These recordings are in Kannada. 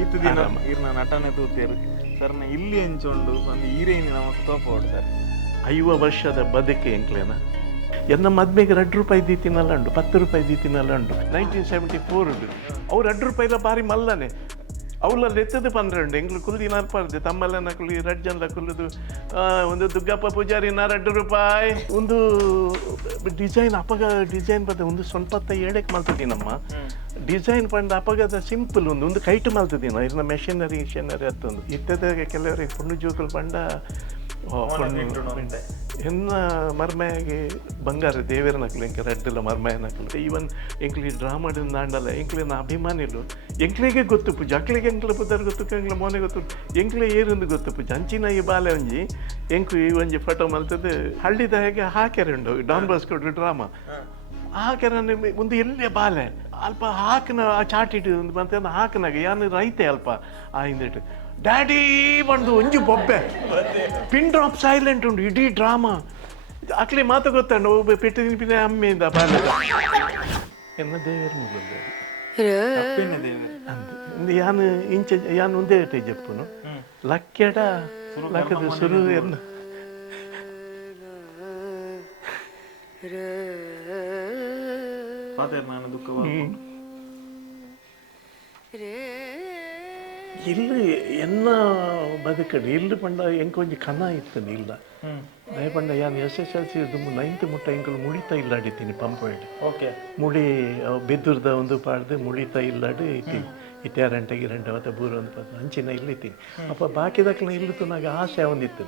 ಈತ ದಿನ ಇರ್ನ ನಟನೆ ತೂತೇರು ಸರ್ನ ಇಲ್ಲಿ ಹೆಂಚೊಂಡು ಒಂದು ಹೀರೋಯಿನ್ ನಮಗೆ ತೋಪೋಡು ಸರ್ 5 ವರ್ಷದ ಬದುಕು ಎಂಕ್ಲೇನ ಎನ್ನ ಮದ್ಮೆಗೆ 2 ರೂಪಾಯಿ ದೀತಿನಲ್ಲ ಉಂಡು 10 ರೂಪಾಯಿ ದೀತಿನಲ್ಲ ಉಂಡು 1974 ಅವ್ರು 2 ರೂಪಾಯಿಲ ಬಾರಿ ಮಲ್ಲನೆ ಅವಳಲ್ಲಿ ಎತ್ತದು 12 ಎಂಗ್ಲು ಕುಲ್ದಿನ ಅರ್ಪಾರ್ದೆ ತಮ್ಮಲ್ಲನ ಕುಲಿ ರಡ್ಜನ್ಲ ಕುಲ್ಲದು ಒಂದು ದುಗ್ಗಪ್ಪ ಪೂಜಾರಿನ 2 ರೂಪಾಯಿ ಒಂದು ಡಿಸೈನ್ ಅಪಗ ಡಿಸೈನ್ ಬದ ಒಂದು ಸ್ವಲ್ಪ ಏಳಕ್ಕೆ ಮಲ್ತದಿನಮ್ಮ ಡಿಸೈನ್ ಪಂಡ ಅಪಗದ ಸಿಂಪಲ್ ಒಂದು ಕೈಟ್ ಮಲ್ತದಿನ ಇನ್ನ ಮೆಷಿನರಿ ಹತ್ತೊಂದು ಇತ್ತದ ಕೆಲವರಿಗೆ ಪುಣ್ಣು ಜೋಕಲ್ ಪಂಡ ಎನ್ನ ಮರ್ಮೆಗೆ ಬಂಗಾರ ದೇವೇರ ನಕಲು ಎಂಕ ರೆಡ್ಡಿಲ್ಲ ಮರ್ಮಯ ನಕಲು ಈವನ್ ಎಂಕ್ಲಿ ಡ್ರಾಮಾಡಿನ ನಾಂಡಲ್ಲ ಎಂಕ್ಲಿನ ಅಭಿಮಾನಿಲು ಎಂಕ್ಲಿಗೆ ಗೊತ್ತು ಪೂಜೆ ಅಕ್ಲಿಗೆ ಎಂಕ್ಲ ಪುದರ್ ಗೊತ್ತು ಎಂಕ್ಲ ಮೋನೆ ಗೊತ್ತು ಎಂಕ್ಲೆ ಏರಿಂದ ಗೊತ್ತು ಪೂಜೆ ಅಂಚಿನ ಈ ಬಾಲೆ ಒಂಜಿ ಎಂಕು ಈ ಒಂಜಿ ಫೋಟೋ ಮಲ್ತದ್ದು ಹಳ್ಳಿದ ಹೇಗೆ ಹಾಕ್ಯಾರ ಉಂಡು ಡಾನ್ ಬಾಸ್ಕೋ ಡ್ರಾಮಾ ಹಾಕ್ಯಾರ ಒಂದು ಎಲ್ಲೇ ಬಾಲೆ ಅಲ್ಪ ಹಾಕನ ಆ ಚಾಟಿಟ್ಟು ಒಂದು ಮತ್ತೆ ಹಾಕನಾಗ ಯಾನು ರೈತೆ ಅಲ್ಪ ಆ ಹಿಂದಿಟ್ಟು ಡ್ಯಾಡಿ ಬಂದು ಒಂಜಿ ಬೊಬ್ಬೆ ಪಿನ್ ಡ್ರಾಪ್ ಸೈಲೆಂಟ್ ಉಂಟು ಇಡೀ ಡ್ರಾಮಾ ಅಕ್ಲಿ ಮಾತು ಗೊತ್ತಂಡು ಒಬ್ಬ ಪೆಟ್ಟು ಪಿನ ಅಮ್ಮೆಯಿಂದ ಬಾಲ್ಯ ಎನ್ನ ದೇವೇರು ಮುಗಿದ ಯಾನು ಇಂಚೆ ಯಾನು ಒಂದೇ ಜಪ್ಪುನು ಲಕ್ಕೆಡ ಲಕ್ಕದ ಸುರು ಎನ್ನ ಇಲ್ಲಿ ಎನ್ನ ಬದುಕಡು ಇಲ್ಲಿ ಪಂಡ ಎಂಕ ಒಂಜಿ ಕನ ಇತ್ತನು ಇಲ್ಲ ದಯಪಂಡ ಯಾನು SSLC 9th ಮುಟ್ಟ ಎಂಕಲು ಮುಳಿತ ಇಲ್ಲಾಡಿತೀನಿ ಪಂಪೇಡ್ ಓಕೆ ಮುಳಿ ಬೆದ್ದೂರ್ದ ಒಂದು ಪಾಡ್ದು ಮುಳಿತ ಇಲ್ಲಾಡು ಇತ್ತೀನಿ ಇತ್ಯಾರಂಟೆಗೆ 2 ಅವತ್ತ ಬೂರ ಒಂದು ಪದ ಅಂಚಿನ ಇಲ್ಲಿತ್ತೀನಿ ಅಪ್ಪ ಬಾಕಿದಕ್ಲ ಇಲ್ಲಿತ್ತು ನಾಗ ಆಸೆ ಒಂದಿತ್ತು.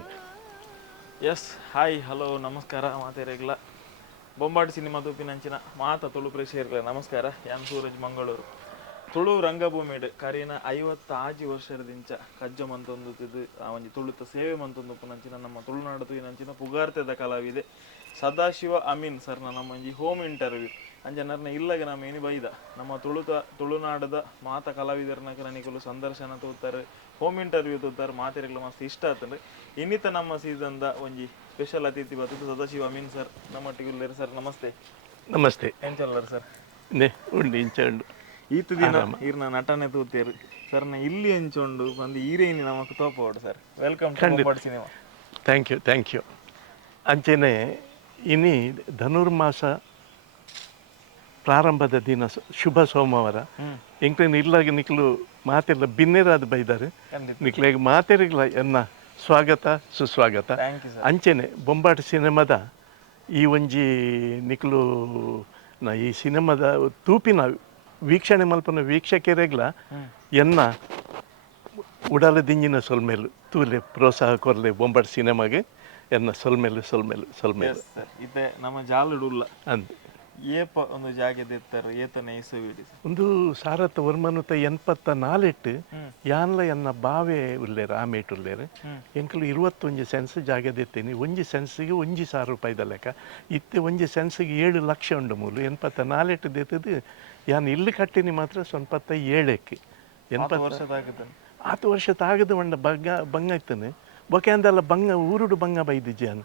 ಎಸ್ ಹಾಯ್ ಹಲೋ ನಮಸ್ಕಾರ ಮಾತೇರೆಗ್ಲ ಬೊಂಬಾಟ್ ಸಿನಿಮಾ ತೂಪಿನಂಚಿನ ಮಾತ ತುಳು ಪ್ರೇಕ್ಷಕರ್ಗಳ ನಮಸ್ಕಾರ ಯಾನ್ ಸೂರಜ್ ಮಂಗಳೂರು ತುಳು ರಂಗಭೂಮಿಡ್ ಕರೀನ 56 ವರ್ಷದಿಂದ ಕಜ್ಜ ಮಂತೊಂದುತ್ತಿದ್ದು ಆ ಒಂಜಿ ತುಳುತ ಸೇವೆ ಮಂತೊಂದುಪ್ಪುನಂಚಿನ ನಮ್ಮ ತುಳುನಾಡು ತೂಯಿನಂಚಿನ ಪುಗಾರ್ತೆದ ಕಲಾವಿದೆ ಸದಾಶಿವ ಅಮೀನ್ ಸರ್ನ ನಮ್ಮ ಒಂಜಿ ಹೋಮ್ ಇಂಟರ್ವ್ಯೂ ಅಂಜನರ್ನ ಇಲ್ಲಗೆ ನಮ್ಮ ಏನಿ ಬೈದ ನಮ್ಮ ತುಳುನಾಡದ ಮಾತ ಕಲಾವಿದರನ್ನ ನನಗಲು ಸಂದರ್ಶನ ತೂತಾರೆ ಹೋಮ್ ಇಂಟರ್ವ್ಯೂ ತೂತಾರೆ ಮಾತಿರಗಳು ಮಸ್ತ್ ಇಷ್ಟ ಆಗ್ತದೆ ಇನ್ನಿತ ನಮ್ಮ ಸೀಸನ್ದ ಒಂಜಿ ಸ್ಪೆಷಲ್ ಅತಿಥಿ ಬರ್ತದೆ ಸದಾಶಿವ ಅಮೀನ್ ಸರ್ ನಮ್ಮೊಟ್ಟಿಗೆ ಸರ್ ನಮಸ್ತೆ. ನಮಸ್ತೆ ಎಂಚಲ್ಲರ್ ಸರ್ ಉಂಡು ಇಂಚ ಉಂಡು ಈತ ದಿನ ಇರ್ನ ನಟನೆ ತೂತೇರು ಸರ್ನ ಇಲ್ಲಿ ಹೆಂಚೊಂಡು ಒಂದು ಹೀರೋಯಿನ್ ನಮಗೆ ತೋಪೋಡು sir welcome to bombat cinema. Thank you ಅಂಚೆನೆ ಇನಿ ಧನುರ್ಮಾಸ ಪ್ರಾರಂಭದ ದಿನ ಶುಭ ಸೋಮವಾರ ಎಂಕ್ಲೇನು ಇಲ್ಲಾಗ ನಿಕ್ಲು ಮಾತೆಲ್ಲ ಬಿನ್ನೆರಾದ ಬೈದಾರೆ ನಿಕ್ಲಾಗ ಮಾತೆರಿಗ್ಲ ಎನ್ನ ಸ್ವಾಗತ ಸುಸ್ವಾಗತ ಅಂಚೆನೆ ಬೊಂಬಾಟ್ ಸಿನಿಮಾದ ಈ ಒಂಜಿ ನಿಕ್ಲು ಈ ಸಿನಿಮಾದ ತೂಪಿನ ವೀಕ್ಷಣೆ ಮಲ್ಪನ ವೀಕ್ಷಕರಿಗ್ಲ ಎನ್ನ ಉಡಾಲ ದಿಂಜಿನ ಸೊಲ್ಮೇಲು ತೂಲೆ ಪ್ರೋತ್ಸಾಹ ಕೊರ್ಲೆ ಬೊಂಬಾಟ್ ಸಿನಿಮಾಗೆ ಎನ್ನ ಸೊಲ್ಮೇಲು ಇದೆ ನಮ್ಮ ಜಾಲುಡುಲ್ಲ ಅಂತ ಏಪ ಒಂದು ಜಾಗದೆತ್ತರ ಏತನ ಇಸವಿಡಿ ಒಂದು ಸಾರಥ ವರ್ಮನುತ 84 ಯಾನ್ಲ ಎನ್ನ ಬಾವೆ ಉಲ್ಲೇರ ಆಮೇಟ್ ಉಲ್ಲೇರು ಎಂಕಲು 21 ಸೆನ್ಸ್ ಜಾಗದೆತ್ತೇನೆ ಒಂಜಿ ಸೆನ್ಸಿಗೆ 1,000 ರೂಪಾಯಿದ ಲೆಕ್ಕ ಇತ್ತೆ ಒಂಜಿ ಸೆನ್ಸಿಗೆ 7 ಲಕ್ಷ ಉಂಡು ಮೂಲು 84 ದೆತ್ತದು ಯಾನು ಇಲ್ಲಿ ಕಟ್ಟಿನಿ ಮಾತ್ರ 27ಕ್ಕೆ 10 ವರ್ಷ ತಾಗದು ಒಂಡ ಬಂಗ ಇತ್ತನೆ ಬೊಕೆ ಅಂದಲ್ಲ ಬಂಗ ಊರುಡು ಬಂಗ ಬೈದು ಜಾನ್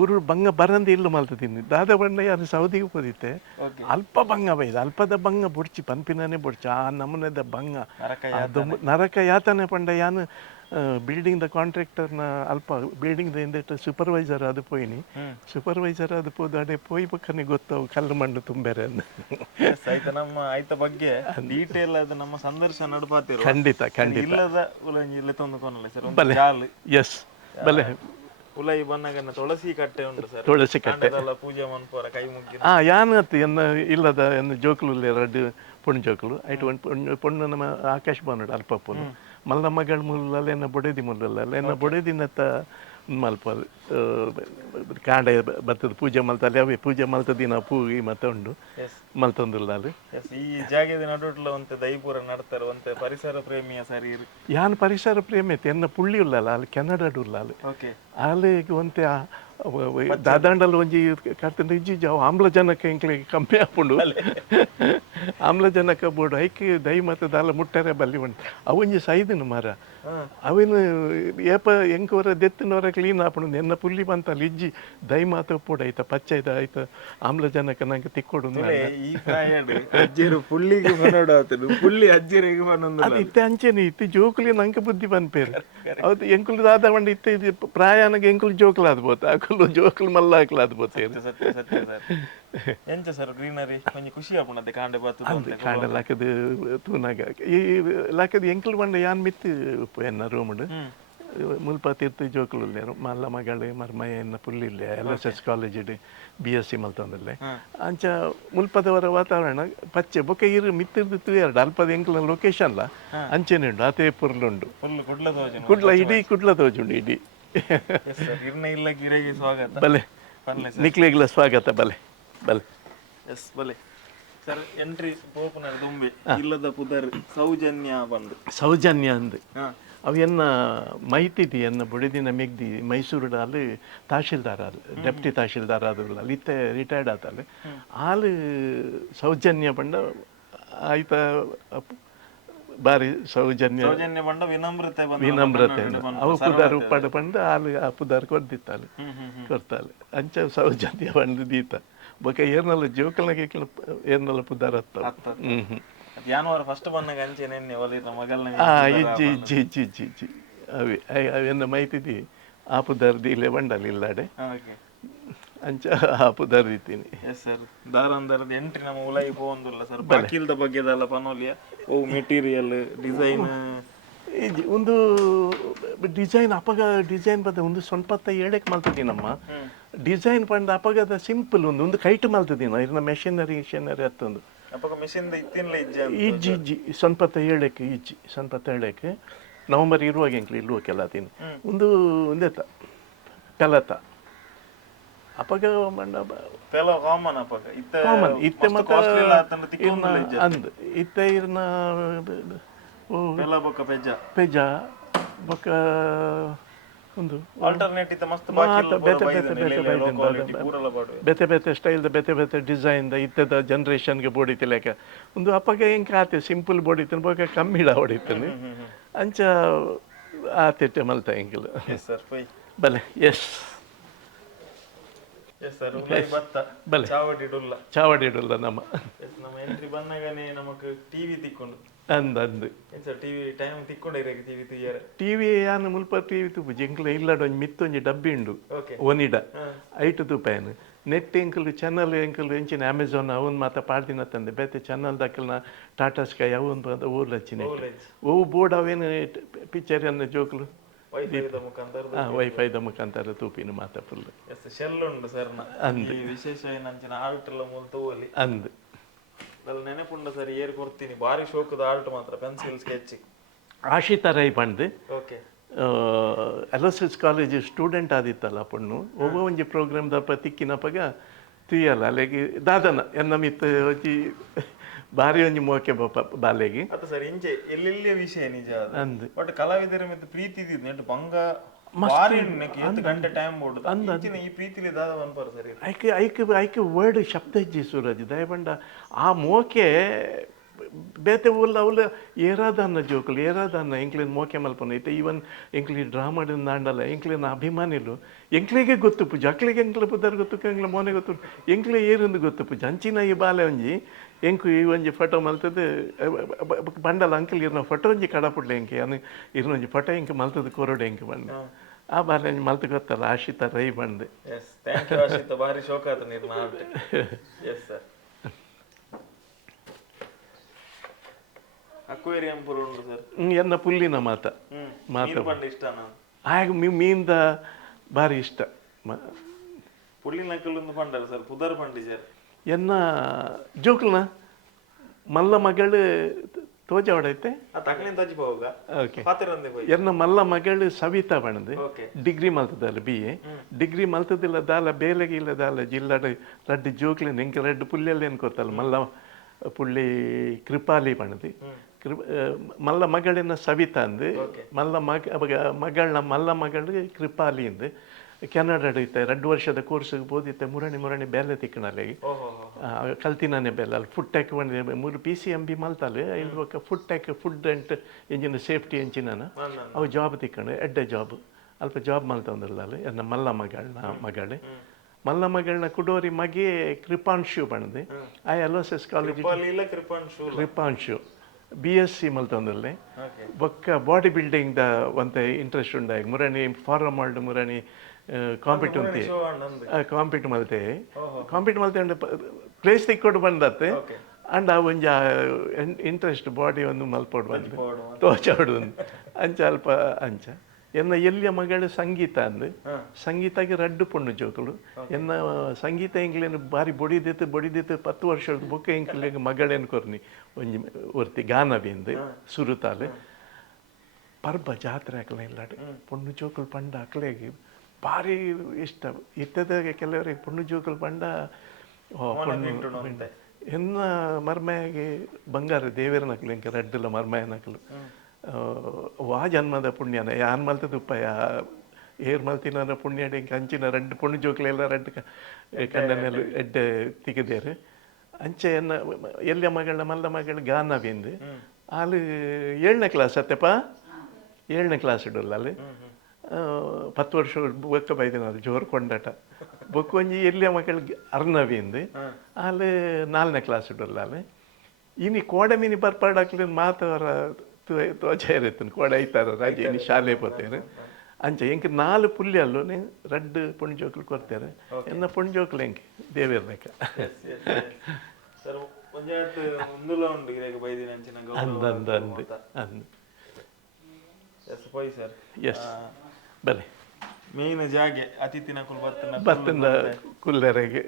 ಊರು ಬಂಗ ಬರಂದು ಇಲ್ಲು ಮಲ್ತದಿನಿ ದಾದ ಬಣ್ಣ ಯಾರು ಸೌದಿಗೆ ಹೋದಿತ್ತೆ ಅಲ್ಪ ಬಂಗ ಬೈದ ಅಲ್ಪದ ಬಂಗ ಬುಡ್ಚಿ ಪಂಪಿನೇ ಬುಡ್ಚಿ ಆ ನಮೂನೆದ ಬಂಗ ನರಕ ಯಾತನೆ ಪಂಡ ಯಾನು ಬಿಲ್ಡಿಂಗ್ ದ ಕಾಂಟ್ರಾಕ್ಟರ್ನ ಅಲ್ಪ ಬಿಲ್ಡಿಂಗ್ ದ ಸೂಪರ್ವೈಸರ್ ಅದು ಪೋಯಿನಿ ಸೂಪರ್ವೈಸರ್ ಅದು ಪೋದು ಅಡೆ ಪೋಯಿ ಪಕ್ಕನೆ ಗೊತ್ತವು ಕಲ್ಲು ಮಣ್ಣು ತುಂಬೆರೆ ನಮ್ಮ ಆಯ್ತ ಬಗ್ಗೆ ಡೀಟೇಲ್ ಅದು ನಮ್ಮ ಸಂದರ್ಶನ ನಡುಪಾತಿರು ಖಂಡಿತ ಇಲ್ಲದ ಉಲಂಜಿ ತಂದುಕೊನಲ್ಲ ಸರ್ ಬಲೆ ಎಸ್ ಬಲೆ ಉಲೈ ಬನ್ನಗನ್ನ ತುಳಸಿ ಕಟ್ಟೆ ಉಂಟು ಸರ್ ತುಳಸಿ ಕಟ್ಟೆ ಪೂಜೆ ಮನ್ಪೋರ ಕೈ ಮುಗ್ಗಿ ಯಾನತ್ತು ಎನ್ನ ಇಲ್ಲದ ಎನ್ನ ಜೋಕುಲು 2 ಪುಣ್ಣು ಜೋಕುಲು ಐಟು ಒಂದು ಪುಣ್ಣು ನಮ್ಮ ಆಕಾಶ ಬಾನುಡು ಅಲ್ಪ ಪುಣ್ಣು ಮಲ್ಲ ಮಗಳ ಮುಲ್ಲಲ್ಲ ಎನ್ನ ಬೊಡೆದಿ ಮುಲ್ಲಲ್ಲ ಎನ್ನ ಬೊಡೆದಿನತ್ತ ಮಲ್ಪ ಕಾಂಡ ಬರ್ತದ ಪೂಜೆ ಮಲ್ತಲ್ಲಿ ಅವೇ ಪೂಜೆ ಮಲ್ತದಿನ ಪೂಗಿ ಮತ್ತೆ ಉಂಡು ಮಲ್ತೊಂದುಲ್ಲ ಈ ಜಾಗದ ನಡುಟ್ಲ ಒಂತೆ ದೈಪುರ ನಡ್ತಾರೆ ಒಂತೆ ಪರಿಸರ ಪ್ರೇಮಿಯ ಸರಿ ಯಾನ್ ಪರಿಸರ ಪ್ರೇಮಿ ಐತೆ ಎನ್ನ ಪುಳ್ಳಿ ಉಲ್ಲಲ್ಲ ಅಲ್ಲಿ ಕೆನಡಾಡು ಉಲ್ಲ ಅಲ್ಲಿ ಒಂತೆ ದಾದಾಂಡಲ್ಲಿ ಒಂಜಿ ಕರ್ತಂಡ ಇಜ್ಜಿ ಆಮ್ಲಜನಕ ಎಂಕ್ಲಿಗೆ ಕಮ್ಮಿ ಹಾಕೊಂಡು ಆಮ್ಲಜನಕ ಬೋರ್ಡು ಐಕಿ ದೈ ಮತ್ತು ದಾಲ ಮುಟ್ಟರೆ ಬಲ್ಲಿ ಉಂಟು ಅವೊಂಜಿ ಸೈದನು ಮರ ಅವಿನ ಏಪ ಎಂಕವರ ದೆತ್ತಿನವರ ಕ್ಲೀನ್ ಹಾಪುಂಡು ಎನ್ನ ಪುಲ್ಲಿ ಬಂತಲ್ಲ ಇಜ್ಜಿ ದೈ ಮಾತು ಪೂಡ ಆಯ್ತಾ ಪಚ್ಚೈದ ಆಯ್ತಾ ಆಮ್ಲಜನಕ ನಂಗೆ ತಿಕ್ಕೊಡು ಈ ಪ್ರಾಯಡ್ ಅಜ್ಜಿರು ಪುಲ್ಲಿಗೆ ಮನೋಡಾತನು ಪುಲ್ಲಿ ಅಜ್ಜಿರಿಗೆ ಮನೊಂದು ಅದು ಇತ್ತೆ ಅಂಚೆನೆ ಇತ್ತು ಜೋಕುಲಿ ನಂಗೆ ಬುದ್ಧಿ ಬಂದ್ಪೇರು ಅವತ್ತು ಎಂಕುಲು ದಾದವಂಡ ಇತ್ತೆ ಇದು ಪ್ರಾಯಾನಗೆ ಎಂಕುಲು ಜೋಕುಲಾದ್ಬೋದು ಅಕುಲು ಜೋಕುಲು ಮಲ್ಲ ಹಾಕ್ಲಾದ್ಬೋದು ಸತ್ಯ ಸತ್ಯ ಸರ್ ಎಂಚ ಸರ್ ಗ್ರೀನರಿ ಕೊಂಚ ಖುಷಿ ಆಪುಣತೆ ಕಾಂಡೆ ಬಾತು ಕಾಂಡ ಲಾಕದು ತೂನಾಗ ಈ ಲಾಕದು ಎಂಕುಲು ಬಂಡ ಯಾನ್ ಮಿತ್ತು ಎನ್ನ ರೂಮುಡು ಮುಲ್ಪ ತೀರ್ಥ ಜೋಕುಲು ಮಲ್ಲ ಮಗಳು ಮರ್ಮಯ ಎನ್ನ ಪುಲ್ಲಿಲ್ಲ LSS ಕಾಲೇಜ್ BSc ಮಲ್ತೊಂದಲ್ಲೇ ಅಂಚ ಮುಲ್ಪದವರ ವಾತಾವರಣ ಪಚ್ಚೆ ಬೊಕ್ಕ ಇರು ಮಿತ್ತಿರ್ದಿತ್ತು ಎರಡು ಅಲ್ಪದ ಎಂಕುಲ ಲೊಕೇಶನ್ಲ ಅಂಚೆನೆ ಉಂಡು ಆತೇ ಪುರ್ಲುಂಡು ಕುಡ್ಲ ಇಡೀ ಕುಡ್ಲ ತೋಜುಂಡು ಇಡೀ ಬಲೆ ನಿಕ್ಲಿಗ್ಲ ಸ್ವಾಗತ ಬಲೆ ಬಲೆ ಎಸ್ ಬಲೆ ಸರ್ ಎಂಟ್ರಿ ಪೋಪುನರ್ ದುಂಬೆ ಇಲ್ಲದ ಪುದರ್ ಸೌಜನ್ಯ ಬಂದು ಸೌಜನ್ಯ ಅಂದು ಅವು ಎನ್ನ ಮೈತಿದಿ ಎನ್ನ ಬುಡಿದಿನ ಮಿಗ್ದಿ ಮೈಸೂರು ಅಲ್ಲಿ ತಹಶೀಲ್ದಾರ್ ಆದ ಡೆಪ್ಟಿ ತಹಶೀಲ್ದಾರ್ ಆದಲ್ಲ ಅಲ್ಲಿ ಇತ್ತೆ ರಿಟೈರ್ಡ್ ಆತಲ್ಲ ಆಲು ಸೌಜನ್ಯ ಬಂಡ ಆಯ್ತ ಬಾರಿ ಸೌಜನ್ಯ ಬಂಡ ವಿನಮ್ರತೆ ಅವು ಪುದಾರ್ ಉಪ್ಪಾಡ ಬಂದ ಆಲು ಆ ಪುದಾರ್ ಕೊರ್ದಿತ್ತಾಲು ಕೊರ್ತಾಲೆ ಅಂಚ ಸೌಜನ್ಯ ಬಂದು ದೀತ ಬೊಕ ಏರ್ನಲ್ಲ ಜೋಕಲ್ನ ಕೇಕಲ ಏರ್ನಲ್ಲ ಪುದಾರ್ ಹತ್ತ ಜಾನುವಾರು ಫಸ್ಟ್ ಬಂದಾಗ ಅಂಚೆನೆ ಒಲಿದ ಮಗಲ್ನ ಇಜ್ಜಿ ಅವಿ ಎನ್ನ ಮೈತಿದಿ ಆಪು ದರ್ದಿ ಇಲ್ಲೇ ಬಂಡಲ್ಲಿ ಇಲ್ಲಾಡೆ ಅಂಚ ಆಪು ದರ್ದಿತ್ತೀನಿ ಎಸ್ ಸರ್ ದಾರಂದರದ ಎಂಟ್ರಿ ನಮ್ಮ ಉಲೈ ಪೋಂದುಲ್ಲ ಸರ್ ಬಾಕಿಲ್ದ ಬಗ್ಗೆದಲ್ಲ ಪನೋಲಿಯ ಓ ಮೆಟೀರಿಯಲ್ ಡಿಸೈನ್ ಒಂದು ಡಿಸೈನ್ ಅಪಗ ಡಿಸೈನ್ ಬದ ಒಂದು ಸ್ವಲ್ಪ ಏಳಕ್ಕೆ ಮಲ್ತದೀನಮ್ಮ ಡಿಸೈನ್ ಪಂಡ ಅಪಗದ ಸಿಂಪಲ್ ಒಂದು ಕೈಟ್ ಮಲ್ತದೀನ ಇರ್ನ ಮೆಷಿನರಿ ಹತ್ತೊಂದು ಇಜ್ಜಿ ಸ್ವಲ್ಪ ಹೇಳಕ್ಕೆ ನವಂಬರ್ ಇರುವಾಗ ಎಂಕ್ಲಿ ಇಲ್ಲುವ ಕೆಲ ತಿನ್ನು ಒಂದು ಒಂದೇತ ಪೆಲತ ಅಪಗ ಕಾಮನ್ ಇತ್ತೆ ಮತ್ತೆ ಅಂದ್ ಇತ್ತೆ ಇರ್ನ ಪೆಜ ಬೊಕ್ಕ ಒಂದು ಬೇತೆ ಬೇತೆ ಸ್ಟೈಲ್ದ ಬೇತೆ ಬೇತೆ ಡಿಸೈನ್ದ ಇತ್ತದ ಜನ್ರೇಷನ್ಗೆ ಬೋಡಿತಿಲೇಕ ಒಂದು ಅಪ್ಪಗೆ ಹೆಂಗೆ ಆತೆ ಸಿಂಪಲ್ ಬೋಡಿತನ ಬೋಕ ಕಮ್ಮಿಡ ಹೊಡಿತಾನೆ ಅಂಚ ಆತಿಟ್ಟೆ ಮಲ್ತ ಹೆಂಗಿಲ್ಲ ಬಲೆ ಎಸ್ ಬಲೆ ಚಾವಡಿಡುಲ್ಲ ನಮ್ಮ ಎಂಟ್ರಿ ಬಂದಾಗನೇ ನಮಗೆ ಟಿವಿ ತಿಕ್ಕೊಂಡು ಅಂದು ಟಿವಿ ಯಾನು ಮುಲ್ಪ ಟಿವಿ ತುಪ್ಪು ಜಿಂಕ್ಲ ಇಲ್ಲಡ ಒಂಜಿ ಮಿತ್ತೊಂಜಿ ಡಬ್ಬಿ ಉಂಡು ಒನಿಡ ಐಟು ತುಪ್ಪಾಯನು ನೆಟ್ ಎಂಕಲು ಚಾನಲ್ ಎಂಕಲು ಎಂಚಿನ ಅಮೆಝಾನ್ ಅವನ್ ಮಾತ ಪಾಡ್ದಿನ ತಂದೆ ಬೇತೆ ಚಾನಲ್ ದಕ್ಕಲ್ನ ಟಾಟಾ ಸ್ಕೈ ಅವನ್ ಬಂದ ಊರ್ಲ ಹಚ್ಚಿನ ಓ ಬೋರ್ಡ್ ಅವೇನು ಪಿಕ್ಚರ್ ಅನ್ನ ಜೋಕ್ಲು ವೈಫೈದ ಮುಖಾಂತರ ತೂಪಿನ ಮಾತ ಫುಲ್ ಅಂದು ವಿಶೇಷ ಅಂದು ನೆನಪುಂಡ ಸರಿ ಏರ್ ಕೊಡ್ತೀನಿ ಬಾರಿ ಶೋಕದ ಆರ್ಟ್ ಮಾತ್ರ ಪೆನ್ಸಿಲ್ ಸ್ಕೆಚ್ ಆಶಿತಾ ರೈ ಬಂದು LSS ಕಾಲೇಜ್ ಸ್ಟೂಡೆಂಟ್ ಆದಿತ್ತಲ್ಲ ಪಣ್ಣು ಒಬ್ಬ ಒಂಜಿ ಪ್ರೋಗ್ರಾಮ್ ದಪ್ಪ ತಿಕ್ಕಿನಪ್ಪಗ ತುಯ್ಯಲ್ಲ ಅಲ್ಲಿಗೆ ದಾದನ ಎನ್ನ ಮಿತ್ತ ಹೋಗಿ ಬಾರಿ ಒಂಜಿ ಮೋಕೆ ಬಾಲೆಗೆ ಅದು ಸರ್ ಇಂಚೆ ಎಲ್ಲೆಲ್ಲಿಯ ವಿಷಯ ನಿಜ ಅಂದ್ ಬಟ್ ಕಲಾವಿದರ ಮಿತ್ತ ಪ್ರೀತಿ ನೆಟ್ಟು ಬಂಗ ಬಾರಿ ಗಂಟೆ ಟೈಮ್ ಬೋರ್ಡ್ ಈ ಪ್ರೀತಿಲಿ ದಾದ ಅನ್ಪಾರ ಸರಿ ಐಕೆ ವರ್ಡ್ ಶಬ್ದ ಇಜ್ಜಿ ಸೂರಜ್ ದಯಬಂಡ ಆ ಮೋಕೆ ಬೇತೆ ಊರ್ಲ ಅವಳು ಏರಾದನ್ನ ಜೋಕುಲು ಏರಾದನ್ನ ಎಂಕ್ಲಿನ ಮೋಕೆ ಮಲ್ಪನ ಐತೆ ಈವನ್ ಎಂಕ್ಲಿ ಡ್ರಾಮಾಡಿನ ದಾಂಡಲ್ಲ ಎಂಕ್ಲಿನ ಅಭಿಮಾನಿಲು ಎಂಕ್ಲಿಗೆ ಗೊತ್ತು ಪೂಜ ಅಕ್ಲಿಗೆ ಎಂಕ್ಲ ಪುದರ್ ಗೊತ್ತು ಎಂಕ್ಲ ಮೋನೆ ಗೊತ್ತು ಎಂಕ್ಲೆ ಏರಿಂದ ಗೊತ್ತು ಪೂಜ ಅಂಚಿನ ಈ ಬಾಲೆ ಒಂಜಿ ಎಂಕು ಈ ಒಂಜಿ ಫೋಟೋ ಮಲ್ತದ್ದು ಬಂಡಲ್ಲ ಅಂಕಲ್ ಇರ್ನ ಫೋಟೋ ಒಂಜಿ ಕಡಪುಡ್ಲೆ ಎಂಕೆ ಅನು ಇರ್ನೊಂಜಿ ಫೋಟೋ ಎಂಕೆ ಮಲ್ತದ್ದು ಕೊರೋಡೆ ಎಂಕೆ ಬಂದು ಆ ಬಾಲೆ ಒಂಜಿ ಮಲ್ತು ಗೊತ್ತಲ್ಲ ಆಶಿತಾ ರೈ ಬಂದು ಬಾರಿ ಶೋಕ ಆತ ಅಕ್ವೇರಿಯಂ ಪೂರ ಉಂಟು ಸರ್ ಎನ್ನ ಪುಲ್ಲಿನ ಮಾತ ಇಷ್ಟ ಆಗ ಮೀನ್ದ ಭಾರಿ ಇಷ್ಟ ಪುಲ್ಲಿನ ಕಲ್ಲೊಂದು ಪಂಡಾರ ಸರ್ ಪುದರ್ ಪಂಡಿ ಸರ್ ಎನ್ನ ಜೋಕಲ್ನ ಮಲ್ಲ ಮಗಳು ತೋಜ ಹೊಡೈತೆ ಎನ್ನ ಮಲ್ಲ ಮಗಳು ಸವಿತಾ ಬಣದು ಡಿಗ್ರಿ ಮಲ್ತದಲ್ಲ BA ಡಿಗ್ರಿ ಮಲ್ತದಿಲ್ಲ ದಾಲ ಬೇಲೆಗೆ ಇಲ್ಲ ದಾಲ ಜಿಲ್ಲಾಡ ರಡ್ಡು ಜೋಕ್ಲಿನ ಎಂಕ ರಡ್ಡು ಪುಲ್ಲಿಯಲ್ಲಿ ಏನ್ಕೋತಲ್ಲ ಮಲ್ಲ ಪುಳ್ಳಿ ಕೃಪಾಲಿ ಬಣದು ಮಲ್ಲ ಮಗಳಿನ ಸವಿತಾ ಅಂದು ಮಲ್ಲ ಮಗಳನ್ನ ಮಲ್ಲ ಮಗಳು ಕೃಪಾಲಿ ಅಂದು ಕೆನಡಾ ಇತ್ತೆ 2 ವರ್ಷದ ಕೋರ್ಸ್ಗೆ ಬೋದಿತ್ತೆ ಮುರಣಿ ಬೇಲೆ ತಿಕ್ಕಣಲ್ಲಿ ಕಲ್ತಿನಾನೆ ಬೇಲೆ ಅಲ್ಲಿ ಫುಡ್ ಟ್ಯಾಕ್ ಬಂದಿದೆ 3 PCMB ಮಲ್ತಲ್ಲಿ ಇಲ್ಲಿ ಫುಡ್ ಟ್ಯಾಕ್ ಫುಡ್ ಅಂಡ್ ಎಂಜಿನ ಸೇಫ್ಟಿ ಎಂಚಿನ ಅವು ಜಾಬ್ ತಿಕ್ಕಣೆ ಎಡ್ಡೆ ಜಾಬ್ ಅಲ್ಪ ಜಾಬ್ ಮಲ್ತಂದಿಲ್ಲ ಎನ್ನ ಮಲ್ಲ ಮಗಳು ಮಲ್ಲ ಮಗಳನ್ನ ಕುಡೋರಿ ಮಗೆ ಕೃಪಾಂಶು ಬಣ್ಣದೆ ಐ LSS ಕಾಲೇಜ್ ಕೃಪಾಂಶು BSc ಮಲ್ತಂದಿಲ್ಲ ಬೊಕ್ಕ ಬಾಡಿ ಬಿಲ್ಡಿಂಗ್ ದ ಒಂತೆ ಇಂಟ್ರೆಸ್ಟ್ ಉಂಡಾಯಿ ಮುರಣಿ ಫಾರಮ್ ಮಾಲ್ಡ್ ಮುರಣಿ ಕಾಂಪಿಟ್ ಉಂತೆ ಕಾಂಪಿಟ್ ಮಲ್ತೆ ಉಂಡೆ ಪ್ಲೇಸ್ ತಿಕ್ಕೊಡು ಬಂದತ್ತೆ ಅಂಡ್ ಆ ಒಂಜ ಇಂಟ್ರೆಸ್ಟ್ ಬಾಡಿ ಒಂದು ಮಲ್ಪೋಡು ಬಂದು ತೋಚಾಡು ಅಂಚ ಅಲ್ಪ ಅಂಚ ಎನ್ನ ಎಲ್ಲಿಯ ಮಗಳು ಸಂಗೀತ ಅಂದು ಸಂಗೀತಗೆ ರಡ್ಡು ಪೊಣ್ಣು ಜೋಕುಲು ಎನ್ನ ಸಂಗೀತ ಎಂಕ್ಲೇನು ಬಾರಿ ಬೊಡಿದಿತ್ತು 10 ವರ್ಷದ ಬೊಕ್ಕ ಎಂಕ್ಲೆಗೆ ಮಗಳೇನು ಕೊರ್ನಿ ಒಂಜಿ ಒರ್ತಿ ಗಾನ ಬೇಂದು ಸುರುತಾಲು ಪರ್ಬ ಜಾತ್ರೆ ಹಾಕಲ ಇಲ್ಲಾಡು ಪೊಣ್ಣು ಜೋಕುಲು ಪಂಡ ಅಕ್ಲೆಗೆ ಭಾರಿ ಇಷ್ಟ ಇತ್ತದಾಗ ಕೆಲವರಿಗೆ ಪೊಣ್ಣು ಜೋಕುಲು ಪಂಡ ಎನ್ನ ಮರ್ಮಯಾಗೆ ಬಂಗಾರ ದೇವೇರ ನಕಲು ಇಂಕ ರಡ್ಡುಲ ಮರ್ಮಯ ನಕಲು ವಾ ಜನ್ಮದ ಪುಣ್ಯನ ಯಾನ್ ಮಲ್ತದ ಉಪಾಯ ಏರ್ ಮಲ್ತಿನ ಪುಣ್ಯ ಇಂಕ ಅಂಚಿನ ರಡ್ಡು ಪೊಣ್ಣು ಜೋಕುಲೆಲ್ಲ ರಡ್ಡು ಕಣ್ಣನೆಲ್ಲ ಎಡ್ಡೆ ತಿಗದೇರು ಅಂಚೆ ಎನ್ನ ಎಲ್ಲಿಯ ಮಗಳ ಮಲ್ಲ ಮಗಳು ಗಾನ ಬೇಂದು ಅಲ್ಲಿ 7ನೇ ಕ್ಲಾಸ್ ಅತ್ತೆಪ್ಪ 7ನೇ ಕ್ಲಾಸ್ ಇಡಲ್ಲ ಅಲ್ಲಿ 10 ವರ್ಷ ಬೊಕ್ಕ ಬೈದಿನ ಅದು ಜೋರು ಕೊಂಡಾಟ ಬೊಕ್ಕ ಒಂಜಿ ಎಲ್ಲಿಯ ಮಕ್ಕಳಿಗೆ ಅರ್ನವಿಂದು ಅಲ್ಲಿ 4ನೇ ಕ್ಲಾಸ್ ಇಡಲ್ಲ ಅಲ್ಲಿ ಇನಿ ಕೋಡೆ ಮೀನಿ ಬರ್ಪಾಡಾಕ್ಲಿ ಮಾತವರ ತೋಚ ಇರುತ್ತನು ಕೋಡೆ ಐತಾರ ರಾಜ ಇನಿ ಶಾಲೆ ಪೋತೇರು ಅಂಚೆ ಎಂಕ್ 4 ಪುಲ್ಯಲ್ಲೂ ರಡ್ಡು ಪುಣ್ಜೋಕ್ಲು ಕೊಡ್ತಾರೆ ಎನ್ನ ಪುಣ್ಜೋಕ್ಲು ಎಂಕ್ ದೇವೇರ್ ಲೆಕ್ಕ ಎಸ್ ಬಲೆ ಮೇನ್ ಜಾಗೆ ಅತಿಥಿನ ಬತ್ತನ ಕುಲ್ಲೆರೆಗೆ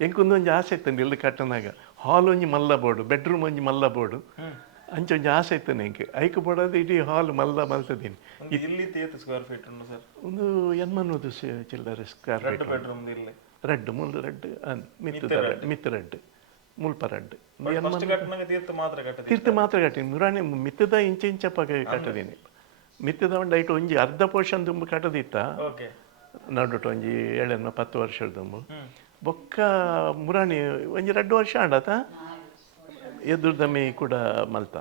ಎಂಕೊಂದೊಂದು ಆಸೆ ಇತ್ತು ಇಲ್ಲಿ ಕಟ್ಟನಾಗ ಹಾಲ್ ಒಂಜಿ ಮಲ್ಲ ಬೋರ್ಡು ಬೆಡ್ರೂಮ್ ಒಂಜಿ ಮಲ್ಲ ಬೋರ್ಡು ಅಂಚೆ ಒಂಜಿ ಆಸೆ ಇತ್ತು ಎಂಕೆ ಐಕ್ ಬೋಡೋದು ಇಡೀ ಹಾಲ್ ಮಲ್ತದೀನಿ ಇಲ್ಲಿ ಸ್ಕ್ವೇರ್ ಫೀಟ್ ಉಂಟು ಸರ್ ಒಂದು 80 ಚಿಲ್ಲರೆ ಸ್ಕ್ವೇರ್ ಫೀಟ್ ಬೆಡ್ರೂಮ್ ಇಲ್ಲಿ ರಡ್ಡು ಮುಂದೆ ರಡ್ಡು ಮಿತ್ತು ರಡ್ಡು ಮುಲ್ಪ ರಡ್ಡು ತೀರ್ಥ ಮಾತ್ರ ಕಟ್ಟಿನಿ ನುರಾಣಿ ಮಿತ್ತದ ಇಂಚಪ್ಪ ಕಟ್ಟದೀನಿ ಮಿತ್ತದ ಒಂದು ಐಟು ಒಂಜಿ ಅರ್ಧ ಪೋರ್ಷನ್ ತುಂಬ ಕಟ್ಟದಿತ್ತ ನಡುಟು ಒಂಜಿ 7-10 ವರ್ಷದ ತುಂಬ ಬೊಕ್ಕ ಮುರಾಣಿ ಒಂಜಿ 2 ವರ್ಷ ಆಂಡತ ಎದುರ್ದಮ್ಮಿ ಕೂಡ ಮಲ್ತ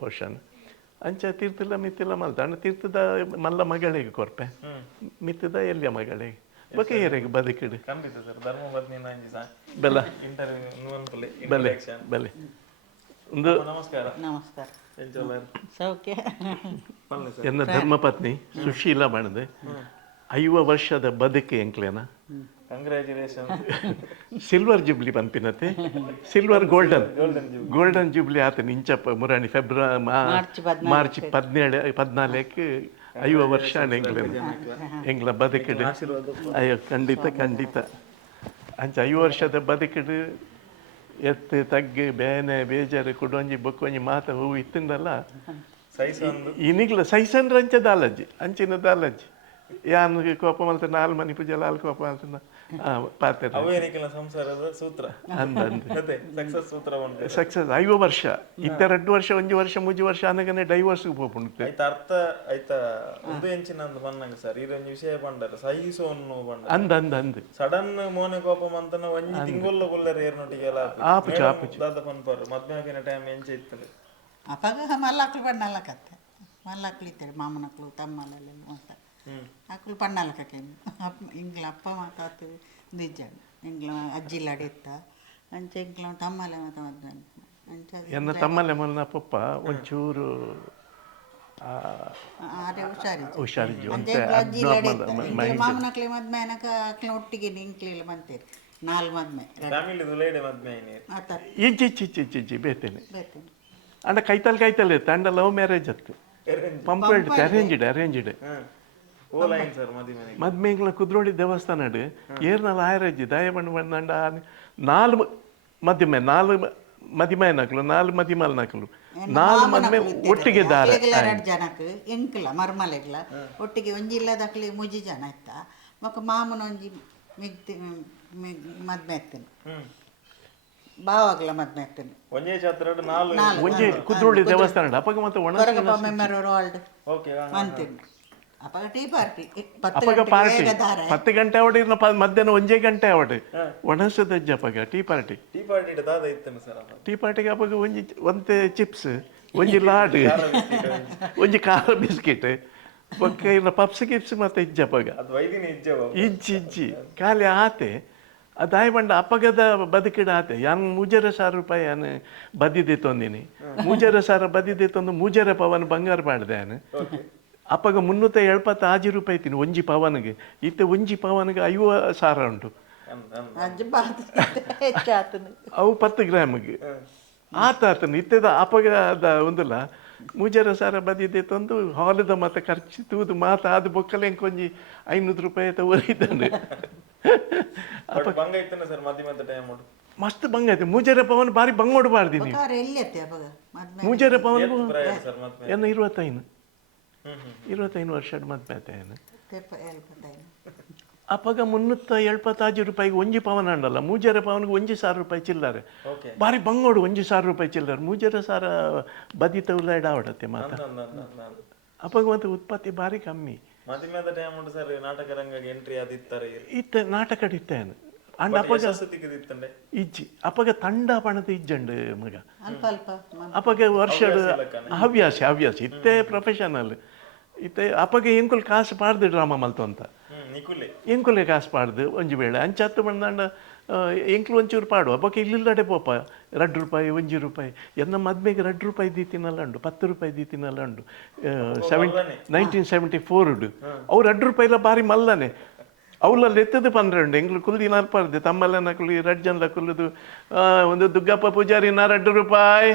ಪೋರ್ಷನ್ ಅಂಚ ತೀರ್ಥಲ ಮಿತ್ತಿಲ್ಲ ಮಲ್ತ ಅಣ್ಣ ತೀರ್ಥದ ಮಲ್ಲ ಮಗಳಿಗೆ ಕೊರ್ಪೆ ಮಿತ್ತದ ಎಲ್ಲಿಯ ಮಗಳಿಗೆ ಬೊಕ್ಕ ಏರೆಗೆ ಬದುಕಿಡು ಬೆಲ್ಲ ಬೆಲೆ ಬೆಲೆ ಒಂದು ನಮಸ್ಕಾರ ನಮಸ್ಕಾರ ಸೌಖ್ಯ ಎನ್ನ ಧರ್ಮಪತ್ನಿ ಸುಶೀಲಾ ಬಣ್ಣದೆ 5 ವರ್ಷದ ಬದುಕೆ ಎಂಕ್ಲೇನ ಕಂಗ್ರ್ಯಾಚುಲೇಷನ್ ಸಿಲ್ವರ್ ಜುಬ್ಲಿ ಪಂಪಿನತೆ ಸಿಲ್ವರ್ ಗೋಲ್ಡನ್ ಜುಬ್ಲಿ ಆತನ ಇಂಚಪ್ಪ ಮುರಾಣಿ ಮಾರ್ಚ್ 14 5 ವರ್ಷ ಎಂಗ್ಲ ಬದುಕಿಡು ಅಯ್ಯೋ ಖಂಡಿತ ಅಂಚ 5 ವರ್ಷದ ಬದುಕಿಡು ಎತ್ತು ತಗ್ಗು ಬೇನೆ ಬೇಜಾರು ಕುಡೊಂಜಿ ಬೊಕ್ಕೊಂಜಿ ಮಾತ ಹೂವು ಇತ್ತಿಂದಲ್ಲ ಇನಿಗ್ಲ ಸೈಸಂಡ್ರ ಅಂಚ ದಾಲಜ್ಜಿ ಅಂಚಿನ ದಾಲಜ್ಜಿ ಯಾನ್ ಕೋಪ ಮಲ್ತ 4 ಮನಿ ಪೂಜೆ ಲಾಲ್ ಕೋಪ ಮಲ್ತ ಪಾತ್ರ ಸಂಸಾರದ ಸೂತ್ರ ಸಕ್ಸಸ್ 5 ವರ್ಷ ಇತ್ತ 2 ವರ್ಷ 1 ವರ್ಷ 3 ವರ್ಷ ಅನ್ನಗನೆ ಡೈವರ್ಸ್ ಹೋಗ್ಬಿಡುತ್ತೆ ಅರ್ಥ ಆಯ್ತಾ ಒಂದು ಎಂಚಿನಂದು ಬನ್ನಂಗ ಸರ್ ಇದೊಂದು ವಿಷಯ ಬಂಡಾರ ಸಹಿಸೋನು ಬಂಡ ಅಂದ್ ಸಡನ್ ಮೋನೆ ಕೋಪ ಮಂತನ ಒಂಜಿ ತಿಂಗೊಲ್ಲ ಕೊಲ್ಲರ ಏರ್ನೊಟ್ಟಿಗೆ ಎಲ್ಲ ಆಪುಚು ದಾದ ಪನ್ಪರು ಮದ್ಮೆಗಿನ ಟೈಮ್ ಎಂಚ ಇತ್ತಲೆ ಅಪಗ ಮಲ್ಲಕ್ಲು ಬಣ್ಣಲ್ಲ ಕತ್ತೆ ಮಲ್ಲಕ್ಲು ಇತ್ತೇಳಿ ಮಾಮನಕ್ಲು ತಮ್ಮಲೆಲ್ಲ ಅಂತ ಅಕ್ಲು ಪಣ್ಣಲ್ಲಕ್ಕೆ ಇಂಗ್ಲ ಅಪ್ಪ ಮಾತಾಡ್ತು ನಿಜ ಇಂಗ್ಲ ಅಜ್ಜಿಲಾಡಿತ್ತ ಅಂಚೆ ಇಂಗ್ಲ ತಮ್ಮಲೆ ಮಾತಾಡ್ತಾನೆ ಎನ್ನ ತಮ್ಮಲೆ ಮಲ್ನ ಪಪ್ಪ ಒಂಚೂರು ಅದೇ ಹುಷಾರಿದ್ದು ಮಾಮನಕ್ಲೆ ಮದ್ಮೆ ಏನಕ ಅಕ್ಲ ಒಟ್ಟಿಗೆ ಇಂಕ್ಲಿಲ್ಲ ಬಂತೀರಿ 4 ಮದ್ಮೆ ಇಜ್ಜಿ ಬೇತೇನೆ ಅಂಡ ಕೈತಲ್ ತಂಡ ಲವ್ ಮ್ಯಾರೇಜ್ ಅತ್ತು ಪಂಪೆಡ್ ಅರೇಂಜ್ಡ್ ಮದ್ಮೆಂಗ್ಲ ಕುದ್ರೋಡಿ ದೇವಸ್ಥಾನ ಏರ್ನಲ್ಲ ಆಯರಜ್ಜಿ ದಯಬಣ್ಣ ಬಂದಂಡ 4 ಮದಿಮೆ ನಕಲು 4 ಮದಿಮಲ್ ನಕಲು 4 ಮದ್ಮೆ ಒಟ್ಟಿಗೆ ದಾರ ಜನಕ್ಕೆ ಎಂಕ್ಲ ಮರ್ಮಲೆಗ್ಲ ಒಟ್ಟಿಗೆ ಒಂಜಿ ಇಲ್ಲದಕ್ಲಿ ಮುಜಿ ಜನ ಇತ್ತ ಮಕ್ಕ ಮಾಮನ ಒಂಜಿ ಮದ್ಮೆ ಎತ್ತೇನೆ ಬಾವಾಗ್ಲ ಮದ್ಮೆ ಎತ್ತೇನೆ ಒಂಜಿ ಕುದ್ರೋಳಿ ದೇವಸ್ಥಾನ ಅಪಗ ಮತ್ತೆ ಒಣ ಮೆಮೊರಲ್ ಅಂತೀನಿ ಅಪಗ ಟೀ ಪಾರ್ಟಿ 10 ಗಂಟೆ ಅವಡಿರ್ನ ಮಧ್ಯಾಹ್ನ 1 ಗಂಟೆ ಅವಡು ಒಣಸದಜ್ಜ ಅಪಗ ಟೀ ಪಾರ್ಟಿಗೆ ಅಪಗ ಒಂತೆ ಚಿಪ್ಸ್ ಒಂಜಿ ಲಾಡ್ ಒಂಜಿ ಖಾರ ಬಿಸ್ಕಿಟ್ ಬೊಕ್ಕ ಇನ್ನು ಪಪ್ಸ್ ಗಿಪ್ಸ್ ಮತ್ತೆ ಇಜ್ಜಪ್ಪಗ ಅದು ವೈದಿನ ಇಜ್ಜವ ಇಜ್ಜಿ ಖಾಲಿ ಆತೆ ಅದಾಯ್ ಬಂಡ ಅಪಗದ ಬದುಕಿಡ ಆತೆ ಯಾನ್ ಮೂಜರ ಸಾವಿರ ರೂಪಾಯಿ ಯಾನ್ ಬದಿದೆ ತೊಂದಿನಿ ಮೂಜರ ಸಾವಿರ ಬದಿದೆ ತೊಂದು ಮೂಜರ ಪವನ್ ಬಂಗಾರ ಮಾಡಿದೆ ಯಾನ್ ಅಪ್ಪಗ 376 ರೂಪಾಯಿ ತಿನ್ನು ಒಂಜಿ ಪವನ್ಗೆ ಇತ್ತೆ ಒಂಜಿ ಪವನ್ಗೆ 50,000 ಉಂಟು ಅವು 10 ಗ್ರಾಮ್ಗೆ ಆತನ ಇತ್ತದ ಅಪಗದ ಒಂದಿಲ್ಲ ಮೂಜರ ಸಾರ ಬದಿದೆ ತಂದು ಹಾಲದ ಮತ್ತೆ ಖರ್ಚು ತೂದು ಮಾತ ಅದು ಬೊಕ್ಕಲೆ ಕೊಂಜಿ 500 ರೂಪಾಯಿ ಒರಿದ್ದಾನೆ ಮಸ್ತ್ ಬಂಗ ಐತೆ ಮೂಜರ ಪವನ್ ಬಾರಿ ಬಂಗೋಡು ಬಾರ್ದಿನಿ ಮೂಜರ ಪವನ್ ಎನ್ನ 25 ವರ್ಷ ಮದ್ವೆ ಆಯ್ತು ಅಪ್ಪಗ 375 ರೂಪಾಯಿಗೆ ಒಂಜಿ ಪವನ್ ಅಂಡಲ್ಲ ಮೂಜರ ಪವನ್ಗೆ 1,000 ರೂಪಾಯಿ ಚಿಲ್ಲರೆ ಬಾರಿ ಬಂಗೋಡು 1,000 ರೂಪಾಯಿ ಚಿಲ್ಲರೆ ಮೂಜರ ಸಾರ ಬದಿ ತೌಲಾಯ್ಡ ಆವಡತ್ತೆ ಮಾತ ಅಪ್ಪಗ ಮತ್ತೆ ಉತ್ಪತ್ತಿ ಬಾರಿ ಕಮ್ಮಿ ನಾಟಕ ರಂಗಕ್ಕೆ ಎಂಟ್ರಿ ಇತ್ತ ನಾಟಕ ಇತ್ತೇನು ಅಂಡ್ ಅಪ್ಪಗ ಇಜ್ಜಿ ಅಪ್ಪಗ ತಂಡ ಪಣದ ಇಜ್ಜಂಡು ಮಗ ಅಪ್ಪಗ ವರ್ಷ ಹವ್ಯಾಸ ಇತ್ತೆ ಪ್ರೊಫೆಷನಲ್ ಇತ್ತೆ ಅಪ್ಪಗೆ ಎಂಕುಲ್ ಕಾಸು ಪಾಡ್ದು ಡ್ರಾಮಾ ಮಲ್ತು ಅಂತ ಎಂಕುಲೆ ಕಾಸು ಪಾಡ್ದು ಒಂಜಿ ವೇಳೆ ಅಂಚತ್ತು ಬಂದಾಂಡ ಎಂಕ್ಲು ಒಂಚೂರು ಪಾಡುವ ಬೊಕ್ಕ ಇಲ್ಲಿಲ್ಲಡೆ ಪೋಪ 2 ರೂಪಾಯಿ 1 ರೂಪಾಯಿ ಎನ್ನ ಮದ್ಮೆಗೆ 2 ರೂಪಾಯಿ ದೀತಿನಲ್ಲ ಉಂಡು 10 ರೂಪಾಯಿ ದೀತಿನಲ್ಲ ಉಂಡು 1974 ಅವ್ರು 2 ರೂಪಾಯಿಲ ಬಾರಿ ಮಲ್ಲನೆ ಅವಳಲ್ಲಿ ಎತ್ತದು 12 ಎಂಗ್ಲು ಕುಲ್ದಿ ನಲ್ಪಾರ್ದೆ ತಮ್ಮಲ್ಲನ ಕುಲಿ 2 ಜನ ಕುಲ್ಲದು ಒಂದು ದುಗ್ಗಪ್ಪ ಪೂಜಾರಿನ 2 ರೂಪಾಯಿ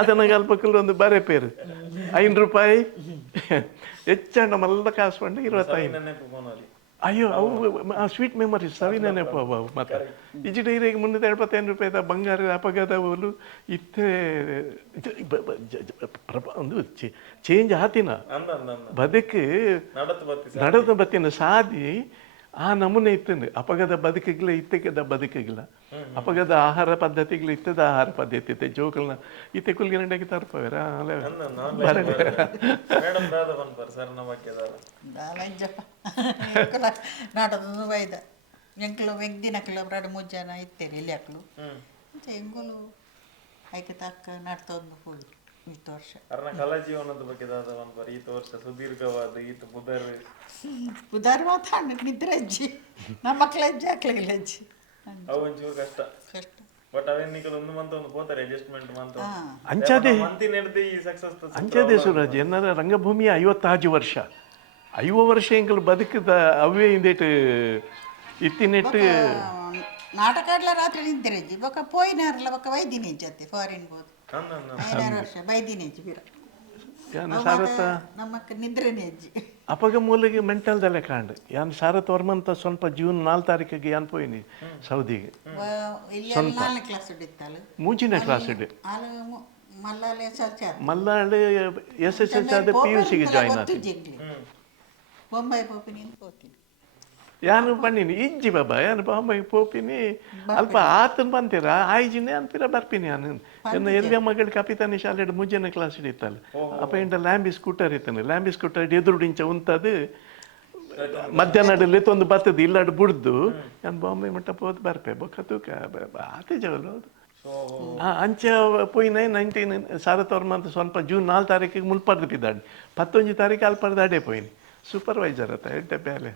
ಅದನ್ನ ಅಲ್ಪ ಕುಲ್ಲು ಒಂದು ಬರೆ ಪೇರು 5 ರೂಪಾಯಿ ಹೆಚ್ಚಂಡ ಮಲ್ಲ ಕಾಸು ಬಂಡು 25 ಅಯ್ಯೋ ಅವು ಸ್ವೀಟ್ ಮೆಮೊರೀಸ್ ಸವಿ ನೆನಪು ಅವು ಮತ್ತೆ ಇಜಿ ಡೈರಿಗೆ 375 ರೂಪಾಯಿದ ಬಂಗಾರ ಅಪಘಾತಗಳು ಇತ್ತೆ ಒಂದು ಚೇಂಜ್ ಆತಿನ ಬದುಕು ನಡತ ಬತ್ತಿನ ಸಾದಿ ಆ ನಮೂನೆ ಇತ್ತಂದು ಅಪಘಾತ ಬದುಕಿಗಿಲ್ಲ ಇತ್ತದ ಬದುಕಿಗಿಲ್ಲ ಅಪಘಾತ ಆಹಾರ ಪದ್ಧತಿಗಳು ಇತ್ತದ ಆಹಾರ ಪದ್ಧತಿ ಇತ್ತೆ ಜೋಕಲ್ನ ಇತ್ತೆ ಕುಲ್ಗಿನಂಡೆಗೆ ತರ್ಪವರ ನಾಟದ ವೈದ ಎಂಕ್ಲು ವ್ಯಕ್ತಿ ನಕ್ಲು 2-3 ಜನ ಇತ್ತೇನೆ ಇಲ್ಲಿ ಅಕ್ಲು ಎಂಗುಲು ಆಯ್ಕೆ ತಕ್ಕ ನಾಟ್ತೊಂದು ಹೋಗಿ ಇತ್ತು ವರ್ಷ ಕಲಾ ಜೀವನದ ಬಗ್ಗೆ ಈತ ವರ್ಷ ಸುದೀರ್ಘವಾದ ಈತ ಬುಧಾರ ಮಾತಾಡ ನಿದ್ರೆ ಅಜ್ಜಿ ನಮ್ಮ ಮಕ್ಳ ಅಜ್ಜಿ ಆಕ್ಳಿಗೆ ಅಜ್ಜಿ ಅವು ಒಂಚೂರು ಕಷ್ಟ ಬಟ್ ಅವೆನ್ನಿಗಳು ಒಂದು ಮಂತ್ ಒಂದು ಪೋತಾರೆ ಅಡ್ಜಸ್ಟ್ಮೆಂಟ್ ಮಂತ್ ಅಂಚದೆ ಮಂತಿ ನಡೆದು ಈ ಸಕ್ಸಸ್ ಅಂಚದೆ ಸುರಾಜ್ ಎನ್ನರ ರಂಗಭೂಮಿಯ 50 ವರ್ಷ 50 ವರ್ಷ ಎಂಕಲು ಬದುಕದ ಅವೇ ಇಂದೇಟು ಇತ್ತಿನೆಟ್ಟು ನಾಟಕ ಆಡ್ಲ ರಾತ್ರಿ ನಿಂತಿರಜ್ಜಿ ಬೊಕ್ಕ ಪೋಯಿನಾರಲ್ಲ ಬೊಕ್ಕ ವೈದಿನಿ ಜೊತೆ ಫಾರಿನ್ ಬೋದು 5 ವರ್ಷ ಬೈದಿನಿ ಅಜ್ಜಿ ಬಿರ ನಮ್ಮಕ್ಕ ನಿದ್ರೆನೇ ಅಜ್ಜಿ ಅಪಗ ಮೂಲೆಗೆ ಮೆಂಟಲ್ದಲ್ಲೇ ಕಾಂಡು ಯಾನ್ ಸಾರತ್ ವರ್ಮಂತ ಸ್ವಲ್ಪ ಜೂನ್ 4 ತಾರೀಕಿಗೆ ಯಾನ್ ಪೋಯಿನಿ ಸೌದಿಗೆ ನಾಲ್ನೇ ಕ್ಲಾಸ್ ಇಡಿತ್ತಲ್ಲ 3ನೇ ಕ್ಲಾಸ್ ಇಡಿ ಮಲ್ಲಾಳೆ SSLC ಆದ PUC ಗೆ ಜಾಯಿನ್ ಆದ ಬೊಂಬೈ ಪೋಪಿನಿ ಹೋಗ್ತೀನಿ ಯಾನು ಪಣ್ಣಿನಿ ಇಜ್ಜಿ ಬಾಬಾ ಯಾನು ಬಾಂಬೈ ಪೋಪಿನಿ ಅಲ್ಪ ಆತನ್ ಬಂತೀರ ಆಯ್ಜಿನೇ ಅನ್ಪಿರ ಬರ್ಪಿನಿ ನಾನು ಎನ್ನ ಎಲ್ಲಿಯ ಮಗಳು ಕಪಿತಾನಿ ಶಾಲೆ 3ನೇ ಕ್ಲಾಸ್ ಹಿಡಿತಲ್ಲ ಅಪ್ಪ ಇಂಟ ಲ್ಯಾಂಬಿ ಸ್ಕೂಟರ್ ಇತ್ತಾನೆ ಲ್ಯಾಂಬಿ ಸ್ಕೂಟರ್ ಎದುರುಡಿಂಚ ಉಂತದು ಮಧ್ಯಾಹ್ನದಲ್ಲಿ ಒಂದು ಬರ್ತದೆ ಇಲ್ಲಾಡು ಬುಡ್ದು ನಾನು ಬಾಂಬೆ ಮಟ್ಟ ಹೋದ್ ಬರ್ಪೆ ಬೊಕ್ಕ ತೂಕ ಆತೆ ಜವಲು ಅಂಚ ಪೋಯಿನ 19 ಸಾರತವ್ರ ಅಂತ ಸ್ವಲ್ಪ ಜೂನ್ 4 ತಾರೀಕಿಗೆ ಮುಲ್ಪರ್ದು ಬಿದ್ದಾಡಿ 11 ತಾರೀಕು ಅಲ್ಪರ್ದು ಅಡೆ ಪೋಯಿನಿ ಸೂಪರ್ವೈಸರ್ ಅತ್ತ ಎಡ್ಡೆ ಬೇಲೆ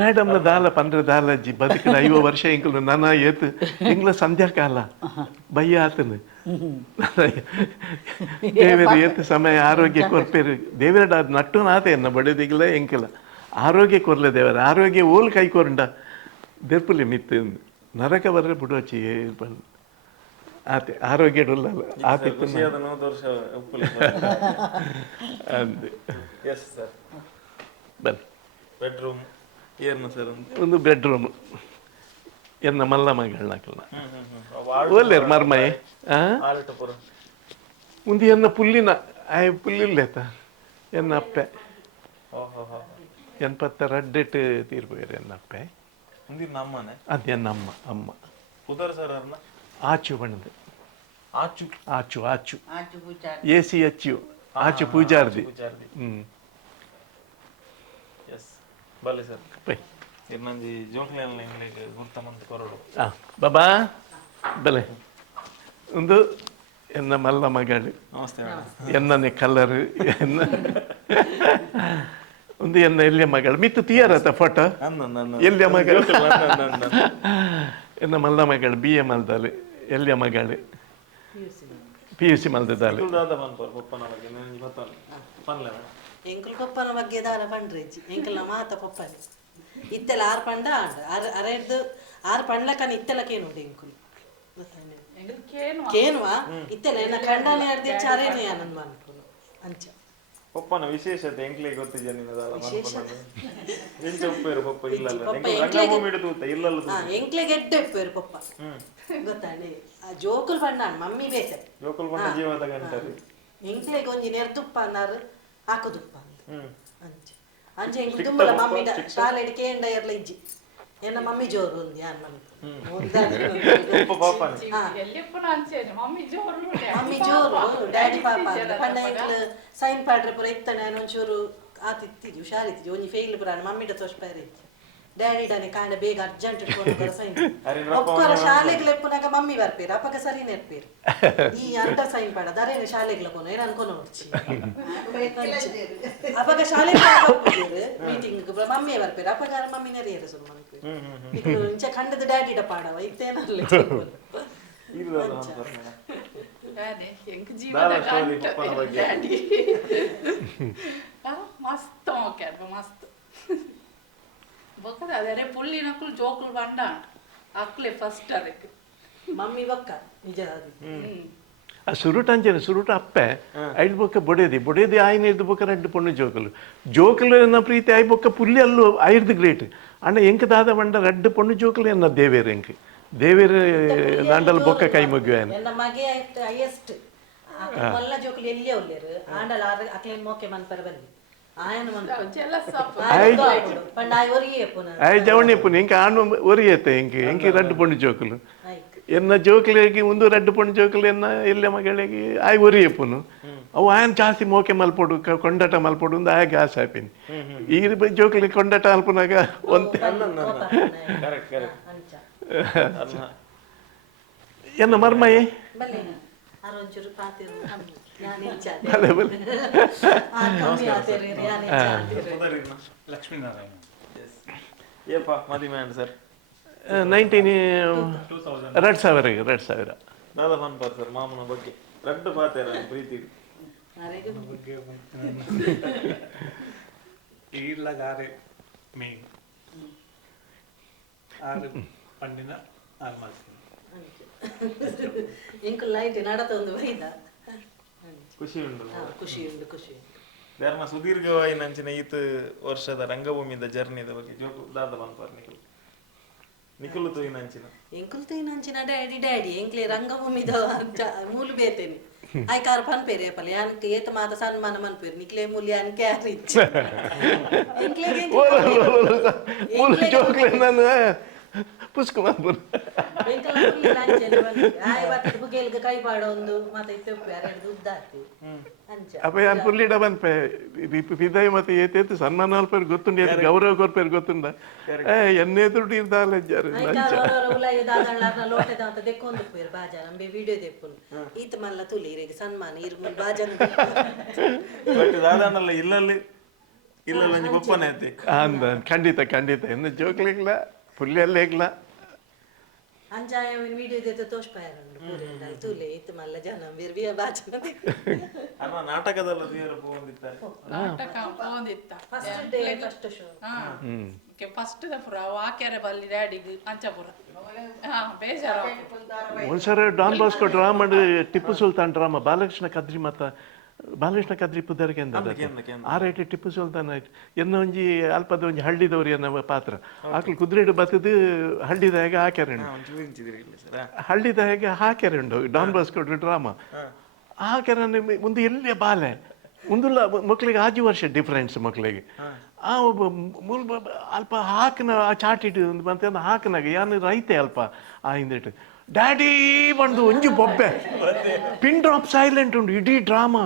ಮೇಡಮ್ನ ದಾಲ 15 ದಾಲಜ್ಜಿ ಬದುಕಿನ 50 ವರ್ಷ ಇಂಕಲು ನನ್ನ ಏತ್ ಇಂಗ್ಲ ಸಂಧ್ಯಾಕಾಲ ಬಯ್ಯ ಆತನು ದೇವರ ಏತ್ ಸಮಯ ಆರೋಗ್ಯ ಕೊರ್ಪೇರು ದೇವರ ನಟ್ಟು ನಾತೆ ಎನ್ನ ಬಡಿದಿಗಿಲ್ಲ ಎಂಕಿಲ್ಲ ಆರೋಗ್ಯ ಕೊರ್ಲೆ ದೇವರ ಆರೋಗ್ಯ ಓಲ್ ಕೈ ಕೊರಂಡ ದೆರ್ಪುಲಿ ಮಿತ್ತು ನರಕ ಬರ್ರೆ ಬಿಡೋಚಿ ಆತೆ ಆರೋಗ್ಯ ಆತಿತ್ತು ಬನ್ನಿ ಬೆಡ್ರೂಮ್ ಏನು ಸರ್ ಒಂದು ಬೆಡ್ರೂಮ್ ಎನ್ನ ಮಲ್ಲ ಮಗಳನ್ನ ಒಲ್ಲೇರು ಮರ್ಮೈ ಮುಂದೆ ಎನ್ನ ಪುಲ್ಲಿನ ಪುಲ್ಲಿಲ್ಲೇತ ಎನ್ನ ಅಪ್ಪೆ 82 ತೀರ್ಬೋಯ್ರು ಎನ್ನ ಅಪ್ಪೆ ಅದು ಎನ್ನ ಅಮ್ಮ ಆಚು ಬಣ್ಣದು ಆಚು ACHU ಆಚು ಪೂಜಾರ್ದಿ ಬಲೆ ಸರ್ ಇರ್ನಂಜಿ ಜೋಂಕ್ಲೆಲ್ ಇಂಗ್ಲಿಗೆ ಗುರ್ತಮಂತ ಕೊರಡು ಬಾಬಾ ಬಲೆ ಒಂದು ಎನ್ನ ಮಲ್ಲ ಮಗಳು ನಮಸ್ತೆ ಎನ್ನನೆ ಕಲರ್ ಎನ್ನ ಒಂದು ಎನ್ನ ಎಲ್ಲಿಯ ಮಗಳು ಮಿತ್ತು ತೀಯರತ್ತ ಫೋಟೋ ಎಲ್ಲಿಯ ಮಗಳು ಎನ್ನ ಮಲ್ಲ ಮಗಳು BA ಮಲ್ದಾಳು ಎಲ್ಲಿಯ ಮಗಳು PUC ಮಲ್ದಿದ್ದಾಳೆ. ಎಂಕಲ್ ಪಪ್ಪನ ಬಗ್ಗೆ ದಾರ ಪಂಡ್ರೆಜ್ಜಿ ಎಂಕಲ್ನ ಮಾತ ಪಪ್ಪನೆ ಇತ್ತೆಲ ಆರು ಪಂಡ ಅರೆಡ್ದು ಆರು ಪಂಡ್ಲಕನ ಇತ್ತೆಲಕೇನುಂಡು ಎಂಕುಲು ಕೇನುವಾ ಇತ್ತೆಲ ಎನ್ನ ಖಂಡನೆ ಅರ್ದಿ ಚಾರೇನೆ ಆನಂದ್ ಮನ್ಪುನು ಅಂಚ ಪಪ್ಪನ ವಿಶೇಷತೆ ಎಂಕ್ಲೆ ಗೊತ್ತಿದೆ ಎಂಕ್ಲೆ ಗೆಡ್ಡೆ ಉಪ್ಪೇರು ಪಪ್ಪ ಗೊತ್ತಾನೆ ಜೋಕುಲ್ ಪಂಡ ಮಮ್ಮಿ ಬೇತೆ ಜೋಕುಲ್ ಪಂಡ ಜೀವದ ಗಂಟರು ಎಂಕ್ಲೆಗೆ ಒಂಜಿ ನೆರ್ದುಪ್ಪ ಅನ್ನಾರು ಹಾಕುದುಪ್ಪ ಅಂತ ಅಂಚೆ ಅಂಚೆ ಎಂಕ್ ತುಂಬಲ ಮಮ್ಮಿ ಶಾಲೆಡ್ ಕೇಂಡ ಇರ್ಲ ಇಜ್ಜಿ ಎನ್ನ ಮಮ್ಮಿ ಜೋರು ಒಂದು ಯಾನ್ ಮಮ್ಮಿ ಜೋರು ಡ್ಯಾಡಿ ಪಾಪ ಪಂಡ ಎಂಕ್ಲು ಸೈನ್ ಪಾಡ್ರೆ ಪುರ ಇತ್ತಾನೆ ಒಂಚೂರು ಆತಿತ್ತಿದ್ವಿ ಹುಷಾರಿತ್ತಿದ್ವಿ ಒಂಜಿ ಫೇಲ್ ಪುರ ಮಮ್ಮಿಡ ತೋಷ್ಪಾರ ಇತ್ತು ಡ್ಯಾಡಿ ಡಾನೆ ಕಾಂಡ ಬೇಗ ಅರ್ಜೆಂಟ್ ಸೈನ್ ಒಕ್ಕರ ಶಾಲೆಗೆ ಲೆಪ್ಪುನಾಗ ಮಮ್ಮಿ ಬರ್ಪೇರು ಅಪ್ಪಗ ಸರಿ ನೆರ್ಪೇರು ಈ ಅಂಟ ಸೈನ್ ಪಾಡ ದರೇನೆ ಶಾಲೆಗೆ ಕೊನು ಏನು ಅನ್ಕೊಂಡು ನೋಡ್ಚಿ ಅಪ್ಪಗ ಶಾಲೆಗೆ ಮೀಟಿಂಗ್ ಮಮ್ಮಿ ಬರ್ಪೇರು ಅಪ್ಪಗ ಮಮ್ಮಿ ನೆರೆಯರು ಸುರು ಮನ್ಪೇರು ಇಂಚ ಖಂಡದ ಡ್ಯಾಡಿಡ ಪಾಡವ ಇತ್ತೇನಲ್ಲ ಮಸ್ತ್ ಮಸ್ತ್ ಅದೇ ಪುಳ್ಳಿ ನಕ್ಕಲು ಜೋಕುಲು ಬಂಡ ಅಕ್ಲೆ ಫಸ್ಟ್ ಅದಕ್ಕೆ ಮಮ್ಮಿ ಬೊಕ್ಕ ನಿಜ ಆ ಸುರುಟ್ ಅಂಚನೆ ಸುರುಟ್ ಅಪ್ಪೆ ಐದು ಬೊಕ್ಕ ಬೊಡೆದಿ ಆಯ್ನ ಇದ್ದು ಬೊಕ್ಕ ರೆಡ್ಡು ಪೊಣ್ಣು ಜೋಕುಲು ಎನ್ನ ಪ್ರೀತಿ ಆಯ್ ಬೊಕ್ಕ ಪುಲ್ಲಿ ಅಲ್ಲು ಐರ್ದು ಗ್ರೇಟ್ ಅಣ್ಣ ಎಂಕ ದಾದ ಬಂಡ ರೆಡ್ಡು ಪೊಣ್ಣು ಜೋಕುಲು ಎನ್ನ ದೇವೇರು ಎಂಕ್ ದೇವೇರು ದಾಂಡಲ್ ಬೊಕ್ಕ ಕೈ ಮುಗಿಯ ಎನ್ನ ಮಗೆ ಹೈಯೆಸ್ಟ್ ಮಲ್ಲ ಜೋಕುಲು ಎಲ್ಲಿಯೇ ಒಲ್ಲೇರು ಆಂಡಲ್ ಅಕ್ಲೇನ್ ಮೋಕೆ ಮನ್ಪರ ಬಂದಿ ಆಯ್ ಜವಣಿ ಪುನ ಎಂಕ ಆಣು ಒರಿಯತ್ತೆ ಎಂಕಿ ರಡ್ಡು ಪೊಣ್ಣು ಜೋಕುಲು ಎನ್ನ ಜೋಕುಲಿಗೆ ಒಂದು ರಡ್ಡು ಪೊಣ್ಣು ಜೋಕುಲು ಎನ್ನ ಎಲ್ಲ ಮಗಳಿಗೆ ಆಯ್ ಒರಿಯಪ್ಪುನು ಅವು ಆಯನ್ ಜಾಸ್ತಿ ಮೋಕೆ ಮಲ್ಪೊಡು ಕೊಂಡಟ ಮಲ್ಪೊಡು ಒಂದು ಆಯಗೆ ಆಸೆ ಆಪಿನಿ ಈ ಜೋಕುಲಿ ಕೊಂಡಟ ಅಲ್ಪನಾಗ ಒಂತೆ ಎನ್ನ ಮರ್ಮಯೇ ಲಕ್ಷ್ಮೀನಾರಾಯಣ ಮದಿಮೆ ಸರ್ 2000 ದಾದಾ ಫನ್ಪಾರ್ ಸರ್ ಮಾಮನ ಬಗ್ಗೆ ರಡ್ಡು ಪಾತೇರ ಪ್ರೀತಿ ಈರ್ಲಗಾರೆ ಮೇನ್ ಆರು ಪಂಡಿನ ಆರು ಮಾಡ್ತೀನಿ ಇಂಕು ಲೈಟ್ ನಡತೊಂದು ಬೈದ ಖುಷಿ ಉಂಟು ಖುಷಿ ಉಂಟು ಧರ್ಮ ಸುದೀರ್ಘವಾಗಿ ನಂಚಿನ ಈತ ವರ್ಷದ ರಂಗಭೂಮಿದ ಜರ್ನಿದ ಬಗ್ಗೆ ಜೋಕು ದಾದ ಬಂದ್ಪಾರ ನಿಖುಲು ತೋಯಿ ನಂಚಿನ ಎಂಕುಲ್ ತೋಯಿ ನಂಚಿನ ಡ್ಯಾಡಿ ಎಂಕ್ಲೆ ರಂಗಭೂಮಿದ ಮೂಲು ಬೇತೇನೆ ಆಯ್ಕಾರ ಪನ್ಪೇರಿ ಅಪ್ಪಲ್ಲ ಯಾನಕ್ಕೆ ಏತ ಮಾತ ಸನ್ಮಾನ ಮನ್ಪೇರಿ ನಿಕ್ಲೆ ಮೂಲ್ಯ ಯಾನಕ್ಕೆ ಯಾರು ಇಚ್ಛೆ ಪುಸ್ಕು ಮಾಡ್ಬೋದು ಕೈ ಪಾಡೊಂದು ಮತ್ತೆ ಉದ್ದಾತಿ ಅಪ್ಪ ಯಾನ್ ಪುಲ್ಲಿಡ ಬಂದ್ಪೆ ಪಿದಾಯಿ ಮತ್ತೆ ಏತೇತು ಸನ್ಮಾನ ಅಲ್ಪೇರು ಗೊತ್ತುಂಡು ಏತು ಗೌರವ ಕೊರ್ಪೇರು ಗೊತ್ತುಂಡ ಎನ್ನೇ ದುಡ್ಡು ಇರ್ದಾಲ ಲೋಟದ ಅಂತ ದೆಕ್ಕೊಂದು ಪೇರು ಬಾಜಾ ನಮ್ಗೆ ವಿಡಿಯೋ ದೆಪ್ಪುನು ಈತ ಮಲ್ಲ ತುಲಿ ಇರಿಗೆ ಸನ್ಮಾನ ಇರ್ಮುಲ್ ಬಾಜಾ ದಾದಾನಲ್ಲ ಇಲ್ಲಲ್ಲಿ ಗೊಪ್ಪನೆ ಐತಿ ಅಂದ ಖಂಡಿತ ಇನ್ನು ಜೋಕ್ಲಿಗ್ಲ ಪುಲ್ಲಿಯಲ್ಲೇಗ್ಲ ಅಂಜಾಯ ವಿಡಿಯೋ ದೇತ ತೋಷ್ಪಾಯರಂಡು ಪೂರೆಂಡ ತುಲೆ ಇತ್ತು ಮಲ್ಲ ಜನ ಬಿರ್ವಿಯ ಬಾಚನ ಅನ್ನ ನಾಟಕದಲ್ಲ ದೇವರು ಪೋಂದಿತ್ತಾರೆ ನಾಟಕ ಪೋಂದಿತ್ತ first day first show first ದ ಪುರ ವಾಕ್ಯಾರೆ ಬಲ್ಲಿ ಡ್ಯಾಡಿಗೆ ಅಂಚಪುರ ಬೇಜಾರ ಒಂದ್ಸರ Don Bosco drama Tipu Sultan drama Balakrishna Kadri ಪುದರ್ಗೆ ಆರೈಟ್ ಟಿಪ್ಪು ಸುಲ್ತಾನ್ ಆಯ್ತು ಎನ್ನ ಒಂಜಿ ಅಲ್ಪದ ಒಂಜಿ ಹಳ್ಳಿದವ್ರು ಎನ್ನ ಪಾತ್ರ ಆಕಳು ಕುದುರೆಡು ಬತ್ತದು ಹಳ್ಳಿದಾಗೆ ಹಾಕ್ಯಾರಂಡು ಹಾಕ್ಯಾರಂಡು ಡಾನ್ ಬಾಸ್ಕೋ ಡ್ರಾಮಾ ಹಾಕ್ಯಾರ ಒಂದು ಎಲ್ಲಿಯ ಬಾಲೆ ಒಂದುಲ್ಲ ಮಕ್ಕಳಿಗೆ 5 ವರ್ಷ ಡಿಫ್ರೆನ್ಸ್ ಮಕ್ಕಳಿಗೆ ಆ ಒಬ್ಬ ಅಲ್ಪ ಹಾಕನ ಆ ಚಾಟಿಟ್ಟು ಮತ್ತೆ ಹಾಕನಾಗ ಯಾನು ರೈತೆ ಅಲ್ಪ ಆ ಹಿಂದಿಟ್ಟು ಡ್ಯಾಡಿ ಬಂದು ಒಂಜಿ ಬೊಬ್ಬೆ ಪಿನ್ ಡ್ರಾಪ್ ಸೈಲೆಂಟ್ ಉಂಟು ಇಡೀ ಡ್ರಾಮಾ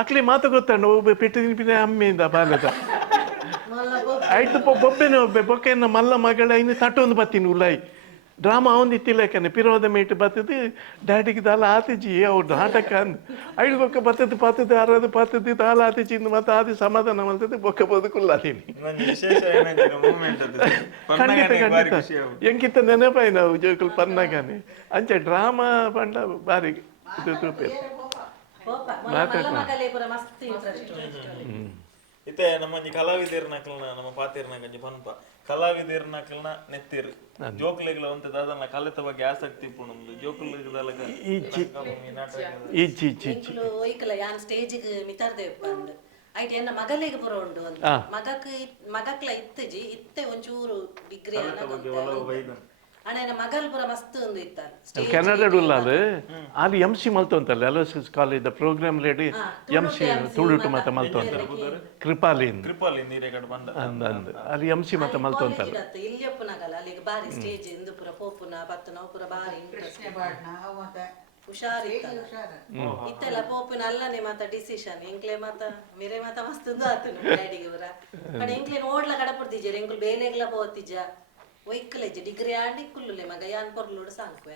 ಆಕ್ಲಿ ಮಾತು ಗೊತ್ತಂಡು ಒಬ್ಬ ಪೆಟ್ಟಿನ ಅಮ್ಮೆಯಿಂದ ಬಾಲ್ಯದ ಆಯ್ತು ಬೊಬ್ಬೆನೆ ಒಬ್ಬೆ ಬೊಕ್ಕೆನ ಮಲ್ಲ ಮಗಳ ಇನ್ನು ತಟ್ಟೊಂದು ಬತ್ತೀನಿ ಉಲಾಯಿ ಡ್ರಾಮಾ ಅವನು ಇತ್ತಿಲ್ಲಕನೆ ಪಿರೋದ ಮೇಟ್ ಬರ್ತದೆ ಡ್ಯಾಡಿಗೆ ದಾಲ ಆತಿಜಿ ಅವ್ರು ನಾಟಕ ಅಂದ್ ಐಡ್ಗೊಕ್ಕ ಬರ್ತದೆ ಪಾತದೆ ಅರದು ಪಾತದೆ ದಾಲ ಆತಿಜಿಂದ ಮತ್ತೆ ಆದಿ ಸಮಾಧಾನ ಮಾಡ್ತದೆ ಬೊಕ್ಕ ಬದುಕುಲ್ಲ ನೀನು ಖಂಡಿತ ಖಂಡಿತ ಎಂಕಿತ್ತ ನೆನಪಾಯಿ ನಾವು ಜೋಕುಲ್ ಪನ್ನಾಗಾನೆ ಅಂಚೆ ಡ್ರಾಮಾ ಪಂಡ ಬಾರಿ ಇದು ತೂಪೇರು ಮಗಲೇ ಪೂರ ಮಸ್ತ್ ಇಂಟ್ರೆಸ್ಟ್. ಇತ್ತೆ ನಮ್ಮಂಜಿ ಕಲಾವಿದರ ನಕಲ್ನ ನಮ್ಮ ಪಾತಿರ್ನ ಗಂಜಿ ಪನ್ಪ ಕಲಾವಿದರ ನಕಲ್ನ ನೆತ್ತಿರ್ ಜೋಕ್ಲೆಗ್ಲ ಒಂತ ದಾದನ ಕಲೆತ ಬಗ್ಗೆ ಆಸಕ್ತಿ ಪುಣಂದು ಜೋಕ್ಲೆಗ್ದಲಗ ಇಜ್ಜಿ ಎಂಕ್ಲು ಒಯ್ಕಲ ಯಾನ್ ಸ್ಟೇಜಿಗ್ ಮಿತಾರ್ದೆ ಬಂದು ಐಟ್ ಎನ್ನ ಮಗಲಿಗೆ ಪುರ ಉಂಡು ಅಂತ ಮಗಕ್ಲ ಇತ್ತಜಿ ಇತ್ತೆ ಒಂಚೂರು ಡಿಗ್ರಿ ಅಣ್ಣ ಮಗಲ್ ಪುರ ಮಸ್ತ್ ಒಂದು ಇತ್ತ ಕೆನಡಾಡು ಉಲ್ಲಾಲು ಅಲ್ಲಿ MC ಮಲ್ತೊಂತಲ್ಲ Aloysius college program ready MC ತುಳುಟು ಮತ ಮಲ್ತೊಂತ ಕೃಪಾಲಿನ್ ಅಂದ ಅಲ್ಲಿ MC ಮತ ಮಲ್ತೊಂತಲ್ಲ ಇಲ್ಲಿಯಪ್ಪನಗಲ್ಲ ಅಲ್ಲಿಗೆ ಬಾರಿ ಸ್ಟೇಜ್ ಇಂದು ಪುರ ಪೋಪುನ ಪತ್ತು ನಾವು ಪುರ ಬಾರಿ ಇಂಟ್ರೆಸ್ಟ್ ಹುಷಾರಿತ್ತಲ್ಲ ಇತ್ತೆಲ್ಲ ಪೋಪಿನ ಅಲ್ಲನೆ ಮಾತ ಡಿಸಿಷನ್ ಎಂಕ್ಲೆ ಮಾತ ಮೇರೆ ಮಾತ ಮಸ್ತ್ ಆತು ಡ್ಯಾಡಿಗೆ ಪುರ ಕಡೆ ಎಂಕ್ಲೆ ನೋಡ್ಲ ಕಡಪಡ್ತಿಜ್ಜ ಎಂಕ್ಲು ಬೇಲೆಗ್ಲ ಪೋತಿಜ್ಜ ಒಯ್ಕಲೆಜ್ಜ ಡಿಗ್ರಿ ಆಡಿ ಕುಲ್ಲುಲೆ ಮಗ ಯಾನ್ ಪೊರ್ಲುಡು ಸಾಂಕು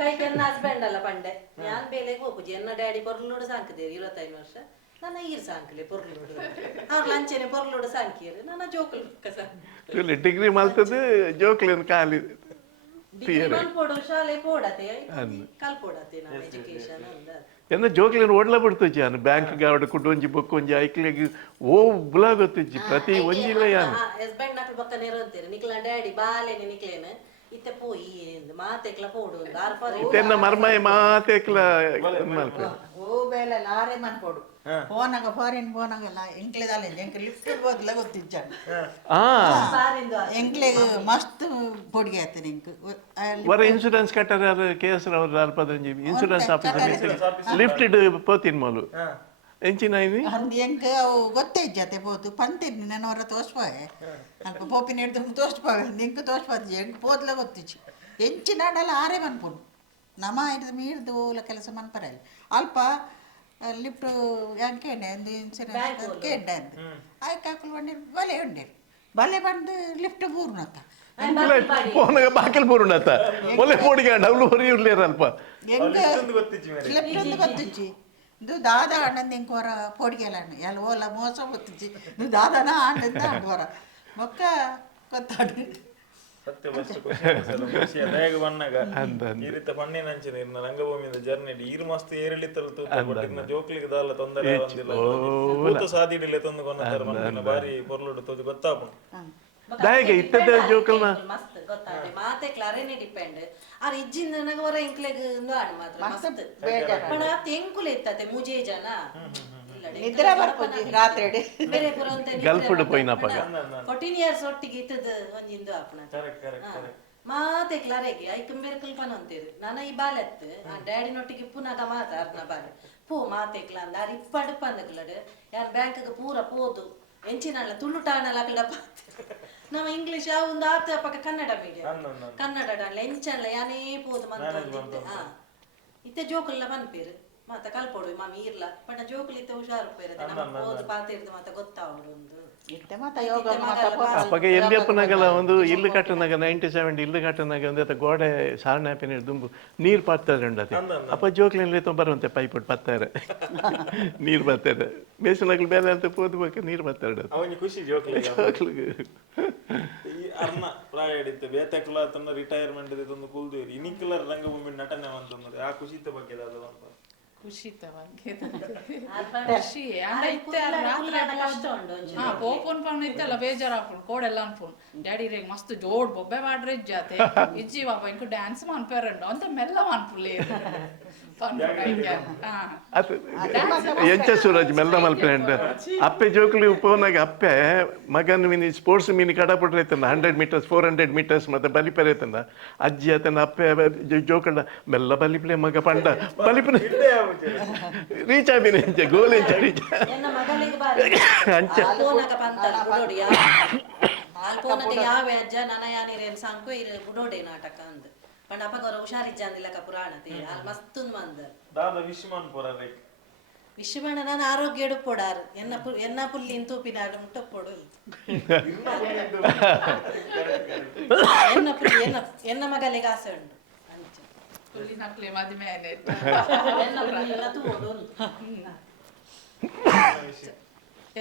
ಕೈಗೆ ಎನ್ನ ಹಸ್ಬೆಂಡ್ ಅಲ್ಲ ಪಂಡೆ ಯಾನ್ ಬೇಲೆಗೆ ಹೋಗುಜಿ ಎನ್ನ ಡ್ಯಾಡಿ ಪೊರ್ಲುಡು ಸಾಂಕದೇರಿ 25 ವರ್ಷ ನನ್ನ ಈರ್ ಸಾಂಕ್ಲೆ ಪೊರ್ಲುಡು ಅವ್ರ ಲಂಚನೆ ಪೊರ್ಲುಡು ಸಾಂಕಿಯರು ನನ್ನ ಜೋಕುಲ್ ಸಾಂಕ್ ಡಿಗ್ರಿ ಮಲ್ತದು ಜೋಕ್ಲೇನ್ ಖಾಲಿ ಡಿಗ್ರಿ ಮಲ್ಪೋಡು ಶಾಲೆ ಪೋಡತೆ ಕಲ್ಪೋಡತೆ ನಾನು ಎಜುಕೇಶನ್ ಅಂದ ಎಂದ ಜೋಕ್ಲೇನು ಓಡ್ಲ ಬಿಡ್ತಜ್ಜಿ ನಾನು ಬ್ಯಾಂಕ್ ಗಾವಡ ಕುಡ್ಕೊಂಜಿ ಬೊಕ್ಕೊಂಜಿ ಐಕ್ಲೆಗೆ ಓ ಬುಲಾ ಗೊತ್ತಜ್ಜಿ ಪ್ರತಿ ಒಂಜಿಲ ಯಾನು ಹಸ್ಬೆಂಡ್ ನಕ್ಲು ಬಕ್ಕ ನೆರಂತೀರಿ ನಿಕ್ಲ ಡ್ಯಾಡಿ ಬಾಲೆನೆ ನಿಕ್ಲೇನು ಇತ್ತೆ ಪೋಯಿ ಮಾತೆಕ್ಲ ಪೋಡು ಇತ್ತೆನ್ನ ಮರ್ಮಾಯ ಮಾತೆಕ್ಲ ಮಲ್ಪ ಓ ಬೇಲೆ ಲಾರೆ ಮನ್ಪೋಡು ಫೋನಾಗ ಫಾರಿನ್ ಫೋನಾಗಲ್ಲ ಎಂಕ್ಲೆದಲ್ಲ ಎಂಕ್ ಲಿಫ್ಟ್ ಇರ್ಬೋದಿಲ್ಲ ಗೊತ್ತಿಜ್ಜ ಎಂಕ್ಲೆಗ್ ಮಸ್ತ್ ಪೊಡಿಗೆ ಆಯ್ತು ನಿಂಕು ವರ ಇನ್ಶೂರೆನ್ಸ್ ಕಟ್ಟರ KS ರವ್ರ ಅಲ್ಪದಂಜಿ ಇನ್ಶೂರೆನ್ಸ್ ಆಫೀಸ್ ಲಿಫ್ಟೆಡ್ ಪೋತಿನ್ ಮೊಲು ಎಂಚಿನ ಅಂದ್ ಎಂಕ್ ಅವು ಗೊತ್ತೇ ಇಜ್ಜತೆ ಪೋತು ಪಂತಿರ್ನಿ ನನ್ನ ಹೊರ ತೋರ್ಸ್ಪಾವೆ ಅಲ್ಪ ಪೋಪಿನ ಹಿಡ್ದು ತೋರ್ಸ್ಪಾವೆ ಎಂಕ್ ತೋರ್ಸ್ಪಾತಿ ಎಂಕ್ ಪೋದ್ಲ ಗೊತ್ತಿಜ್ಜಿ ಎಂಚಿನಾಡಲ್ಲ ಆರೆ ಮನ್ಪುಡು ನಮ ಹಿಡ್ದು ಮೀರ್ದು ಓಲ ಕೆಲಸ ಮನ್ಪರಲ್ಲ ಅಲ್ಪ ಲಿಫ್ಟ್ ಎಂಕೇಂಡೆ ಒಂದು ಇನ್ಸೂರೆನ್ಸ್ ಕೇಂಡೆ ಅಂದು ಆಯ್ಕೆ ಹಾಕಲು ಬಂದಿರು ಬಲೆ ಉಂಡಿರು ಬಲೆ ಬಂದು ಲಿಫ್ಟ್ ಬೂರ್ನತ್ತ ಫೋನಾಗ ಬಾಕಲ್ ಬೂರುಣತ ಒಳ್ಳೆ ಪೋಡಿಗೆ ಡಬ್ಲು ಹೊರಿ ಇರ್ಲೇರಲ್ಪ ಎಂಗ ಲಿಫ್ಟ್ ಒಂದು ಗೊತ್ತಿಜ್ಜಿ ಇದು ದಾದ ಆಂಡಂದು ಎಂಕ್ ಹೊರ ಪೋಡಿಗೆಲ್ಲ ಎಲ್ಲ ಓಲ ಮೋಸ ಗೊತ್ತಿಜ್ಜಿ ಇದು ದಾದನ ಆಂಡಂದ ಆಂಡ್ ಹೊರ ಮೊಕ್ಕ ಗೊತ್ತಾಡು ಸತ್ಯ ಫಸ್ಟ್ ಖುಷಿ ದಯಗ ಬಣ್ಣಗ ಈ ರೀತಿ ಪಣ್ಣಿನಂಚಿನ ಇರ್ನ ರಂಗಭೂಮಿಯಿಂದ ಜರ್ನಿ ಈರು ಮಸ್ತ್ ಏರಿಳಿತಲು ತೂತ ಜೋಕ್ಲಿಗೆ ದಾಲ ತೊಂದರೆ ಬಂದಿಲ್ಲ ಕೂತು ಸಾದಿಡಿಲೆ ತಂದು ಕೊನ್ನತರ ಮಣ್ಣಿನ ಬಾರಿ ಪೊರ್ಲುಡು ತೋಜು ಗೊತ್ತಾಪುಂಡು ದಾಯಿಗೆ ಇತ್ತದ ಜೋಕಲ್ನ ಮಸ್ತ್ ಗೊತ್ತಾದೆ ಮಾತೆ ಕ್ಲಾರೇನೆ ಡಿಪೆಂಡ್ ಆರ್ ಇಜ್ಜಿಂದ ನನಗೆ ಹೊರ ಎಂಕ್ಲೆಗ್ ಆಡ್ ಮಾತ್ರ ಮಸ್ತ್ ಪಣ ತೆಂಕುಲೆ ಇತ್ತತೆ ಮುಜೆ ಜನ ನಿದ್ರೆ ಬರ್ಪುಜಿ ರಾತ್ರಿ ಬೇರೆ ಪುರ ಅಂತ ಗಲ್ಫುಡ್ ಪೋಯಿನಪ್ಪಗ 14 ಇಯರ್ಸ್ ಒಟ್ಟಿಗೆ ಇತ್ತದ ಒಂಜಿಂದು ಆಪಣ ಮಾತೆ ಕ್ಲಾರೆಗೆ ಐಕಂಬೇರ್ ಕಲ್ಪನ ಅಂತೀರು ನಾನು ಈ ಬಾಲೆತ್ ಆ ಡ್ಯಾಡಿನೊಟ್ಟಿಗೆ ಪುನಗ ಮಾತಾಡ್ನ ಬಾಲೆ ಪೋ ಮಾತೆ ಕ್ಲಾ ಅಂದ ಆರ್ ಇಪ್ಪಡುಪ ಅಂದಕ್ಲಡ್ ಯಾರು ಬ್ಯಾಂಕ್ಗೆ ಪೂರ ಪೋದು ಎಂಚಿನಲ್ಲ ತುಳುಟಾಣಲ ಅಕಲ್ಡ ನಾವು ಇಂಗ್ಲಿಷ್ ಒಂದು ಆತ ಪಕ್ಕ ಕನ್ನಡ ಮೀಡಿಯಂ ಕನ್ನಡ ಎಂಚಲ್ಲ ಯಾನೇ ಪೋದು ಮಂತ ಇತ್ತೆ ಜೋಕಲ್ಲ ಮನ್ಪೇರು ಮಾತ ಕಲ್ಪೊಡು ಮಾಮಿ ಇರ್ಲ ಪಂಡ ಜೋಕುಲ್ ಇತ್ತೆ ಹುಷಾರು ಪೇರದೆ ನಮ್ಮ ಪೋದು ಪಾತಿರ್ದು ಮಾತ ಗೊತ್ತಾವಡು ಒಂದು ಇತ್ತೆ ಮಾತ ಯೋಗ ಮಾತ ಅಪ್ಪಗೆ ಎಲ್ಲಿಯಪ್ಪನಾಗಲ್ಲ ಒಂದು ಇಲ್ಲು ಕಟ್ಟನಾಗ 97 ಇಲ್ಲು ಕಟ್ಟನಾಗ ಒಂದು ಗೋಡೆ ಸಾರ್ನಾಪಿನ ದುಂಬು ನೀರು ಪಾತ್ತಾರೆ ಉಂಡತೆ ಅಪ್ಪ ಜೋಕ್ಲಿನಲ್ಲಿ ಬರುವಂತೆ ಪೈಪುಟ್ ಪತ್ತಾರೆ ನೀರು ಬರ್ತಾರೆ ಬೇಸನಗಳು ಬೇರೆ ಅಂತ ಪೋದ್ಬೇಕು ನೀರು ಬರ್ತಾರೆ ಅವನಿಗೆ ಖುಷಿ ಜೋಕ್ಲಿಗೆ ಅರ್ನ ಪ್ರಾಯ ಹಿಡಿತೆ ಬೇತಕ್ಲ ತನ್ನ ರಿಟೈರ್ಮೆಂಟ್ ಇದೊಂದು ಕುಲ್ದೇರಿ ಇನಿಕ್ಲರ್ ರಂಗಭೂಮಿ ನಟನೆ ಅಂತಂದ್ರೆ ಆ ಖುಷಿತ ಬಗ್ಗೆ ಅದು ಖುಷಿತ ಬಗ್ಗೆ ಖುಷಿ ಪೋಪನ್ ಪನ್ ಇತ್ತಲ್ಲ ಬೇಜಾರಾಪುಂಡು ಕೋಡೆಲ್ಲ ಅನ್ಪುಂಡು ಡ್ಯಾಡಿ ರೇಗ್ ಮಸ್ತ್ ಜೋಡ್ ಬೊಬ್ಬೆ ಮಾಡ್ರೆ ಜಾತೆ ಇಜ್ಜಿ ಬಾಬಾ ಇಂಕು ಡ್ಯಾನ್ಸ್ ಮನ್ಪೇರಂಡು ಅಂತ ಮೆಲ್ಲ ಮನ್ಪುಲೆ ಎಂಚ ಸೂರಜ್ ಮೆಲ್ಲ ಮಲ್ಪೇಂಡ ಅಪ್ಪೆ ಜೋಕ್ಲಿ ಪೋನಾಗ ಅಪ್ಪೆ ಮಗನ್ mini sports mini ಕಡಪಟ್ರೈತಂದ 100 meters 400 meters ಮತ್ತೆ ಬಲಿಪೆರೈತಂದ ಅಜ್ಜಿ ಆತನ ಅಪ್ಪೆ ಜೋಕಂಡ ಮೆಲ್ಲ ಬಲಿಪ್ಲೆ ಮಗ ಪಂಡ ಬಲಿಪನ ರೀಚ್ ಆಬಿನ ಎಂಚ ಗೋಲ್ ಎಂಚ ರೀಚ್ ಅಂಚ ಯಾವೆ ಅಜ್ಜ ನನ್ನ ಯಾನಿರೇನ್ ಸಾಂಕು ಇರು ಬುಡೋಡೆ ನಾಟಕ ಅಂದ ಪಂಡ ಅಪ್ಪ ಗೌರ ಹುಷಾರಿಜ್ಜ ಅಂದಿಲ್ಲ ಪುರಾಣತೆ ಅಲ್ಲಿ ಮಸ್ತ್ ಮಂದ ದಾದ ವಿಶ್ಮನ್ ಪುರ ವಿಶ್ವಬಣ್ಣ ನಾನು ಆರೋಗ್ಯ ಎಡುಪೋಡಾರು ಎನ್ನ ಪುಲ್ಲಿನ ತೂಪಿನಾಡು ಮುಟ್ಟಪ್ಪೋಡು ಎನ್ನ ಪುಲ್ಲಿ ಎನ್ನ ಮಗಲಿಗೆ ಆಸೆ ಉಂಟು ಪುಲ್ಲಿ ನಕ್ಲೆ ಮದುವೆ ಎನ್ನ ಪುಲ್ಲಿನ ತೂಡು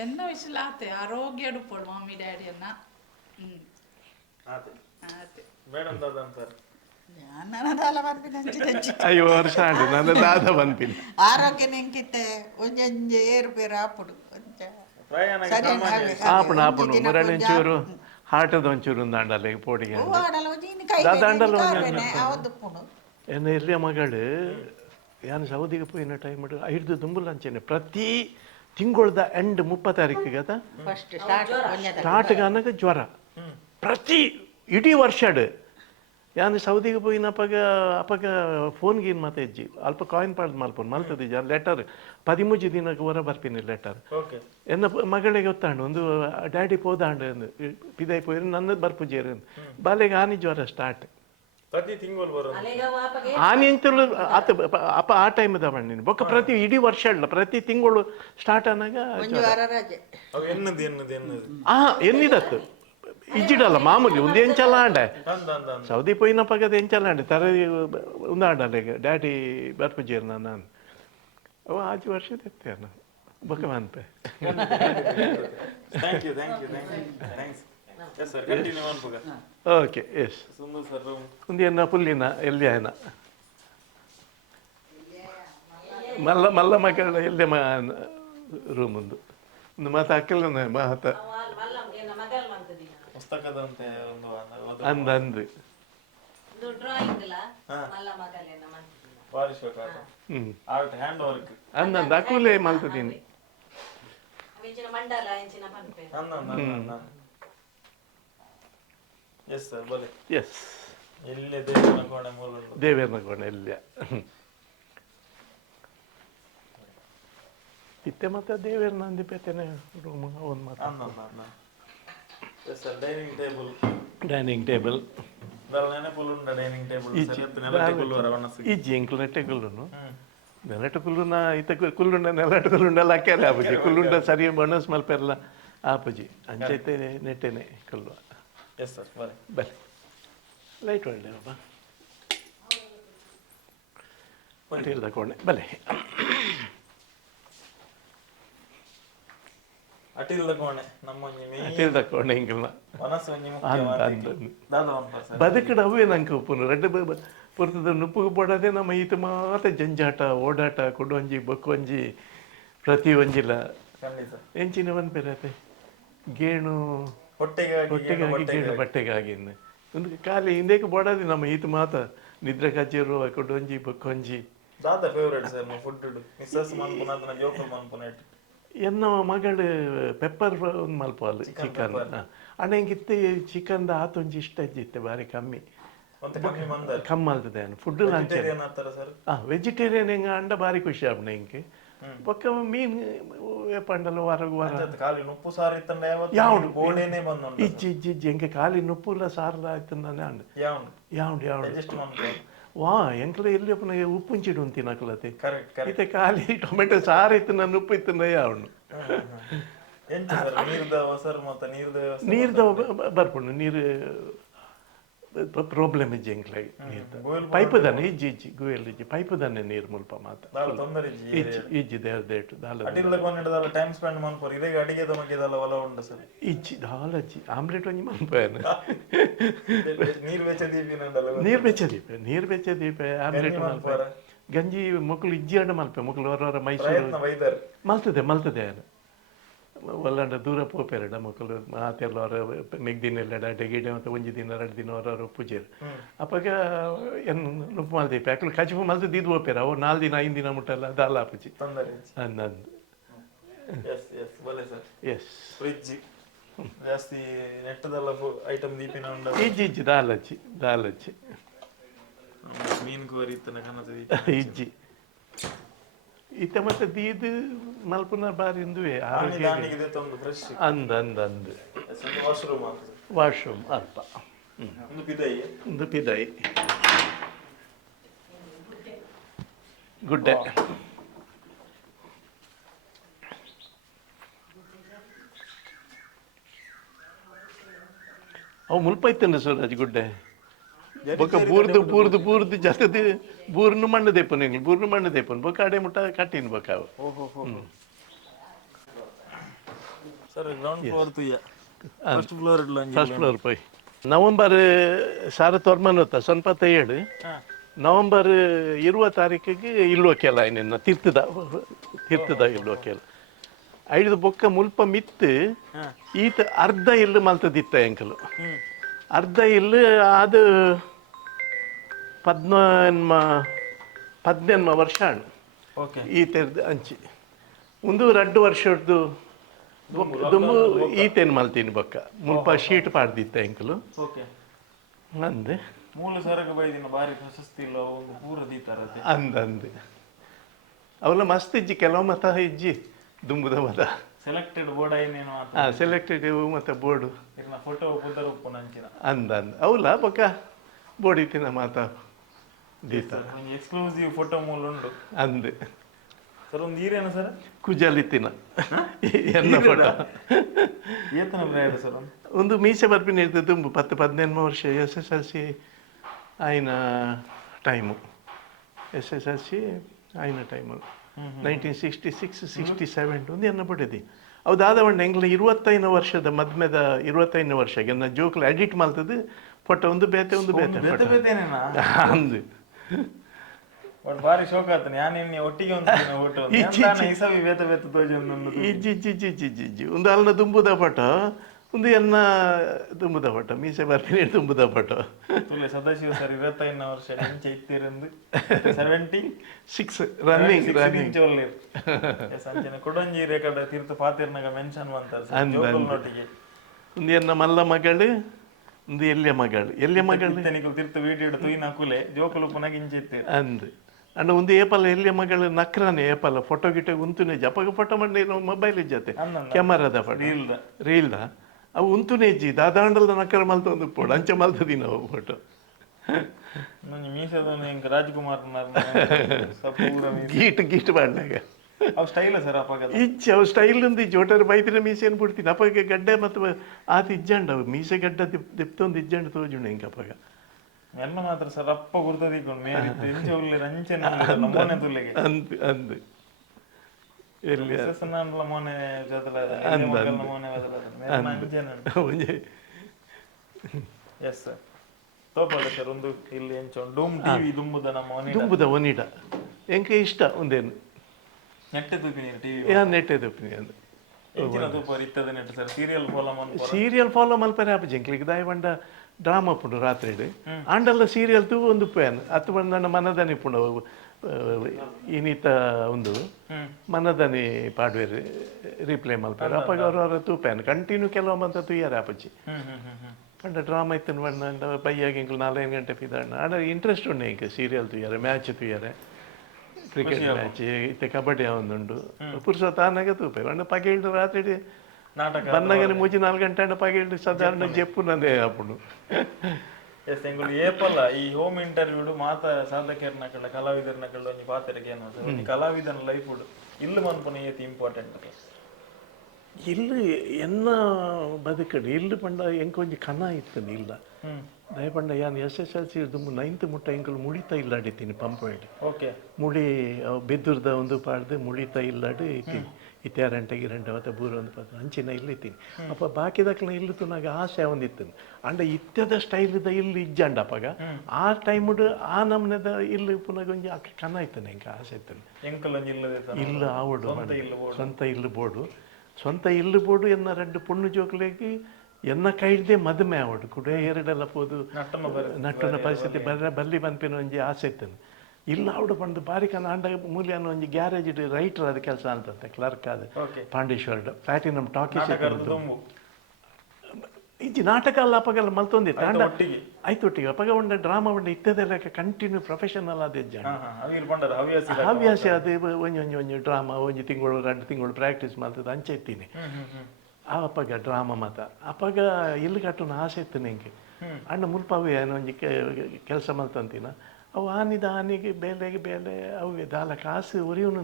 ಎನ್ನ ವಿಷಯ ಆತೆ ಆರೋಗ್ಯ ಎಡುಪೋಡು ಮಮ್ಮಿ ಡ್ಯಾಡಿಯನ್ನ ಆತೆ ಮೇಡಮ್ ದಾದ ಅಂತಾರೆ ನನ್ನದಾಲ ಬಂದ್ಬಿಟ್ಟು ಅಯ್ಯೋ ವರ್ಷ ಆಂಡು ನನ್ನ ದಾದ ಬಂದ್ಪಿನ ಆರೋಗ್ಯ ನೆಂಕಿತ್ತೆ ಒಂಜೊಂಜೆ ಏರುಪೇರು ಆಪುಡು ಪ್ರಯಾಣ ಸರಿ ಆಪುಣ ಆಪುಣ ಮುರಳೊಂಚೂರು ಹಾಟದ ಒಂಚೂರು ದಾಂಡಲೆ ಪೋಡಿಗೆ ಅವತ್ತುಪ್ಪುಡು ಎನ್ನ ಹಿರಿಯ ಮಗಳು ಯಾನು ಸೌದಿಗೆ ಪೋಯಿನ ಟೈಮ್ ಐದು ದುಂಬುಲ್ ಅಂಚೆನೆ ಪ್ರತಿ ತಿಂಗಳದ ಎಂಡ್ 30 ತಾರೀಕಿಗೆ ಅದ ಫಸ್ಟ್ ಸ್ಟಾರ್ಟ್ಗೆ ಅನ್ನಕ ಜ್ವರ ಪ್ರತಿ ಇಡೀ ವರ್ಷಡ್ ಯಾನು ಸೌದಿಗೆ ಪೋಯಿನ ಅಪಗ ಫೋನ್ಗೇನು ಮಾತ ಇಜ್ಜಿ ಅಲ್ಪ ಕಾಯಿನ್ ಪಾಡ್ದು ಮಲ್ಪೊಂಡು ಮಲ್ತದಿಜ್ಜಿ ಲೆಟರ್ 13 ದಿನಕ್ಕೆ ಹೊರ ಬರ್ಪಿನಿ ಲೆಟರ್ ಎನ್ನ ಮಗಳಿಗೆ ಗೊತ್ತಾಂಡು ಒಂದು ಡ್ಯಾಡಿ ಪೋದಾಂಡು ಅಂದು ಪಿದೈ ಪೋಯಿರು ನನ್ನ ಬರ್ಪುಜೇರು ಬಾಲೆಗೆ ಆನಿ ಜ್ವರ ಸ್ಟಾರ್ಟ್ ಪ್ರತಿ ತಿಂಗಳು ಬರೋ ಆನಿ ಅಂತೂ ಆತ ಅಪ್ಪ ಆ ಟೈಮ್ ತಗೊಂಡಿನಿ ಬೊಕ್ಕ ಪ್ರತಿ ಇಡೀ ವರ್ಷ ಅಲ್ಲ ಪ್ರತಿ ತಿಂಗಳು ಸ್ಟಾರ್ಟ್ ಆನಾಗ ರಜೆ ಅವು ಎನ್ನದು ಎನ್ನದು ಎನ್ನದು ಎನ್ನಿದತ್ತು ಇಜ್ಜಿಡಲ್ಲ ಮಾಮೂಲಿ ಒಂದು ಎಂಚಲ್ಲ ಆಂಡೆ ಸೌದಿ ಪೋಯಿನ ಪಗದ ಎಂಚಲ್ಲ ಆಂಡೆ ತರ ಒಂದು ಆಂಡಲ್ಲ ಡ್ಯಾಡಿ ಬರ್ಪುಜೇರು ನಾನು ಅವ ಆಜು ವರ್ಷದ ಎತ್ತೆ ನಾನು ಬೊಕ್ಕ ಮನ್ಪೆ thank you thanks yes sir continue ಮಾಡ್ಬೋಗ ಓಕೆ ಎಸ್ ಸುಂದರ್ ಸರ್ ಒಂದು ಎನ್ನ ಪುಲ್ಲಿನ ಎಲ್ಲಿ ಆಯ್ನ ಮಲ್ಲ ಮಕ್ಕಳ ಎಲ್ಲೇ ರೂಮ್ ಒಂದು ಮಾತು ಅಕ್ಕಲ್ನ ಮಾತ ಪುಸ್ತಕದಂತೆ ಒಂದು ಅಂದು ಆರ್ಟ್ ಹ್ಯಾಂಡ್ ವರ್ಕ್ ಅಂದಂದು ಅಕ್ಕೂಲೆ ಮಲ್ತದೀನಿ ಮಂಡಲ ಎಂಚಿನ ಪನ್ಪೆ ಎಸ್ ಸರ್ ಬಲೆ ಎಸ್ ಇಲ್ಲೇ ದೇವರ ಕೋಣೆ ಮೂಲ ದೇವೇರ್ನ ಕೋಣೆ ಎಲ್ಲ ಇತ್ತೆ ಮತ್ತೆ ದೇವೇರ್ನ ಅಂದಿ ಪೇತೇನೆ ರೂಮ್ ಒಂದು ಮಾತು ಎಸ್ ಸರ್ ಡೈನಿಂಗ್ ಟೇಬಲ್ ನೆನಪುಲುಂಡ ಡೈನಿಂಗ್ ಟೇಬಲ್ ಇಜ್ಜಿ ಎಂಕ್ಲು ನೆಟ್ಟೆ ಕುಲ್ಲುನು ನೆಲಟು ಕುಲ್ಲುನ ಇತ ಕುಲ್ಲುಂಡ ನೆಲಟು ಕುಲ್ಲುಂಡಲ್ಲ ಅಕ್ಕಾರೆ ಆಪುಜಿ ಕುಲ್ಲುಂಡ ಸರಿ ಬಣ್ಣಸ್ ಮಲ್ಪೆಲ್ಲ ಆಪುಜಿ ಅಂಚೈತೆ ನೆಟ್ಟೆನೆ ಕುಲ್ವ ಎಸ್ ಸರ್ ಬಲೆ ಬಲೆ ಲೈಟ್ ಒಳ್ಳೆ ಬಾಬಾ ಅಟಿಲ್ ತಗೊಂಡೆ ಬಲೆ ಅಟಿಲ್ ತಗೊಂಡೆ ನಮ್ಮ ಅಟಿಲ್ ತಗೊಂಡೆ ಹಿಂಗಿಲ್ಲ ಮನಸ್ಸು ಬದುಕಡ ಅವೇ ನಂಗೆ ಉಪ್ಪುನು ರೆಡ್ ಪುರ್ತದ ನುಪ್ಪುಗೆ ಪಡೋದೇ ನಮ್ಮ ಈತ ಮಾತ ಜಂಜಾಟ ಓಡಾಟ ಕೊಡೊಂಜಿ ಬಕ್ಕೊಂಜಿ ಪ್ರತಿ ಒಂಜಿಲ್ಲ ಎಂಚಿನ ಒಂದು ಪೆರತೆ ಗೇಣು ಹೊಟ್ಟೆಗಾಗಿ ಗೇಣು ಬಟ್ಟೆಗಾಗಿ ಒಂದು ಖಾಲಿ ಹಿಂದೇಕೆ ಬೋಡೋದು ನಮ್ಮ ಈತ ಮಾತ ನಿದ್ರೆ ಕಚ್ಚೇರು ಕೊಡೊಂಜಿ ಬಕ್ಕೊಂಜಿ ದಾದ ಫೇವರೇಟ್ ಸರ್ ಫುಡ್ ಮಿಸ್ಸಸ್ ಮನ್ಪುನ ಅದನ್ನ ಜೋಕಲ್ ಮನ್ಪುನ ಎನ್ನ ಮಗಳು ಪೆಪ್ಪರ್ ಒಂದು ಮಲ್ಪಲ್ ಚಿಕನ್ ಅಣ್ಣಂಗಿತ್ತೆ ಚಿಕನ್ದ ಆತೊಂಜಿ ಇಷ್ಟ ಇದ್ದಿತ್ತೆ ಬಾರಿ ಕಮ್ಮಿ ಕಮ್ಮಲ್ತದೆ ಫುಡ್ ವೆಜಿಟೇರಿಯನ್ ಹೆಂಗ ಅಂಡ ಬಾರಿ ಖುಷಿ ಆಪಣ ಹಿಂಗೆ ಪಕ್ಕ ಮೀನ್ ಪಂಡಲ ಹೊರಗೆ ಇಜ್ಜಿ ಹೆಂಗೆ ಖಾಲಿ ನುಪ್ಪುಲ ಸಾರ್ಲ ಆಯ್ತು ನಾನು ಅಂಡ ಯಾವ್ದು ವಾ ಎಂಕ್ಲ ಎಲ್ಲಿ ಅಪ್ಪನ ಉಪ್ಪುಂಚಿಡು ತಿನ್ನಕ್ಲತೆ ಇತ್ತೆ ಖಾಲಿ ಟೊಮೆಟೊ ಸಾರು ಇತ್ತು ನಾನು ಉಪ್ಪು ಇತ್ತು ಯಾವಣ್ಣು ನೀರ್ದ ಬರ್ಪುಂಡು ನೀರು ಪ್ರಾಬ್ಲಮ್ ಇಜ್ಜಿ ಎಂಕ್ಲಾಗಿ ಪೈಪ್ ದಾನೆ ಇಜ್ಜಿ ಗುಯಲ್ ಇಜ್ಜಿ ಪೈಪ್ ದಾನೆ ನೀರು ಮುಲ್ಪ ಮಾತ ಇಜ್ಜಿ ದೇಟ್ ಟೈಮ್ ಸ್ಪೆಂಡ್ ಮಾಡ್ತಾರೆ ಇದೇ ಅಡಿಗೆ ತಮಗೆದಲ್ಲ ಒಲ ಉಂಟು ಸರ್ ಇಜ್ಜಿ ದಾಲಜ್ಜಿ ಆಮ್ಲೆಟ್ ಒಂಜಿ ಮಲ್ಪೇನು ನೀರು ಬೆಚ್ಚದೀಪ ನೀರು ಬೆಚ್ಚದೀಪ ಆಮ್ಲೆಟ್ ಮಲ್ಪೆ ಗಂಜಿ ಮಕ್ಕಳು ಇಜ್ಜಿ ಹಣ್ಣು ಮಲ್ಪೆ ಮಕ್ಕಳು ಹೊರ ಮೈಸೂರು ಮಲ್ತದೆ ಒಲ್ಲಂಡ ದೂರ ಪೋಪೆರಡ ಮಕ್ಕಳು ಮಾತೆಲ್ಲ ಹೊರ ಮೆಗ್ದಿನೆಲ್ಲ ಡೆಗಿಡೆ ಮತ್ತು ಒಂಜಿ ದಿನ 2 ದಿನ ಹೊರ ಪೂಜೆರು ಅಪ್ಪಾಗ ಏನು ನುಪ್ಪು ಮಲ್ದೀಪ ಯಾಕಲು ಕಚಿಪು ಮಲ್ತದ್ದು ಇದು ಹೋಗ್ಯಾರ ಅವು 4 ದಿನ 5 ದಿನ ಮುಟ್ಟಲ್ಲ ದಾಲ ಪೂಜೆ ಅಂದಂದು ಎಸ್ ಜಾಸ್ತಿ ನೆಟ್ಟದಲ್ಲ ಐಟಮ್ ದೀಪಿನ ಇಜ್ಜಿ ದಾಲಜ್ಜಿ ಮೀನು ಕೋರಿ ಇಜ್ಜಿ ಇತ್ತ ಮತ್ತೆ ದೀದು ಮಲ್ಪುನ ಬಾರಿ ಇಂದುವೆ ಅಂದ್ ವಾಶ್ರೂಮ್ ಅಲ್ಪ ಒಂದು ಪಿದೈ ಗುಡ್ಡೆ ಅವು ಮುಲ್ಪ ಇತ್ತಂಡ ಸೂರಜ್ ಗುಡ್ಡೆ ಬೊಕ್ಕ ಬೂರ್ದು ಜತದೆ ಬೂರ್ನು ಮಣ್ಣು ದೇಪನ್ ಎಂಗ್ಲು ಬೂರ್ನು ಮಣ್ಣು ದೇಪನ್ ಬೊಕ್ಕ ಅಡೆ ಮುಟ್ಟ ಕಟ್ಟಿನ ಬೊಕ್ಕ ಅವು. ಸರ್ ಗ್ರೌಂಡ್ ಫ್ಲೋರ್ ತುಯ್ಯ ಫಸ್ಟ್ ಫ್ಲೋರ್ ಫಸ್ಟ್ ಫ್ಲೋರ್ ಪೈ ನವಂಬರ್ ಸಾರ ತೊರ್ಮನೊತ್ತ ಸ್ವಲ್ಪ ತಯ್ಯಡು ನವಂಬರ್ 20 ತಾರೀಕಿಗೆ ಇಲ್ಲೋಕೆಲ್ಲ ನಿನ್ನ ತೀರ್ಥದ ಇಲ್ಲೋಕೆಲ್ಲ ಐದು ಬೊಕ್ಕ ಮುಲ್ಪ ಮಿತ್ತು ಈತ ಅರ್ಧ ಇಲ್ಲು ಮಲ್ತದಿತ್ತ ಎಂಕಲು ಅರ್ಧ ಇಲ್ಲು ಅದು 14 ವರ್ಷ ಈತ ಅಂಚಿ ಒಂದು 2 ವರ್ಷದ್ದು ದುಂಬು ಈತೇನು ಮಲ್ತೀನಿ ಬೊಕ್ಕ ಮುಲ್ಪ ಶೀಟ್ ಪಾಡ್ದಿತ್ತ ಎಂಕಲು ಅಂದೆ ಮೂಲ ಸರಗ ಬೈದಿನ ಬಾರಿ ಪ್ರಶಸ್ತಿ ಇಲ್ಲ ಒಂದು ಪೂರ ದೀತಾರತೆ ಅಂದೆ ಅವಲ್ಲ ಮಸ್ತ್ ಇಜ್ಜಿ ಕೆಲವು ಮತ ಇಜ್ಜಿ ದುಂಬುದ ಮತ ಸೆಲೆಕ್ಟೆಡ್ ಬೋರ್ಡ್ ಏನೇನು ಸೆಲೆಕ್ಟೆಡ್ ಮತ್ತೆ ಬೋರ್ಡು ಫೋಟೋ ಪುದರ್ ಉಪ್ಪು ನಂಚಿನ ಅಂದ ಅವಲ್ಲ ಬೊಕ್ಕ ಬೋರ್ಡ್ ಇತ್ತಿನ ಮಾತ ದೀತ ಎಕ್ಸ್ಕ್ಲೂಸಿವ್ ಫೋಟೋ ಮೂಲ ಉಂಡು ಅಂದೆ ಸರ್ ಒಂದು ಈರೇನು ಸರ್ ಕುಜಲಿತ್ತಿನ ಎನ್ನ ಫೋಟೋ ಏತನ ಬ್ರ್ಯಾಂಡ್ ಸರ್ ಒಂದು ಮೀಸೆ ಬರ್ಪಿನ ಇರ್ತದೆ ತುಂಬು 10-15 ವರ್ಷ SSLC ಆಯ್ನ ಟೈಮು SSLC ಆಯ್ನ ಟೈಮು 1966-67 ಒಂದು ಎನ್ನ ಪಡೆದಿ ಹೌದಾದ ಒಂದು ಎಂಗ್ಲ 25 ವರ್ಷದ ಮದ್ಮೆದ 25 ವರ್ಷ ಎನ್ನ ಜೋಕ್ಲು ಎಡಿಟ್ ಮಾಡ್ತದೆ ಫೋಟೋ ಒಂದು ಬೇತೆ ಅಂದು ಬಾರಿ ಶೋಕ ಆತನ ಯಾನೇ ಒಟ್ಟಿಗೆ ಒಂದು ಇಸವಿ ಬೇತ ಬೇತ ಇಜ್ಜಿ ಒಂದು ಅಲ್ನ ದುಂಬುದ ಫೋಟೋ ಒಂದು ಎನ್ನ ದುಂಬುದ ಫೋಟೋ ಮೀಸೆ ಬರ್ತೀನಿ ದುಂಬುದ ಫೋಟೋ ಸದಾಶಿವ ಸರ್ 25 ವರ್ಷ ಇಂಚೆ ಇತ್ತಿರಂದು 76 ರನ್ನಿಂಗ್ ಕೊಡಂಜಿ ರೇಖಾಡ ತೀರ್ಥ ಪಾತಿರ್ನಾಗ ಮೆನ್ಷನ್ ಮಾಡ್ತಾರೆ ನೋಟಿಗೆ ಒಂದು ಎನ್ನ ಮಲ್ಲ ಮಗಳು ಒಂದು ಎಲ್ಲಿಯ ಮಗಳು ತೀರ್ಥ ವಿಡಿಯೋ ತುಯಿ ನಕುಲೆ ಜೋಕುಲು ಪುನಃ ಇಂಚಿತ್ತೆ ಅಂದು ಅಣ್ಣ ಒಂದು ಏಪಲ್ಲ ಎಲ್ಲಿಯ ಮಗಳು ನಕ್ರಾನೆ ಏಪಲ್ಲ ಫೋಟೋ ಗಿಟ ಉಂತುನೆ ಜಪಗ ಫೋಟೋ ಮಾಡಿ ಮೊಬೈಲ್ ಇಜ್ಜತೆ ಕ್ಯಾಮರಾದ ಫೋಟೋ ರೀಲ್ದ ಅವು ಉಂತುನೆ ಇಜ್ಜಿ ದಾದಾಂಡಲ್ದ ನಕ್ಕರ ಮಲ್ತ ಒಂದು ಪೋಡು ಅಂಚೆ ಮಲ್ತದಿ ನಾವು ಫೋಟೋ ಮೀಸದ ರಾಜ್ಕುಮಾರ್ ಗೀಟ್ ಮಾಡ್ನಾಗ ಅವು ಸ್ಟೈಲ್ ಸರ್ ಅಪ್ಪಾಗ ಇಜ್ಜಿ ಅವು ಸ್ಟೈಲ್ ಒಂದು ಜೋಟರ್ ಬೈತಿನ ಮೀಸೆಯನ್ನು ಬಿಡ್ತೀನಿ ಅಪ್ಪಗೆ ಗಡ್ಡೆ ಮತ್ತು ಆತ ಇಜ್ಜಂಡ ಅವು ಮೀಸೆ ಗಡ್ಡ ದಿಪ್ತೊಂದು ಇಜ್ಜಂಡ ತೋಜುಂಡು ಹಿಂಗೆ ಅಪ್ಪಗ ಎಲ್ಲ ಮಾತ್ರ ಸರ್ ಅಪ್ಪ ಗುರ್ತದಿಕೊಂಡು ಮೋನೆ ತುಲ್ಲಿಗೆ ಅಂದು ಎಲ್ಲಿ ಮೋನೆ ಎಸ್ ತೋಪದ ಸರ್ ಒಂದು ಇಲ್ಲಿ ಡೂಮ್ ಟಿವಿ ದುಂಬುದ ನಮ್ಮ ದುಂಬುದ ಒನಿಡ ಎಂಕೆ ಇಷ್ಟ ಒಂದೇನು ನೆಟ್ಟೆ ತೂಪಿನಿ ಟಿವಿ ನೆಟ್ಟೆ ತೂಪಿನಿ ಅಂದು ಸೀರಿಯಲ್ ಫಾಲೋ ಮಲ್ಪರೆ ಆಪ ಜಂಕ್ಲಿಗೆ ದಾಯ ಬಂಡ ಡ್ರಾಮಾ ಪುಂಡು ರಾತ್ರಿ ಆಂಡಲ್ಲ ಸೀರಿಯಲ್ ತೂ ಒಂದು ಪೇನ್ ಹತ್ತು ಬಂದು ನನ್ನ ಮನದನಿ ಪುಂಡು ಇನ್ನಿತ ಒಂದು ಮನದನಿ ಪಾಡ್ವೇರು ರೀಪ್ಲೇ ಮಲ್ಪೇರು ಅಪ್ಪಾಗ ಅವ್ರವ್ರ ತೂಪೇನು ಕಂಟಿನ್ಯೂ ಕೆಲವೊಮ್ಮಂತ ತುಯ್ಯಾರ ಆಪಚ್ಚಿ ಪಂಡ ಡ್ರಾಮಾ ಇತ್ತನ ಬಣ್ಣ ಬೈಯಾಗಿ ಇಂಕ್ಲು 4 ಗಂಟೆ ಪಿದಣ್ಣ ಆಡ ಇಂಟ್ರೆಸ್ಟ್ ಉಂಡೆ ಇಂಕ ಸೀರಿಯಲ್ ತುಯ್ಯಾರೆ ಮ್ಯಾಚ್ ತುಯ್ಯಾರೆ ಕ್ರಿಕೆಟ್ ಮ್ಯಾಚ್ ಇತ್ತೆ ಕಬಡ್ಡಿ ಒಂದುಂಡು ಪುರ್ಸೊತ್ತು ಆನಾಗ ತೂಪೆ ಬಣ್ಣ ಪಗೇಳ್ದು ರಾತ್ರಿ ಬನ್ನಗನೆ 3-4 ಗಂಟೆ ಪಗೇಳ್ದು ಸಾಧಾರಣ ಜಪ್ಪು ನಂದೇ ಅಪ್ಪುಡು ಎಸ್ ಎಂಗುಳು ಏಪಲ್ಲ ಈ ಹೋಮ್ ಇಂಟರ್ವ್ಯೂಡು ಮಾತ ಸಾಧಕರ್ನಕಲ್ಲ ಕಲಾವಿದರ್ನಕಲ್ಲ ಒಂಜಿ ಪಾತೆರೆಗೆ ಏನು ಒಂಜಿ ಕಲಾವಿದನ ಲೈಫ್ ಉಡು ಇಲ್ಲು ಮನ್ಪುನ ಏತಿ ಇಂಪಾರ್ಟೆಂಟ್ ಇಲ್ಲು ಎನ್ನ ಬದುಕಡು ಇಲ್ಲು ಪಂಡ ಎಂಕೊಂಜಿ ಕನ ಇತ್ತನು ಇಲ್ಲ ದಯಪಂಡ ಯಾನ್ SSLC ದುಂಬು 9th ಮುಟ್ಟ ಎಂಕಲು ಮುಳಿತ ಇಲ್ಲಾಡಿತೀನಿ ಪಂಪೇಡ್ ಮುಳಿ ಬೆದ್ದೂರ್ದ ಒಂದು ಪಾಡ್ದು ಮುಳಿತ ಇಲ್ಲಾಡಿ ಇತ್ಯಾರಂಟೆ ಮತ್ತೆ ಬೂರ ಒಂದು ಪಾತ್ರ ಅಂಚಿನ ಇಲ್ಲಿತ್ತೀನಿ ಅಪ್ಪ ಬಾಕಿದಕ್ಲ ಇಲ್ಲು ತುನಾಗ ಆಸೆ ಒಂದಿತ್ತನು ಅಂಡ ಇತ್ಯದ ಸ್ಟೈಲ್ದ ಇಲ್ಲಿ ಇಜ್ಜಂಡ ಅಪ್ಪಗ ಆ ಟೈಮುಡು ಆ ನಮ್ನೆದ ಇಲ್ಲಿ ಪುನಃ ಒಂಜಿ ಕನ ಇತ್ತನು ಎಂಕ ಆಸೆ ಇತ್ತನು ಇಲ್ಲ ಆವಡು ಸ್ವಂತ ಇಲ್ಲು ಬೋಡು ಎನ್ನ 2 ಪುಣ್ಣು ಜೋಕ್ಲೆಗೆ ಎನ್ನ ಕೈಡ್ದೆ ಮದುವೆ ಆವಡು ಕುಡೆ ಎರಡೆಲ್ಲ ಪೋದು ನಟ್ಟನ ಪರಿಸ್ಥಿತಿ ಬಲ್ಲಿ ಬಂಪಿನ ಒಂಜಿ ಆಸೆ ಇತ್ತನು ಇಲ್ಲ ಅವಡು ಬಂದು ಬಾರಿಕನ ಆಂಡ ಮೂಲ್ಯನ ಒಂಜಿ ಗ್ಯಾರೇಜ್ ರೈಟರ್ ಅದು ಕೆಲಸ ಅಂತಂತೆ ಕ್ಲರ್ಕ್ ಅದು ಪಾಂಡೇಶ್ವರ ಪ್ಲಾಟಿನಮ್ ಟಾಕೀಸ್ ಇಜ್ಜಿ ನಾಟಕ ಅಲ್ಲ ಅಪ್ಪಗೆಲ್ಲ ಮಲ್ತೊಂದಿತ್ತು ಆಂಡ ಆಯ್ತೊಟ್ಟಿಗೆ ಅಪ್ಪಗ ಒಂದ ಡ್ರಾಮಾ ಒಂದ ಇತ್ತದೆಲ್ಲ ಕಂಟಿನ್ಯೂ ಪ್ರೊಫೆಷನಲ್ ಆದ ಹವ್ಯಾಸ ಅದು ಒಂಜಿ ಡ್ರಾಮಾ ಒಂಜಿ ತಿಂಗಳು 2 ತಿಂಗಳು ಪ್ರಾಕ್ಟೀಸ್ ಮಾಡ್ತದೆ ಅಂಚೆ ಇತ್ತೀನಿ ಆ ಅಪ್ಪಗ ಡ್ರಾಮಾ ಮಾತ ಅಪ್ಪಗ ಇಲ್ಲಿ ಕಟ್ಟುನ ಆಸೆ ಇತ್ತು ನಿಂಗೆ ಅಣ್ಣ ಮುಲ್ಪ ಅವು ಏನೋ ಒಂಜಿ ಕೆಲಸ ಮಲ್ತಂತಿನ ಅವು ಆನಿಗೆ ಬೇಲೆ ಅವು ದಾಲ ಕಾಸು ಉರಿಯುನು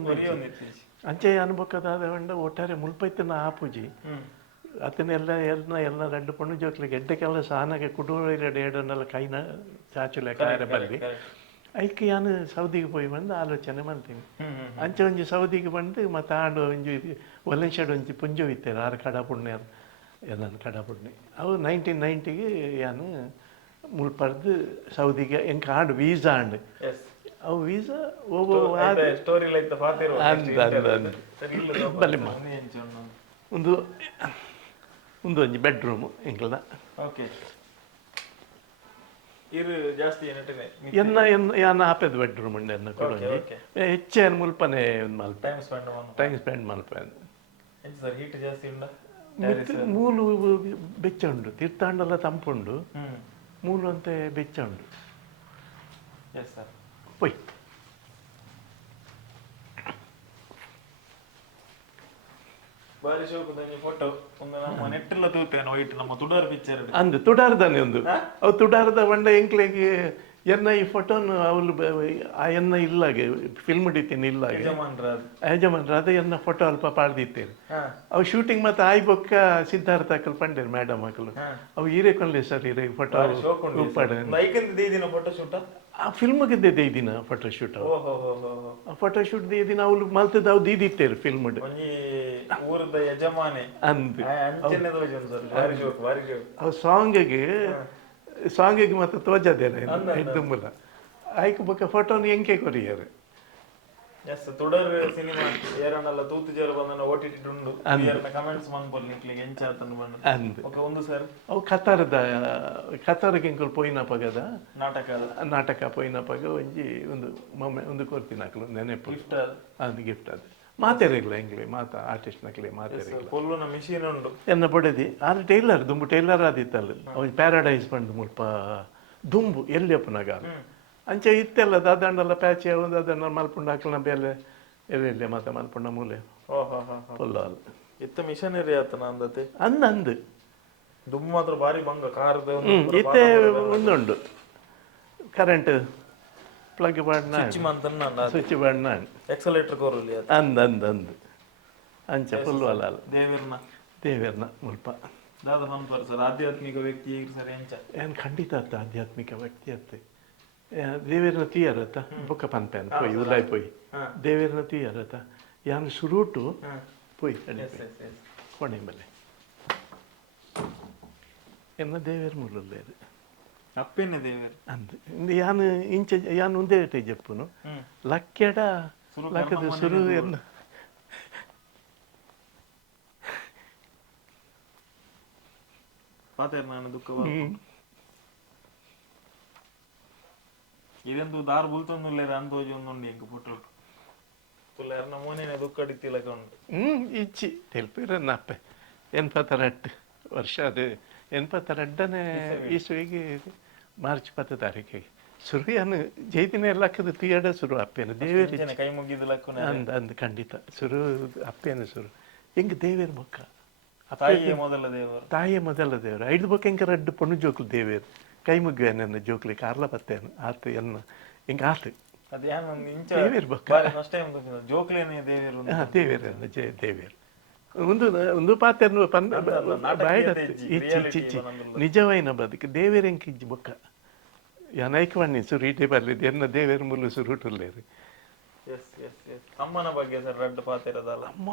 ಅಂಚೆ ಅನುಭವದಾದ ಹೊಂಡ ಒಟ್ಟಾರೆ ಮುಲ್ಪ ಇತ್ತನ ಆಪುಜಿ ಅದನ್ನೆಲ್ಲ ಎಲ್ಲ ரெண்டு பொண்ணு ಜೋಕ್ಲಿಗೆ ಎಡ್ಡಕ್ಕೆಲ್ಲ ಸಾನಾಗೆ ಕುಡುವರೆ ಏಡನ್ನೆಲ್ಲ ಕೈನ ಚಾಚುಲೆ ಕಾಯರ ಬಲ್ಲಿ ಐಕೆ ನಾನು ಸೌದಿಗೆ போய் ಬಂದು ಆಲೋಚನೆ ಮಾಡ್ತೀನಿ ಅಂಚೆ ಒಂಜಿ ಸೌದಿಗೆ ಬಂದು ಮತ್ತೆ ಆಡು ಒಂಜಿ ಒಲೆಂಶಡ್ ಒಂಜಿ ಪುಂಜು ಇತ್ತೇರು ಆರು ಕಡ ಪುಣ್ಯ ಎಲ್ಲನು ಕಡ ಪುಣ್ಯ ಅವು 1990ಗೆ ಯಾನು ಮುಲ್ಪರ್ದು ಸೌದಿಗೆ ಎಂಕ ಆಡು ವೀಸಾ ಅಂಡು ಅವು ವೀಸಾ ಸ್ಟೋರಿ ಲೈಕ್ ದ ಫಾತಿರ್ ಬಲ್ಲಿಮ್ಮ ಒಂದು ಒಂಜಿ ಬೆಡ್ರೂಮು ಎಂಕಲ್ನ ಓಕೆ ಇರು ಜಾಸ್ತಿ ಏನಟನೆ ಯಾನ ಆಪೆದ ಬೆಡ್ರೂಮ್ ಉಂಡು ಎನ್ನ ಕೊಡೊಂಜಿ ಹೆಚ್ಚೇನು ಮುಲ್ಪನೆ ಮಲ್ಪ ಟೈಮ್ ಸ್ಪೆಂಡ್ ಮಲ್ಪೆ ಸರ್ ಹೀಟ್ ಜಾಸ್ತಿ ಉಂಡ ಮೂಲು ಬೆಚ್ಚ ಉಂಡು ತೀರ್ಥಾಂಡೆಲ್ಲ ತಂಪುಂಡು ಮೂಲು ಅಂತ ಬೆಚ್ಚ ಉಂಡು ಎಸ್ ಸರ್ ಪೊಯ್ ಬಾರಿ ಶೋಕುದಂಜಿ ಫೋಟೋ ಒಂದು ನಮ್ಮ ನೆಟ್ಟೆಲ್ಲ ತೂತೇನು ವೈಟ್ ನಮ್ಮ ತುಡಾರ್ ಪಿಕ್ಚರ್ ಅಂದು ತುಡಾರ್ದಾನೆ ಒಂದು ಅವು ತುಡಾರದ ಬಂಡ ಎಂಕ್ಲೆಗೆ ಎನ್ನ ಈ ಫೋಟೋನು ಅವಳು ಆ ಎನ್ನ ಇಲ್ಲಾಗೆ ಫಿಲ್ಮ್ ಹಿಡಿತೀನಿ ಇಲ್ಲಾಗೆ ಯಜಮಾನ್ರ ಅದೇ ಎನ್ನ ಫೋಟೋ ಅಲ್ಪ ಪಾಡ್ದಿತ್ತೇನೆ ಅವು ಶೂಟಿಂಗ್ ಮತ್ತೆ ಆಯ್ ಬೊಕ್ಕ ಸಿದ್ಧಾರ್ಥ ಹಾಕಲ್ ಪಂಡೇರು ಮೇಡಮ್ ಹಾಕಲು ಅವು ಹೀರೇಕೊಂಡ್ಲೆ ಸರ್ ಹೀರೆ ಫೋಟೋ ಫೋಟೋ ಶೂಟ್ ಆ ಫಿಲ್ಮ್ಗೆ ದಿನ ಫೋಟೋ ಶೂಟ್ ಆ ಫೋಟೋ ಶೂಟ್ ದಿನ ಅವಳು ಮಲ್ತದ ಅವು ದೀದಿತ್ತೇರು ಫಿಲ್ಮ್ ಊರದ ಯಜಮಾನೆ ಅಂದು ಅವು ಸಾಂಗಿಗೆ ಮತ್ತೆ ತೋಜದೇನೆ ದುಂಬುಲ ಆಯ್ಕೆ ಬೊಕ್ಕ ಫೋಟೋನು ಎಂಕೆ ಕೊರಿಯರು ಎಸ್ ತುಡರ್ ಸಿನಿಮಾ ಏರನೆಲ್ಲ ತೂತು ಜೇರು ಬಂದನ ಓಟಿಟಿ ಉಂಡು ಏರನ ಕಮೆಂಟ್ಸ್ ಮನ್ಪೊಲ್ ನಿಕ್ಲಿಗೆ ಎಂಚಾತನು ಬಂದು ಅಂದು ಓಕೆ ಒಂದು ಸರ್ ಅವು ಕತಾರಕ್ಕೆ ಎಂಕಲ್ ಪೋಯಿನ ಪಗದ ನಾಟಕ ಪೋಯಿನ ಪಗ ಒಂಜಿ ಒಂದು ಕೊರ್ತಿನ ಹಾಕಲು ನೆನೆಪು ಗಿಫ್ಟ್ ಅದು ಗಿಫ್ಟ್ ಅದು ಮಾತೇರಿಲ್ಲ ಎಂಗ್ಲಿ ಆರ್ಟಿಸ್ಟ್ ನಕ್ಲಿ ಮಾತೇರಿಲ್ಲ ಪೊಲ್ಲುನ ಮಿಷಿನ್ ಉಂಡು ಎನ್ನ ಬಡದಿ ಆದ್ರೆ ಟೈಲರ್ ದುಂಬು ಟೈಲರ್ ಆದಿತ್ತಲ್ಲ ಅವ್ನು ಪ್ಯಾರಡೈಸ್ ಬಂದು ಮುಲ್ಪ ದುಂಬು ಎಲ್ಲಿಯಪ್ಪನಾಗ ಅಂಚೆ ಇತ್ತೆಲ್ಲ ದಾದಂಡೆಲ್ಲ ಪ್ಯಾಚೆ ಒಂದು ಅದನ್ನ ಮಲ್ಪುಂಡು ಹಾಕಲ ಬೇಲೆ ಎಲ್ಲಿ ಮತ್ತೆ ಮಲ್ಪುಂಡ ಮೂಲೆ ಪೊಲ್ಲ ಅಲ್ಲ ಇತ್ತ ಮಿಷನರಿ ಆತನ ಅಂದತೆ ಅಂದು ದುಂಬು ಮಾತ್ರ ಬಾರಿ ಬಂಗ ಕಾರ್ದ ಇತ್ತೆ ಒಂದುಂಡು ಕರೆಂಟ್ ಪ್ಲಗ್ ಬಾಡ್ನ ಸ್ವಿಚ್ ಬಾಡ್ನ ಎಕ್ಸಲೇಟರ್ ಕೋರಲಿ ಅಂದು ಅಂಚ ಫುಲ್ ಅಲ್ಲ ದೇವೇರ್ನ ಮುಲ್ಪ ದಾದ ಮನ್ಪರ್ ಸರ್ ಆಧ್ಯಾತ್ಮಿಕ ವ್ಯಕ್ತಿ ಸರ್ ಎಂಚ ಏನು ಖಂಡಿತ ಅತ್ತ ಆಧ್ಯಾತ್ಮಿಕ ವ್ಯಕ್ತಿ ಅತ್ತೆ ದೇವೇರ್ನ ತೀಯರತ್ತ ಬೊಕ್ಕ ಪನ್ಪೆನ್ ಪೋಯ್ ಉಲಾಯ್ ಪೋಯ್ ದೇವೇರ್ನ ತೀಯರತ್ತ ಯಾನು ಸುರೂಟು ಪೋಯ್ ಕೊಣೆ ಮೇಲೆ ಎನ್ನ ದೇವೇರ್ ಮುಲ್ಲುಲ್ಲೇರು ಅಪ್ಪೇನೆ ದೇವೇರ್ ಅಂದು ಯಾನು ಒಂದೇ ಟೈ ಜಪ್ಪುನು ಲಕ್ಕೆಡ ಲಕ್ಕದ ಸುರು ಎನ್ನ ಪಾತೇರ್ ನಾನು ದುಃಖ ಇದಂತೂ ದಾರ್ ಬುಲ್ತೊಂದುಲ್ಲೇರ ಅಂತೋಜಿ ಒಂದುಂಡು ಎಂಕ ಫೋಟೋ ತುಲ್ಲೇರ್ನ ಮೋನೇನೆ ದುಃಖ ಅಡಿತಿಲಕ ಉಂಟು ಇಚ್ಚಿ ತೆಲ್ಪಿರನ್ನಪ್ಪೆ 82 ವರ್ಷ ಅದು 82ನೇ ಈಸ್ವಿಗೆ ಮಾರ್ಚ್ 10 ತಾರೀಕಿಗೆ ಸುರು ಯಾನು ಜೈದಿನ ಲಕ್ಕದ ತೀಯಡ ಸುರು ಅಪ್ಪೇನು ದೇವೇರಿ ಕೈ ಮುಗಿದ ಲಕ್ಕನೆ ಅಂದು ಖಂಡಿತ ಸುರು ಅಪ್ಪೇನು ಸುರು ಹೆಂಗ ದೇವೇರು ಬೊಕ್ಕ ತಾಯಿಯ ಮೊದಲ ದೇವರು 5 ಬೊಕ್ಕ ಹೆಂಗ ರಡ್ಡು ಪೊಣ್ಣು ಜೋಕ್ಲು ದೇವೇರು ಕೈ ಮುಗಿವೆ ನನ್ನ ಜೋಕ್ಲಿ ಕಾರ್ಲ ಬತ್ತೇನು ಆತು ಎನ್ನ ಹಿಂಗ ಆತು ದೇವೇರು ಬೊಕ್ಕ ದೇವೇರನ್ನ ದೇವೇರು ಒಂದು ಪಾತ್ರೆ ಇಚ್ಚಿ ನಿಜವೈನ ಬದುಕು ದೇವೇರೆಂಕ ಇಜ್ಜಿ ಬೊಕ್ಕ ಯಾನೈಕವಣ್ಣಿ ಸುರೀಟೆ ಬರ್ಲಿದ್ದು ಎನ್ನ ದೇವೇರ ಮುಲ್ಲು ಸುರುಟುಲ್ಲೇರು ಅಮ್ಮನ ಬಗ್ಗೆ ಸರ್ ರಡ್ಡು ಪಾತಿರದಲ್ಲ ಅಮ್ಮ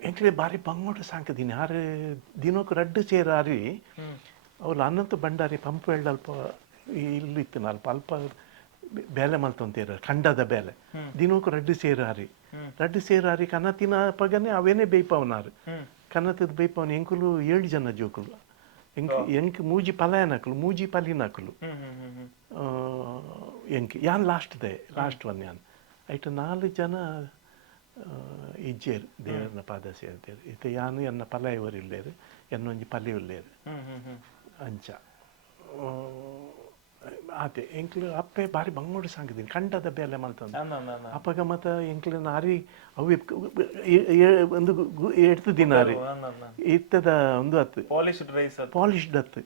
ಎಂಕ್ಲೆ ಬಾರಿ ಬಂಗೋಡು ಸಾಂಕದೀನಿ ಆರು ದಿನಕ್ಕೂ ರಡ್ಡು ಸೇರು ಆರಿ ಅವ್ರು ಅನ್ನಂತ ಬಂಡಾರಿ ಪಂಪು ಎಳ್ಳಲ್ಪ ಇಲ್ಲಿತ್ತು ಅಲ್ಪ ಬೇಲೆ ಮಲ್ತೊಂತೀರ ಖಂಡದ ಬೇಲೆ ದಿನಕ್ಕೂ ರಡ್ಡು ಸೇರು ಆರಿ ಕನ್ನತಿನ ಪಗನೆ ಅವೇನೇ ಬೇಯ್ಪವನಾರು ಕನ್ನತದ ಬೇಯ್ಪವನ ಎಂಕುಲು 7 ಜನ ಜೋಕುಲು ಎಂಕ್ ಮೂಜಿ ಪಲಾಯನಕಲು ಮೂಜಿ ಪಲಿನಕಲು ಎಂಕ್ ಯಾನ್ ಲಾಸ್ಟ್ ಒನ್ ಯಾನ್ ಐಟ್ 4 ಜನ ಇಜ್ಜೇರು ದೇವರನ್ನ ಪಾದ ಸೇರ್ತೇರು ಇತ್ತೆ ಯಾನು ಎನ್ನ ಪಲಾಯವರಿಲ್ಲೇರು ಎನ್ನೊಂಜಿ ಪಲಿಯುಲ್ಲೇರು ಅಂಚ ಆತೆ ಎಂಕ್ಲು ಅಪ್ಪೆ ಬಾರಿ ಬಂಗೋಡು ಸಾಂಗಿದ್ದೀನಿ ಖಂಡದ ಬೇಲೆ ಮಲ್ತಂದ ಅಪ್ಪಗ ಮತ್ತ ಎಂಕ್ಲು ನಾರಿ ಅವು ಒಂದು ಎಡ್ತು ದಿನ ರೀ ಇತ್ತದ ಒಂದು ಹತ್ತು ಪಾಲಿಶ್ಡ್ ಹತ್ತು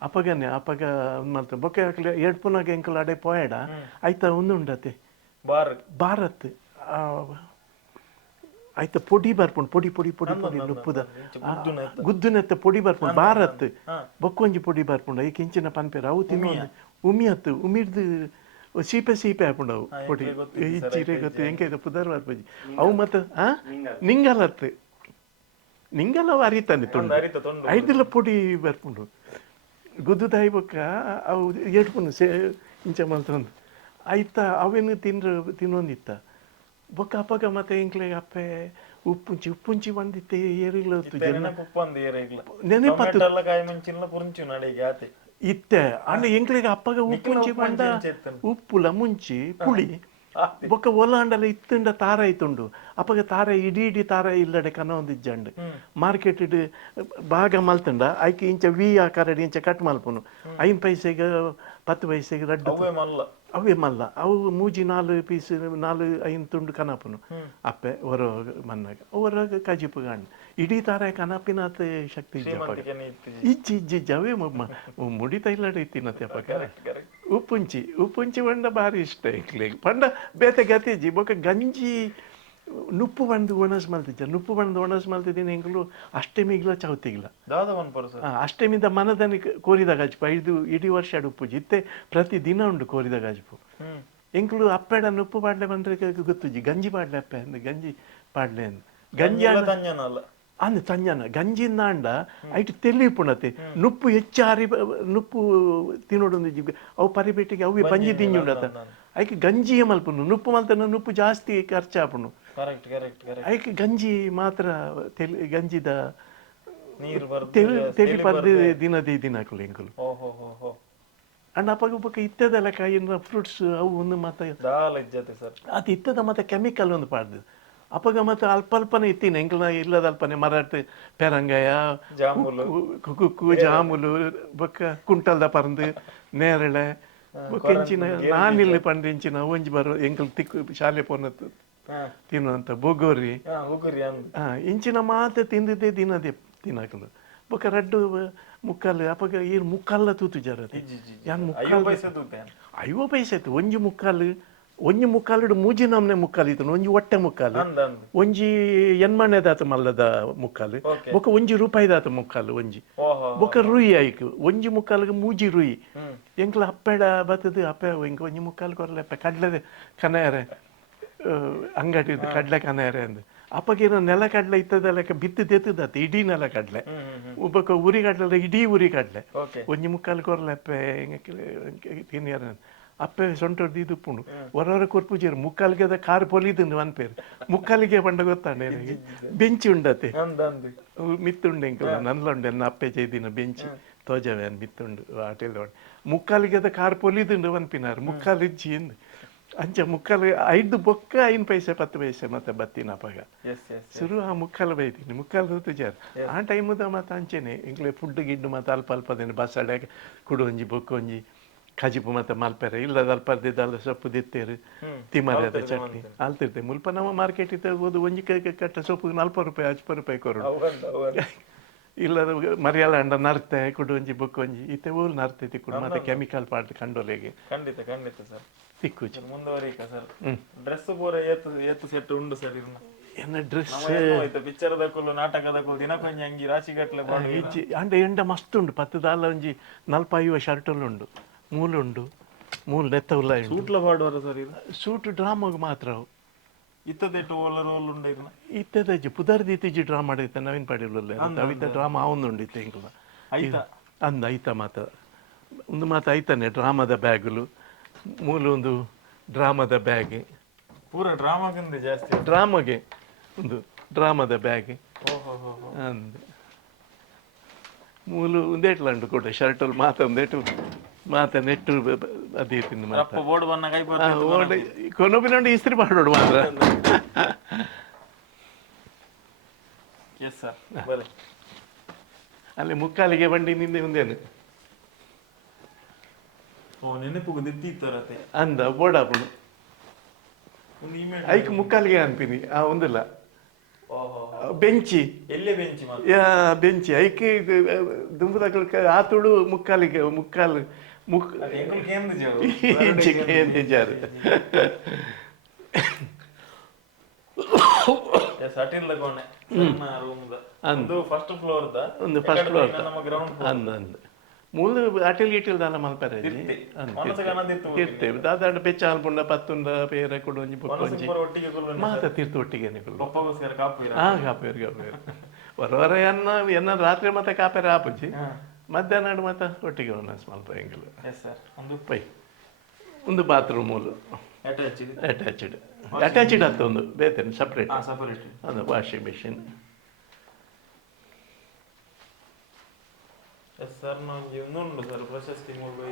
ಅಪ್ಪಗನೆ ಅಪ್ಪಗ ಒಂದು ಮಲ್ತ ಬೊಕ್ಕೆ ಹಾಕ್ಲಿ ಎಡ್ಪುನಾಗ ಎಂಕ್ಲು ಅಡೆ ಪೋಯಡ ಆಯ್ತಾ ಒಂದು ಉಂಡತೆ ಬಾರತ್ ಆಯ್ತು ಪೊಡಿ ಬರ್ಪುಂಡು ಪೊಡಿ ಪೊಡಿ ಪೊಡಿ ಪೊಡಿ ನುಪ್ಪುದ ಗುದ್ದುನೆತ್ತ ಪೊಡಿ ಬರ್ಪುಂಡು ಬಾರತ್ ಬೊಕ್ಕೊಂಜಿ ಪೊಡಿ ಬರ್ಪುಂಡು ಐಕ್ ಇಂಚಿನ ಪನ್ಪೇರು ಅವು ತಿನ್ನೊಂದು ಉಮಿಯತ್ತು ಉಮಿರ್ದು ಸೀಪೆ ಸೀಪೆ ಹಾಕೊಂಡು ಅವು ಪೊಡಿ ಇಚ್ಚಿರೆ ಗೊತ್ತು ಹೆಂಗೆ ಪುದರ್ ಬರ್ಪಜಿ ಅವು ಮತ್ತು ನಿಂಗಲತ್ತು ನಿಂಗಲ್ಲ ಅವು ಅರಿತಾನೆ ತೊಂಡು ಐದಿಲ್ಲ ಪೊಡಿ ಬರ್ಪುಂಡು ಗುದ್ದು ತಾಯಿ ಬೊಕ್ಕ ಅವು ಏಟ್ಪುಂಡು ಇಂಚ ಮಲ್ತೊಂದು ಆಯ್ತಾ ಅವೇನು ತಿನ್ನೊಂದಿತ್ತ ಬೊಕ್ಕ ಅಪ್ಪಗ ಮತ್ತೆ ಎಂಕ್ಲೆ ಅಪ್ಪೆ ಉಪ್ಪುಂಚಿ ಬಂದಿತ್ತೆ ಏರಿಗ್ಲ ನೆನೆಪತ್ತು ಇತ್ತೆ ಅಂಡ ಎಂಕ್ಲೆಗೆ ಅಪ್ಪಗ ಉಪ್ಪುಂಚಿ ಬಂದ ಉಪ್ಪುಲ ಮುಂಚಿ ಪುಳಿ ಬೊಕ್ಕ ಒಲ ಅಂಡಲ ಇತ್ತಂಡ ತಾರ ಐತುಂಡು ಅಪ್ಪಗ ತಾರ ಇಡೀ ತಾರ ಇಲ್ಲಡೆ ಕನ ಒಂದು ಇಜ್ಜಂಡು ಮಾರ್ಕೆಟ್ ಭಾಗ ಮಲ್ತಂಡ ಐಕೆ ಇಂಚ ವಿ ಆಕಾರಡಿ ಇಂಚ ಕಟ್ ಮಲ್ಪುನು 5 ಪೈಸೆಗೆ 10 ಪೈಸೆಗೆ ರಡ್ಡು ಅವೇ ಮಲ್ಲ ಅವು ಮೂಜಿ 4 ಪೀಸ್ 4-5 ತುಂಡು ಕನಪುನು ಅಪ್ಪೆ ಹೊರ ಮನ್ನಾಗ ಹೊರಗ ಕಜಿಪು ಗಾಂಡು ಇಡೀ ತಾರೆ ಕನಪಿನಾಥ ಶಕ್ತಿ ಇಜ್ಜಿ ಅವೇ ಮುಡಿತ ಇಲ್ಲಡೆ ಇತ್ತಿನತ್ತೆ ಅಪ್ಪ ಉಪ್ಪುಂಚಿ ಬಂಡ ಭಾರಿ ಇಷ್ಟ ಇಕ್ಲಿಗೆ ಪಂಡ ಬೇತೆ ಗತಿಜಿ ಬೊಕ್ಕ ಗಂಜಿ ನುಪ್ಪು ಬಂದು ಒಣಸ್ ಮಲ್ತಿದ್ದ ನುಪ್ಪು ಬಂದು ಒಣಸ್ ಮಲ್ತಿದ್ದೀನಿ ಎಂಗ್ಲು ಅಷ್ಟಮಿಗ್ಲ ಚೌತಿಗ್ಲ ಅಷ್ಟಮಿಂದ ಮನದನಿ ಕೋರಿದ ಗಜ್ಪು ಐದು ಇಡೀ ವರ್ಷ ಉಪ್ಪುಜಿ ಇತ್ತೆ ಪ್ರತಿ ದಿನ ಉಂಡು ಕೋರಿದ ಗಜ್ಪು ಎಂಕ್ಲು ಅಪ್ಪೆಡ ನುಪ್ಪು ಪಾಡ್ಲೆ ಬಂದ್ರೆ ಗೊತ್ತುಜಿ ಗಂಜಿ ಪಾಡ್ಲೆ ಅಪ್ಪೆ ಅಂದ್ ಗಂಜಿ ಪಾಡ್ಲೆ ಅಂದ್ ಗಂಜಿ ಅಂದ್ ತಂಜನ ಗಂಜಿಂದ ಅಂಡ ಐಟು ತೆಲ್ಲಿ ಪುಣತೆ ನುಪ್ಪು ಹೆಚ್ಚಾರಿ ನುಪ್ಪು ತಿನ್ನೋಡೊಂದು ಅವು ಪರಿಬೇಟಿಗೆ ಅವು ಬಂಜಿ ತಿಂಜಿ ಉಂಡತ ಐಕೆ ಗಂಜಿಯೇ ಮಲ್ಪುನು ನುಪ್ಪು ಮಲ್ತನ ನುಪ್ಪು ಜಾಸ್ತಿ ಖರ್ಚಾಪುನು ಐಕೆ ಗಂಜಿ ಮಾತ್ರ ಗಂಜಿದ ತೆಲಿ ಪರ್ದೆ ದಿನಕ್ಕಲು ಎಂಕಲು ಅಂಡ್ ಅಪ್ಪಗ ಪಕ್ಕ ಇತ್ತದ ಲೆಕ್ಕ ಏನ ಫ್ರೂಟ್ಸ್ ಅವು ಒಂದು ಮಾತ ಅದು ಇತ್ತದ ಮತ್ತೆ ಕೆಮಿಕಲ್ ಒಂದು ಪಾಡ್ದು ಅಪ್ಪಗ ಮತ್ತೆ ಅಲ್ಪನೆ ಇತ್ತೀನಿ ಎಂಕಲ್ನ ಇಲ್ಲದ ಅಲ್ಪನೆ ಮರಾಠ ಪೆರಂಗಾಯ ಕುಕ್ಕು ಜಾಮುಲು ಬೊಕ್ಕ ಕುಂಟಲ್ದ ಪರಂದು ನೇರಳೆ ಬೊಕ್ಕೆಂಚಿನ ನಾನಿಲ್ಲಿ ಪಂಡಿಂಚಿನ ಒಂಜಿ ಬರೋ ಎಂಕಲ್ ತಿಕ್ಕು ಶಾಲೆ ಪೋನತ್ತು ತಿನ್ನುವಂತ ಬೊಗೋರಿ ಇಂಚಿನ ಮಾತೆ ತಿಂದಿದ್ದೆ ದಿನದೇ ತಿನ್ನಕಲು ಬೊಕ್ಕ ರಡ್ಡು ಮುಕ್ಕಾಲು ಅಪ್ಪಗ ಏನು ಮುಕ್ಕಾಲ ತೂತು ಜರತಿ ಯಾನ್ ಮುಕ್ಕಾಲು 5 ಪೈಸೆ ಇತ್ತು ಒಂಜಿ ಮುಕ್ಕಾಲು ಮೂಜಿ ನಮ್ನೆ ಮುಕ್ಕಾಲು ಇತ್ತು ಒಂಜಿ ಹೊಟ್ಟೆ ಮುಕ್ಕಾಲು ಒಂಜಿ ಎನ್ಮಣ್ಣೆದಾತ ಮಲ್ಲದ ಮುಕ್ಕಾಲು ಬೊಕ್ಕ ₹1 ದಾತ ಮುಕ್ಕಾಲು ಒಂಜಿ ಬೊಕ್ಕ ರುಯಿ ಆಯ್ಕು ಒಂಜಿ ಮುಕ್ಕಾಲಿಗೆ ಮೂಜಿ ರುಯಿ ಎಂಕ್ಲ ಅಪ್ಪೆಡ ಬತ್ತದು ಅಪ್ಪೆ ಎಂಕ ಒಂಜಿ ಮುಕ್ಕಾಲು ಕೊರಲೆ ಅಪ್ಪೆ ಕಡ್ಲೆ ಕನೆಯರೆ ಅಂಗಡಿ ಕಡ್ಲೆ ಕನೆಯರೆ ಅಂದ್ ಅಪ್ಪಗೇನೋ ನೆಲ ಕಡ್ಲೆ ಇತ್ತದ ಲೆಕ್ಕ ಬಿತ್ತು ತೆತ್ತದಾತ ಇಡೀ ನೆಲ ಕಡ್ಲೆ ಒಬ್ಬಕ್ಕ ಉರಿ ಕಡ್ಲೆ ಇಡೀ ಉರಿ ಕಡ್ಲೆ ಒಂಜಿ ಮುಕ್ಕಾಲು ಕೊರಲೆ ಅಪ್ಪೆ ತಿನ್ನಿಯಾರ ಅಪ್ಪೆ ಸೊಂಟೊಡ್ದು ಇದುಪ್ಪುಂಡು ಹೊರ ಕೊರ್ಪುಜೀರು ಮುಕ್ಕಾಲಿಗೆ ಕಾರು ಪೊಲಿದು ಅನ್ಪೇರು ಮುಕ್ಕಾಲಿಗೆ ಬಂಡ ಗೊತ್ತಾಂಡೆ ಬೆಂಚಿ ಉಂಡತೆ ಮಿತ್ತುಂಡು ಎಂಕಲ ನನ್ಲುಂಡೆ ನನ್ನ ಅಪ್ಪೆ ಚೈದಿನ ಬೆಂಚಿ ತೋಜವೆ ಅನ್ ಮಿತ್ತುಂಡು ಆಟೆಲ್ ಮುಕ್ಕಾಲಿಗೆ ಕಾರು ಪೊಲಿದುಂಡು ಅನ್ಪಿನಾರು ಮುಕ್ಕಾಲು ಇಜ್ಜಿ ಎಂದು ಅಂಚ ಮುಕ್ಕಾಲು 5 ಬೊಕ್ಕ 5 ಪೈಸೆ 10 ಪೈಸೆ ಮತ್ತೆ ಬತ್ತಿನ ಅಪ್ಪಗ ಶುರು ಆ ಮುಕ್ಕಾಲು ಬೈತೀನಿ ಮುಕ್ಕಾಲು ಹೊತ್ತು ಜಾರ್ ಆ ಟೈಮದ ಮತ್ತೆ ಅಂಚೆನೆ ಎಂಕ್ಲೆ ಫುಡ್ ಗಿಡ್ಡು ಮತ್ತೆ ಅಲ್ಪದೇನು ಬಸಳೆ ಕುಡೊಂಜಿ ಬೊಕ್ಕೊಂಜಿ ಕಜಿಪು ಮತ್ತೆ ಮಲ್ಪೆರೆ ಇಲ್ಲದ ಅಲ್ಪರ್ದಿದ್ದಲ್ಲ ಸೊಪ್ಪು ದಿತ್ತೇರು ತಿಮರದ ಚಟ್ನಿ ಅಲ್ತಿರ್ತೆ ಮುಲ್ಪ ನಮ್ಮ ಮಾರ್ಕೆಟ್ ಹೋದು ಒಂಜಿ ಕಟ್ಟ ಸೊಪ್ಪು ₹40 ಕೊರಡು ಇಲ್ಲದ ಮರಿಯಾಳ ಅಂಡ ನರ್ತೆ ಕುಡೊಂಜಿ ಬೊಕ್ಕೊಂಜಿ ಇತ್ತೆ ಊರು ನರ್ತೆ ತಿಕ್ಕುಡು ಮತ್ತೆ ಕೆಮಿಕಲ್ ಪಾರ್ಟ್ ಕಂಡೋಲೆಗೆ ಖಂಡಿತ ಸರ್ ತಿಕ್ಕು ಮುಂದುವರಿಕ ಸರ್ ಡ್ರೆಸ್ ಪೂರ ಏತು ಸೆಟ್ ಉಂಡು ಸರ್ ಎನ್ನ ಡ್ರೆಸ್ ಪಿಕ್ಚರ್ದಕ್ಕೂ ನಾಟಕದಕ್ಕೂ ದಿನಕ್ಕೊಂಜಿ ಅಂಗಿ ರಾಶಿಗಟ್ಲೆ ಅಂಡೆ ಎಂಡ ಮಸ್ತ್ ಉಂಡು 10 ದಾಲ ಒಂಜಿ 40-50 ಶರ್ಟಲ್ಲಿ ಉಂಡು ಮೂಲು ನೆತ್ತ ಉಲ್ಲ ಸೂಟ್ಲ ಪಾಡುವರ ಸರ್ ಇದು ಸೂಟ್ ಡ್ರಾಮಾಗ ಮಾತ್ರ ಇತ್ತದೆಟ್ಟು ಓಲ ರೋಲ್ ಉಂಡ ಇತ್ತದಜ್ಜಿ ಪುದರ್ದಿ ಇತ್ತಿಜ್ಜಿ ಡ್ರಾಮಾ ಮಾಡಿತ್ತೆ ನವೀನ್ ಪಾಟೀಲ್ ಅವಿತ ಡ್ರಾಮಾ ಅವೊಂದುಂಡಿತ್ತೆ ಇಂಕಲ ಅಂದ ಐತ ಮಾತ ಒಂದು ಮಾತು ಐತಾನೆ ಡ್ರಾಮಾದ ಬ್ಯಾಗುಲು ಮೂಲು ಒಂದು ಡ್ರಾಮಾದ ಬ್ಯಾಗ್ ಪೂರ ಡ್ರಾಮಾಗಿಂದ ಜಾಸ್ತಿ ಡ್ರಾಮಾಗೆ ಒಂದು ಡ್ರಾಮಾದ ಬ್ಯಾಗ್ ಅಂದ ಮೂಲು ಒಂದೇಟ್ಲ ಉಂಟು ಕೂಡ ಶರ್ಟಲ್ಲಿ ಒಂದೇಟು ಮಾತ ನೆಟ್ಟು ಅದೇ ತಿಂದು ಕೊನೊಬ್ಬಿನೊಂದು ಇಸ್ತ್ರಿ ಮಾಡೋಡು ಮಾತ್ರ ಅಲ್ಲಿ ಮುಕ್ಕಾಲಿಗೆ ಬಂಡಿ ನಿಂದೆ ಮುಂದೇನು ಅಂದ ಬೋಡಾಪುಡು ಐಕ್ ಮುಕ್ಕಾಲಿಗೆ ಅನ್ಪಿನಿ ಒಂದಿಲ್ಲ ಬೆಂಚಿ ಬೆಂಚಿ ಐಕೆ ದುಂಬುದ ಆತುಡು ಮುಕ್ಕಾಲಿಗೆ ಮುಕ್ಕಾಲು ಸಟಿಲ್ ಕೋಣೆ ಸಣ್ಣ ರೂಮ್ ಒಂದು ಫಸ್ಟ್ ಫ್ಲೋರ್ ಒಂದು ಫಸ್ಟ್ ಫ್ಲೋರ್ ನಮ್ಮ ಗ್ರೌಂಡ್ ಅಂದ್ ಮೂಲ ಅಟಿಲ್ ಗಿಟಿಲ್ ದಾನ ಮಲ್ಪರೆ ತಿರ್ತೇವೆ ದಾದಾಂಡ ಬೆಚ್ಚ ಅಲ್ಪುಂಡ ಪತ್ತುಂಡ ಪೇರ ಕೊಡು ಒಂಜಿ ಪೊಕ್ಕೊಂಜಿ ಮಾತ ತೀರ್ತು ಒಟ್ಟಿಗೆ ಕಾಪೇರು ಹೊರವರ ಎನ್ನ ರಾತ್ರಿ ಮತ್ತೆ ಕಾಪೇರ ಆಪುಜಿ ಮಧ್ಯಾಹ್ನ ಮತ್ತೆ ಒಟ್ಟಿಗೆ ಮಲ್ಪ ಹೆಂಗಿಲ್ಲ ಪೈ ಒಂದು ಬಾತ್ರೂಮ್ ಅಟ್ಯಾಚ್ಡ್ ಆತ ಒಂದು ಬೇತೇನೆ ಸಪ್ರೇಟ್ ಅದು ವಾಷಿಂಗ್ ಮೆಷಿನ್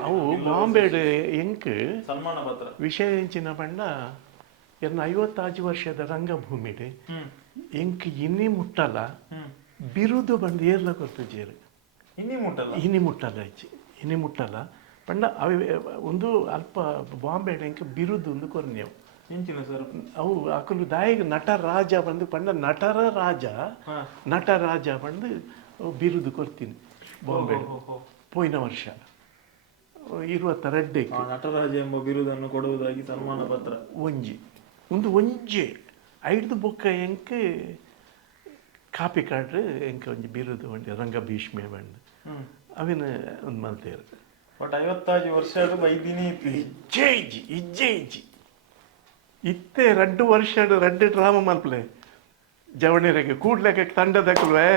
ಅವು ಬಾಂಬೆಡ್ ಎಂಕ್ ಸನ್ಮಾನ ಪತ್ರ ವಿಷಯ ಎಂಚಿನ ಪಂಡ ಎನ್ನ 50 ವರ್ಷದ ರಂಗಭೂಮಿಡ್ ಎಂಕ್ ಇನ್ನಿ ಮುಟ್ಟಲ್ಲ ಬಿರುದು ಬಂದು ಏರ್ಲ ಕೊರ್ತು ಜೇರು ಇನ್ನಿ ಮುಟ್ಟಲ್ಲ ಪಂಡ ಅವು ಒಂದು ಅಲ್ಪ ಬಾಂಬೆಡ್ ಎಂಕ್ ಬಿರುದು ಒಂದು ಕೊರ್ನೆವು ಅವು ಅಕಲು ದಾಯಿಗೆ ನಟರಾಜ ಬಂದು ಪಂಡ ನಟರಾಜ ಬಂದು ಬಿರುದು ಕೊರ್ತೀನಿ ಬಾಂಬೆ ಪೋಯಿನ ವರ್ಷ 22 ನಟರಾಜ ಎಂಬ ಬಿರುದನ್ನು ಕೊಡುವುದಾಗಿ ಸನ್ಮಾನ ಪತ್ರ ಒಂಜೆ ಐದು ಬೊಕ್ಕ ಎಂಕ್ ಕಾಪಿ ಕಾರ್ಡ್ ಎಂಕ್ ಒಂಜಿ ಬಿರುದು ಒಂಜಿ ರಂಗ ಭೀಷ್ಮೆ ಬಂದು ಅವಿನ ಒಂದು ಮಲ್ತೇರು ಒಟ್ಟು 55 ವರ್ಷ ಬೈದಿನಿ ಇಜ್ಜೆ ಇತ್ತೆ 2 ವರ್ಷ 2 ಡ್ರಾಮಾ ಮಲ್ಪಲೆ ಜವಣಿರೆಗೆ ಕೂಡ್ಲೆಕ್ಕೆ ತಂಡದಕ್ಲ್ವೇ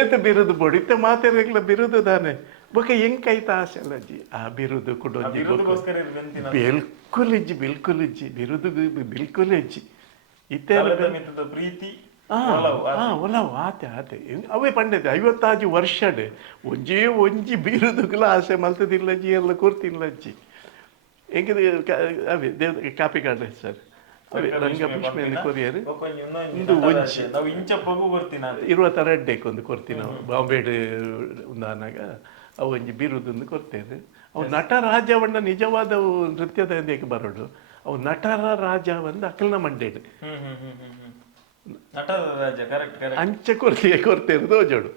ಏತ ಬಿರುದು ಬೋಡಿ ಇತ್ತೆ ಮಾತಾಡಕ್ಲ ಬಿರುದು ತಾನೆ ಬೊಕ ಎಂಕೈತ ಆಸೆ ಅಲ್ಲಜ್ಜಿ ಆ ಬಿರುದು ಕೊಡೊಂಜಿ ಬಿಲ್ಕುಲ್ ಇಜ್ಜಿ ಬಿರುದು ಬಿಲ್ಕುಲ್ ಇಜ್ಜಿ ಇತ್ತೆ ಪ್ರೀತಿ ಒಲವು ಆತೆ ಅವೇ ಪಂಡೈತೆ 55 ವರ್ಷಡ್ ಒಂಜಿ ಬಿರುದುಗ್ಲ ಆಸೆ ಮಲ್ತದಿಲ್ಲಜ್ಜಿ ಎಲ್ಲ ಕೊರ್ತಿಲ್ಲಜ್ಜಿ ಹೆಂಗಿದೆ ಅವೇ ದೇವ್ ಕಾಪಿ ಕಾರ್ಡ್ ಸರ್ ರಂಗ ಭೀಷ್ಮೆಯಲ್ಲಿ ಕೊರಿಯರು ಒಂದು ಒಂಜಿ 22 ಒಂದು ಕೊರ್ತೀನಿ ನಾವು ಬಾಂಬೆಡ್ ಒಂದು ಆನಾಗ ಅವು ಒಂಜಿ ಬಿರುದೊಂದು ಕೊರ್ತೇವೆ ಅವು ನಟರಾಜವನ್ನ ನಿಜವಾದ ನೃತ್ಯದ ಎಂದೇಕೆ ಬರೋಡು ಅವು ನಟರ ರಾಜ ಒಂದು ಅಕಲ್ನ ಮಂಡೇಡು ಅಂಚ ಕೊರ್ತೇರು ದೋಜೋಡು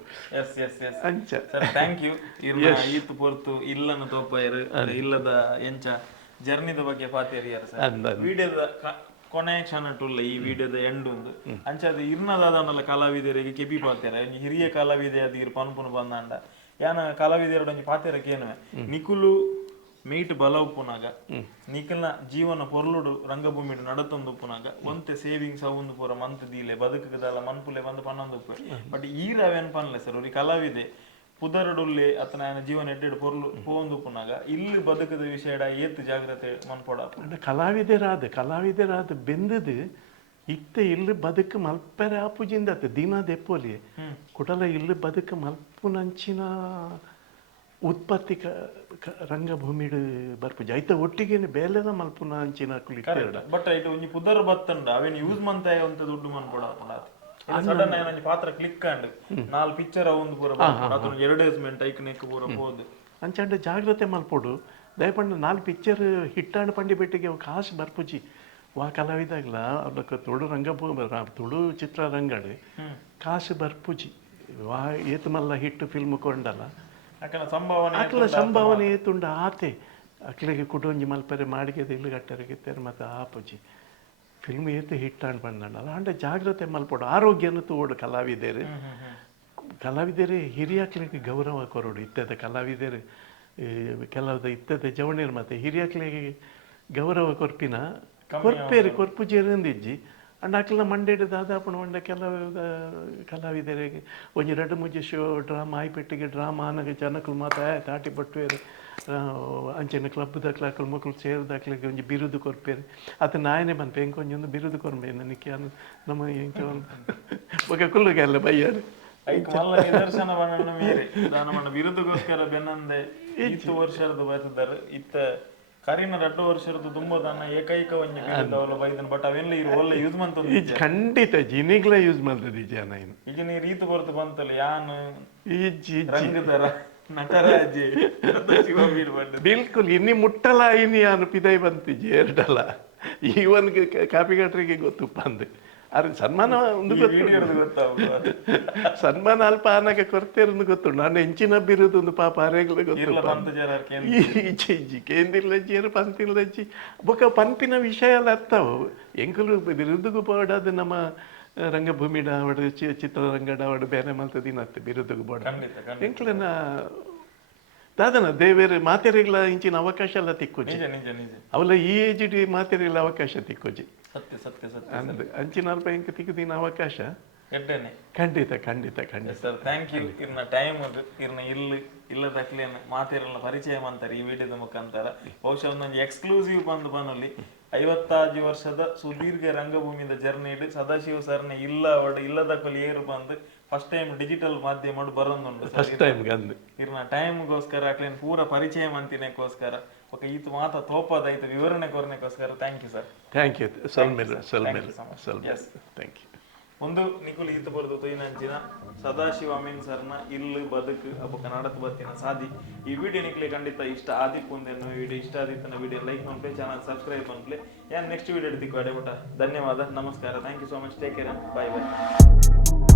ಅಂಚ ಥ್ಯಾಂಕ್ ಯು ಈತ್ ಪೊರ್ತು ಇಲ್ಲನ ತೋಪಾಯರು ಇಲ್ಲದ ಎಂಚ ಜರ್ನಿದ ಬಗ್ಗೆ ಪಾತೇರಿಯಾರ ಸರ್ ವಿಡಿಯೋದ ಕೊನೆಯ ಕ್ಷಣ ಟುಲ್ಲ ಈ ವಿಡಿಯೋದ ಎಂಡ್ ಒಂದು ಅಂಚದ ಇರ್ನದಾದವನ್ನೆಲ್ಲ ಕಲಾವಿದರಿಗೆ ಕೆಬಿ ಪಾತೇರ ಹಿರಿಯ ಕಲಾವಿದೆ ಅದಿರು ಪನ್ಪುನ ಬಂದಾಂಡ ಯಾನ ಕಲಾವಿದರ ಪಾತೇರಕ್ಕೆ ಏನು ನಿಕುಲು ಮೀಟ್ ಬಲ ಉಪ್ಪುನಾಗ ನಿಖಲ್ನ ಜೀವನ ಪೊರ್ಲುಡು ರಂಗಭೂಮಿ ನಡತೊಂದು ಉಪ್ಪುನಾಗ ಒಂತೆ ಸೇವಿಂಗ್ಸ್ ಅವಂದು ಪೂರ ಮಂತ್ ದೀಲೆ ಬದುಕದಲ್ಲ ಮನ್ಪುಲೆ ಬಂದು ಪನ್ನೊಂದು ಉಪ್ಪು ಬಟ್ ಈರವೇನ್ ಪನ್ಲೆ ಸರ್ ಅವ್ರಿಗೆ ಕಲಾವಿದೆ ಪುದರಡುಲ್ಲೆ ಅತನ ಜೀವನ ಎಡ್ಡೆಡು ಪೊರ್ಲು ಪೋಂದು ಉಪ್ಪುನಾಗ ಇಲ್ಲಿ ಬದುಕದ ವಿಷಯ ಏತ್ ಜಾಗ್ರತೆ ಮನ್ಪೊಡ ಕಲಾವಿದರಾದ ಬೆಂದದು ಇತ್ತೆ ಇಲ್ಲಿ ಬದುಕು ಮಲ್ಪರೆ ಆಪುಜಿಂದ ದಿನ ದೆಪ್ಪೋಲಿ ಕುಟಲ ಇಲ್ಲಿ ಬದುಕು ಮಲ್ಪುನಂಚಿನ ಉತ್ಪತ್ತಿ ರಂಗಭೂಮಿಡು ಬರ್ಪುಜಿ ಐತ ಒಟ್ಟಿಗೆ ಬೇಲೆದ ಮಲ್ಪುನ ಅಂಚಿನ ಬಟ್ ಐಟ್ ಒಂಜಿ ಪುದರ್ ಬತ್ತಂಡ ಅವೇನ್ ಯೂಸ್ ಮಂತಾಯ ಅಂತ ದುಡ್ಡು ಮನ್ಪೊಡ ಸಡನ್ ಆಗಿ ಪಾತ್ರ ಕ್ಲಿಕ್ ಅಂಡ್ 4 ಪಿಕ್ಚರ್ ಅವಂದು ಪೂರ ಅದನ್ನ ಅಡ್ವರ್ಟೈಸ್ಮೆಂಟ್ ಐಕನೆಕ್ ಪೂರ ಹೋದ್ ಅಂಚಂಡ ಜಾಗ್ರತೆ ಮಲ್ಪೊಡು ದಯಪಂಡ 4 ಪಿಕ್ಚರ್ ಹಿಟ್ಟಾಂಡ್ ಪಂಡಿ ಬೆಟ್ಟಿಗೆ ಕಾಸು ಬರ್ಪುಜಿ ವಾ ಕಲಾವಿದಾಗ್ಲ ಅವ್ಲಕ್ಕ ತುಳು ರಂಗಭೂಮಿ ತುಳು ಚಿತ್ರರಂಗಡ್ ಕಾಸು ಬರ್ಪುಜಿ ವಾ ಏತ್ ಮಲ್ಲ ಹಿಟ್ ಫಿಲ್ಮ್ ಕೊಂಡಲ್ಲ ಅಕ್ಲ ಸಂಭಾವನೆ ಏತುಂಡ ಆತೆ ಅಕ್ಲೆಗೆ ಕುಟುಂಜಿ ಮಲ್ಪರೆ ಮಾಡಿಗೆದ ಇಲ್ಲಿ ಗಟ್ಟರಿಗಿತ್ತೇರು ಮತ್ತೆ ಆಪುಜಿ ಫಿಲ್ಮ್ ಏತು ಹಿಟ್ ಆಂಡ್ ಬಂದಲ್ಲ ಅಂಡ ಜಾಗ್ರತೆ ಮಲ್ಪೋಡು ಆರೋಗ್ಯನ ತೋಡು ಕಲಾವಿದರು ಹಿರಿಯಕ್ಲಿಗೆ ಗೌರವ ಕೊರೋಡು ಇತ್ತದ ಕಲಾವಿದರು ಕೆಲವದ ಇತ್ತದ ಜವಣಿರ್ ಮತ್ತೆ ಹಿರಿಯಕ್ಲಿಗೆ ಗೌರವ ಕೊರ್ಪಿನ ಕೊರ್ಪುಜೇರಿಂದಿಜ್ಜಿ ಅಂಡ್ ಅಕ್ಲ ಮಂಡೇಡು ದಾದಾಪುಣ ಒಂಡ ಕೆಲವು ಕಲಾವಿದರಿಗೆ ಒಂಜಿ 2-3 ಶೋ ಡ್ರಾಮಾ ಆಯ್ಪೆಟ್ಟಿಗೆ ಡ್ರಾಮಾ ಆನಾಗ ಜನಕ್ಕಳು ಮಾತ ತಾಟಿ ಪಟ್ಟುವೇರು ಅಂಚೆನ ಕ್ಲಬ್ದ ಅಕ್ಲು ಮಕ್ಕಳು ಸೇರಿದ ಅಕ್ಲಿಗೆ ಒಂಜಿ ಬಿರುದು ಕೊರ್ಪೇರು ಅದು ನಾಯನೇ ಬಂತು ಹೆಂಗೆ ಒಂಜೊಂದು ಬಿರುದು ಕೊರ್ಬೇ ನನಗೆ ನಮ್ಮ ಹೆಂಗೆ ಬಗ್ಗೆ ಕುಲ್ಲುಗೆಲ್ಲ ಬೈಯಾರು ನಿದರ್ಶನ ಬಿರುದುಗೋಸ್ಕರ ಬೆನ್ನಂದೆ 2 ವರ್ಷದ ಬರ್ತದಾರೆ ಇತ್ತ ಕರಿನ 2 ವರ್ಷದ ತುಂಬದನ್ನ ಏಕೈಕ ಒಂಜಿ ಬೈದನ್ ಬಟ್ ಅವೆಲ್ಲ ಇರು ಒಳ್ಳೆ ಯೂಸ್ ಮಾಡ್ತದೆ ಖಂಡಿತ ಜಿನಿಗ್ಲ ಯೂಸ್ ಮಾಡ್ತದೆ ಜನ ಈಗ ನೀ ರೀತಿ ಬರ್ತು ಬಂತಲ್ಲ ಯಾನು ರಂಗದರ ನಟರಾಜೆ ಬಿಲ್ಕುಲ್ ಇನ್ನಿ ಮುಟ್ಟಲ ಇನಿ ಯಾನು ಪಿದೈ ಬಂತಿಜಿ ಎರಡಲ್ಲ ಇವನ್ಗೆ ಕಾಪಿಗಟ್ರಿಗೆ ಗೊತ್ತು ಬಂದು ಅರೆ ಸನ್ಮಾನ ಒಂದು ಗೊತ್ತಾಗ್ಬೋದು ಸನ್ಮಾನ ಅಲ್ಪ ಆನಾಗ ಕೊರತೆ ಇರೋದು ಗೊತ್ತುಂಟು ನಾನು ಹೆಂಚಿನ ಬಿರುದು ಒಂದು ಪಾಪ ಅರೆಗಳು ಗೊತ್ತು ಈಚೆ ಇಜ್ಜಿ ಕೇಂದಿಲ್ಲಜ್ಜಿಯರು ಪಂಪಿಲ್ಲಜ್ಜಿ ಬೊಕ್ಕ ಪಂಪಿನ ವಿಷಯ ಎಲ್ಲ ಅರ್ಥವು ಎಂಕಲು ಬಿರುದುಗು ಬೋರ್ಡ್ ಅದು ನಮ್ಮ ರಂಗಭೂಮಿಡ ಅವಡು ಚಿತ್ರರಂಗಡ ಅವಡು ಬೇರೆ ಮಲ್ತದಿನ ಬಿರುದುಗು ಬೋರ್ಡ್ ಎಂಕ್ಲನ ದಾದನ ದೇವೇರು ಮಾತೆರೆಗಳ ಇಂಚಿನ ಅವಕಾಶ ಎಲ್ಲ ತಿಕ್ಕೋಜಿ ಅವಲ್ಲ ಈ ಏಜ್ ಮಾತೆರೆಗಳ ಅವಕಾಶ ತಿಕ್ಕೋಜಿ ಸತ್ಯ ಸತ್ಯ ಸತ್ಯ ಅಂದ್ರೆ ಅಂಚಿನ ಅಲ್ಪ ಇಂಕ ತಿಕ್ಕುದಿನ ಅವಕಾಶ ಎಡ್ಡೆನೆ ಖಂಡಿತ ಖಂಡಿತ ಖಂಡಿತ ಸರ್ ಥ್ಯಾಂಕ್ ಯು ಇರ್ನ ಟೈಮ್ ಇರ್ನ ಇಲ್ಲದಕ್ಲೇನ ಮಾತೆರೆಲ್ಲ ಪರಿಚಯ ಮಾಡ್ತಾರೆ ಈ ವಿಡಿಯೋದ ಮುಖಾಂತರ ಬಹುಶಃ ಒಂದೊಂದು ಎಕ್ಸ್ಕ್ಲೂಸಿವ್ ಬಂದು 50 ವರ್ಷದ ಸುದೀರ್ಘ ರಂಗಭೂಮಿದ ಜರ್ನಿ ಸದಾಶಿವ ಸರ್ನ ಇಲ್ಲದಕ್ಕಲ್ಲಿ ಏರು ಬಂದು ಫಸ್ಟ್ ಟೈಮ್ ಡಿಜಿಟಲ್ ಮಾಧ್ಯಮ ಬರೋದುಂಟು ಫಸ್ಟ್ ಟೈಮ್ ಗಂದು ಇರ್ನ ಟೈಮ್ಗೋಸ್ಕರ ಅಕ್ಲೇನ್ ಪೂರ ಪರಿಚಯ ಮಂತಿನಕ್ಕೋಸ್ಕರ ಓಕೆ ಈತ ಮಾತ ತೋಪದಾಯ್ತು ವಿವರಣೆ ಕೊರನೆಗೋಸ್ಕರ thank you sir thank you ಸಲ್ಮೇಲೆ ಥ್ಯಾಂಕ್ ಯು ಒಂದು ನಿಕುಲ್ ಈತ ಬರೆದು ತೊಯ್ನಂಚಿನ ಸದಾಶಿವ ಅಮೀನ್ ಸರ್ನ ಇಲ್ಲು ಬದುಕು ಅಬ್ಬ ನಡತ್ ಬತ್ತಿನ ಸಾಧಿ ಈ ವಿಡಿಯೋ ನಿಕ್ಲೆ ಖಂಡಿತ ಇಷ್ಟ ಆದಿಪ್ಪು ಒಂದೇನು ವಿಡಿಯೋ ಇಷ್ಟ ಆದಿತ್ತನ ವಿಡಿಯೋ ಲೈಕ್ ಮಾಡ್ಲಿ ಚಾನಲ್ ಸಬ್ಸ್ಕ್ರೈಬ್ ಮಾಡ್ಲಿ ನೆಕ್ಸ್ಟ್ ವಿಡಿಯೋ ಹಿಡಿದಿಕ್ಕು ಅಡೆಬಿಟ ಧನ್ಯವಾದ ನಮಸ್ಕಾರ thank you so much take care bye bye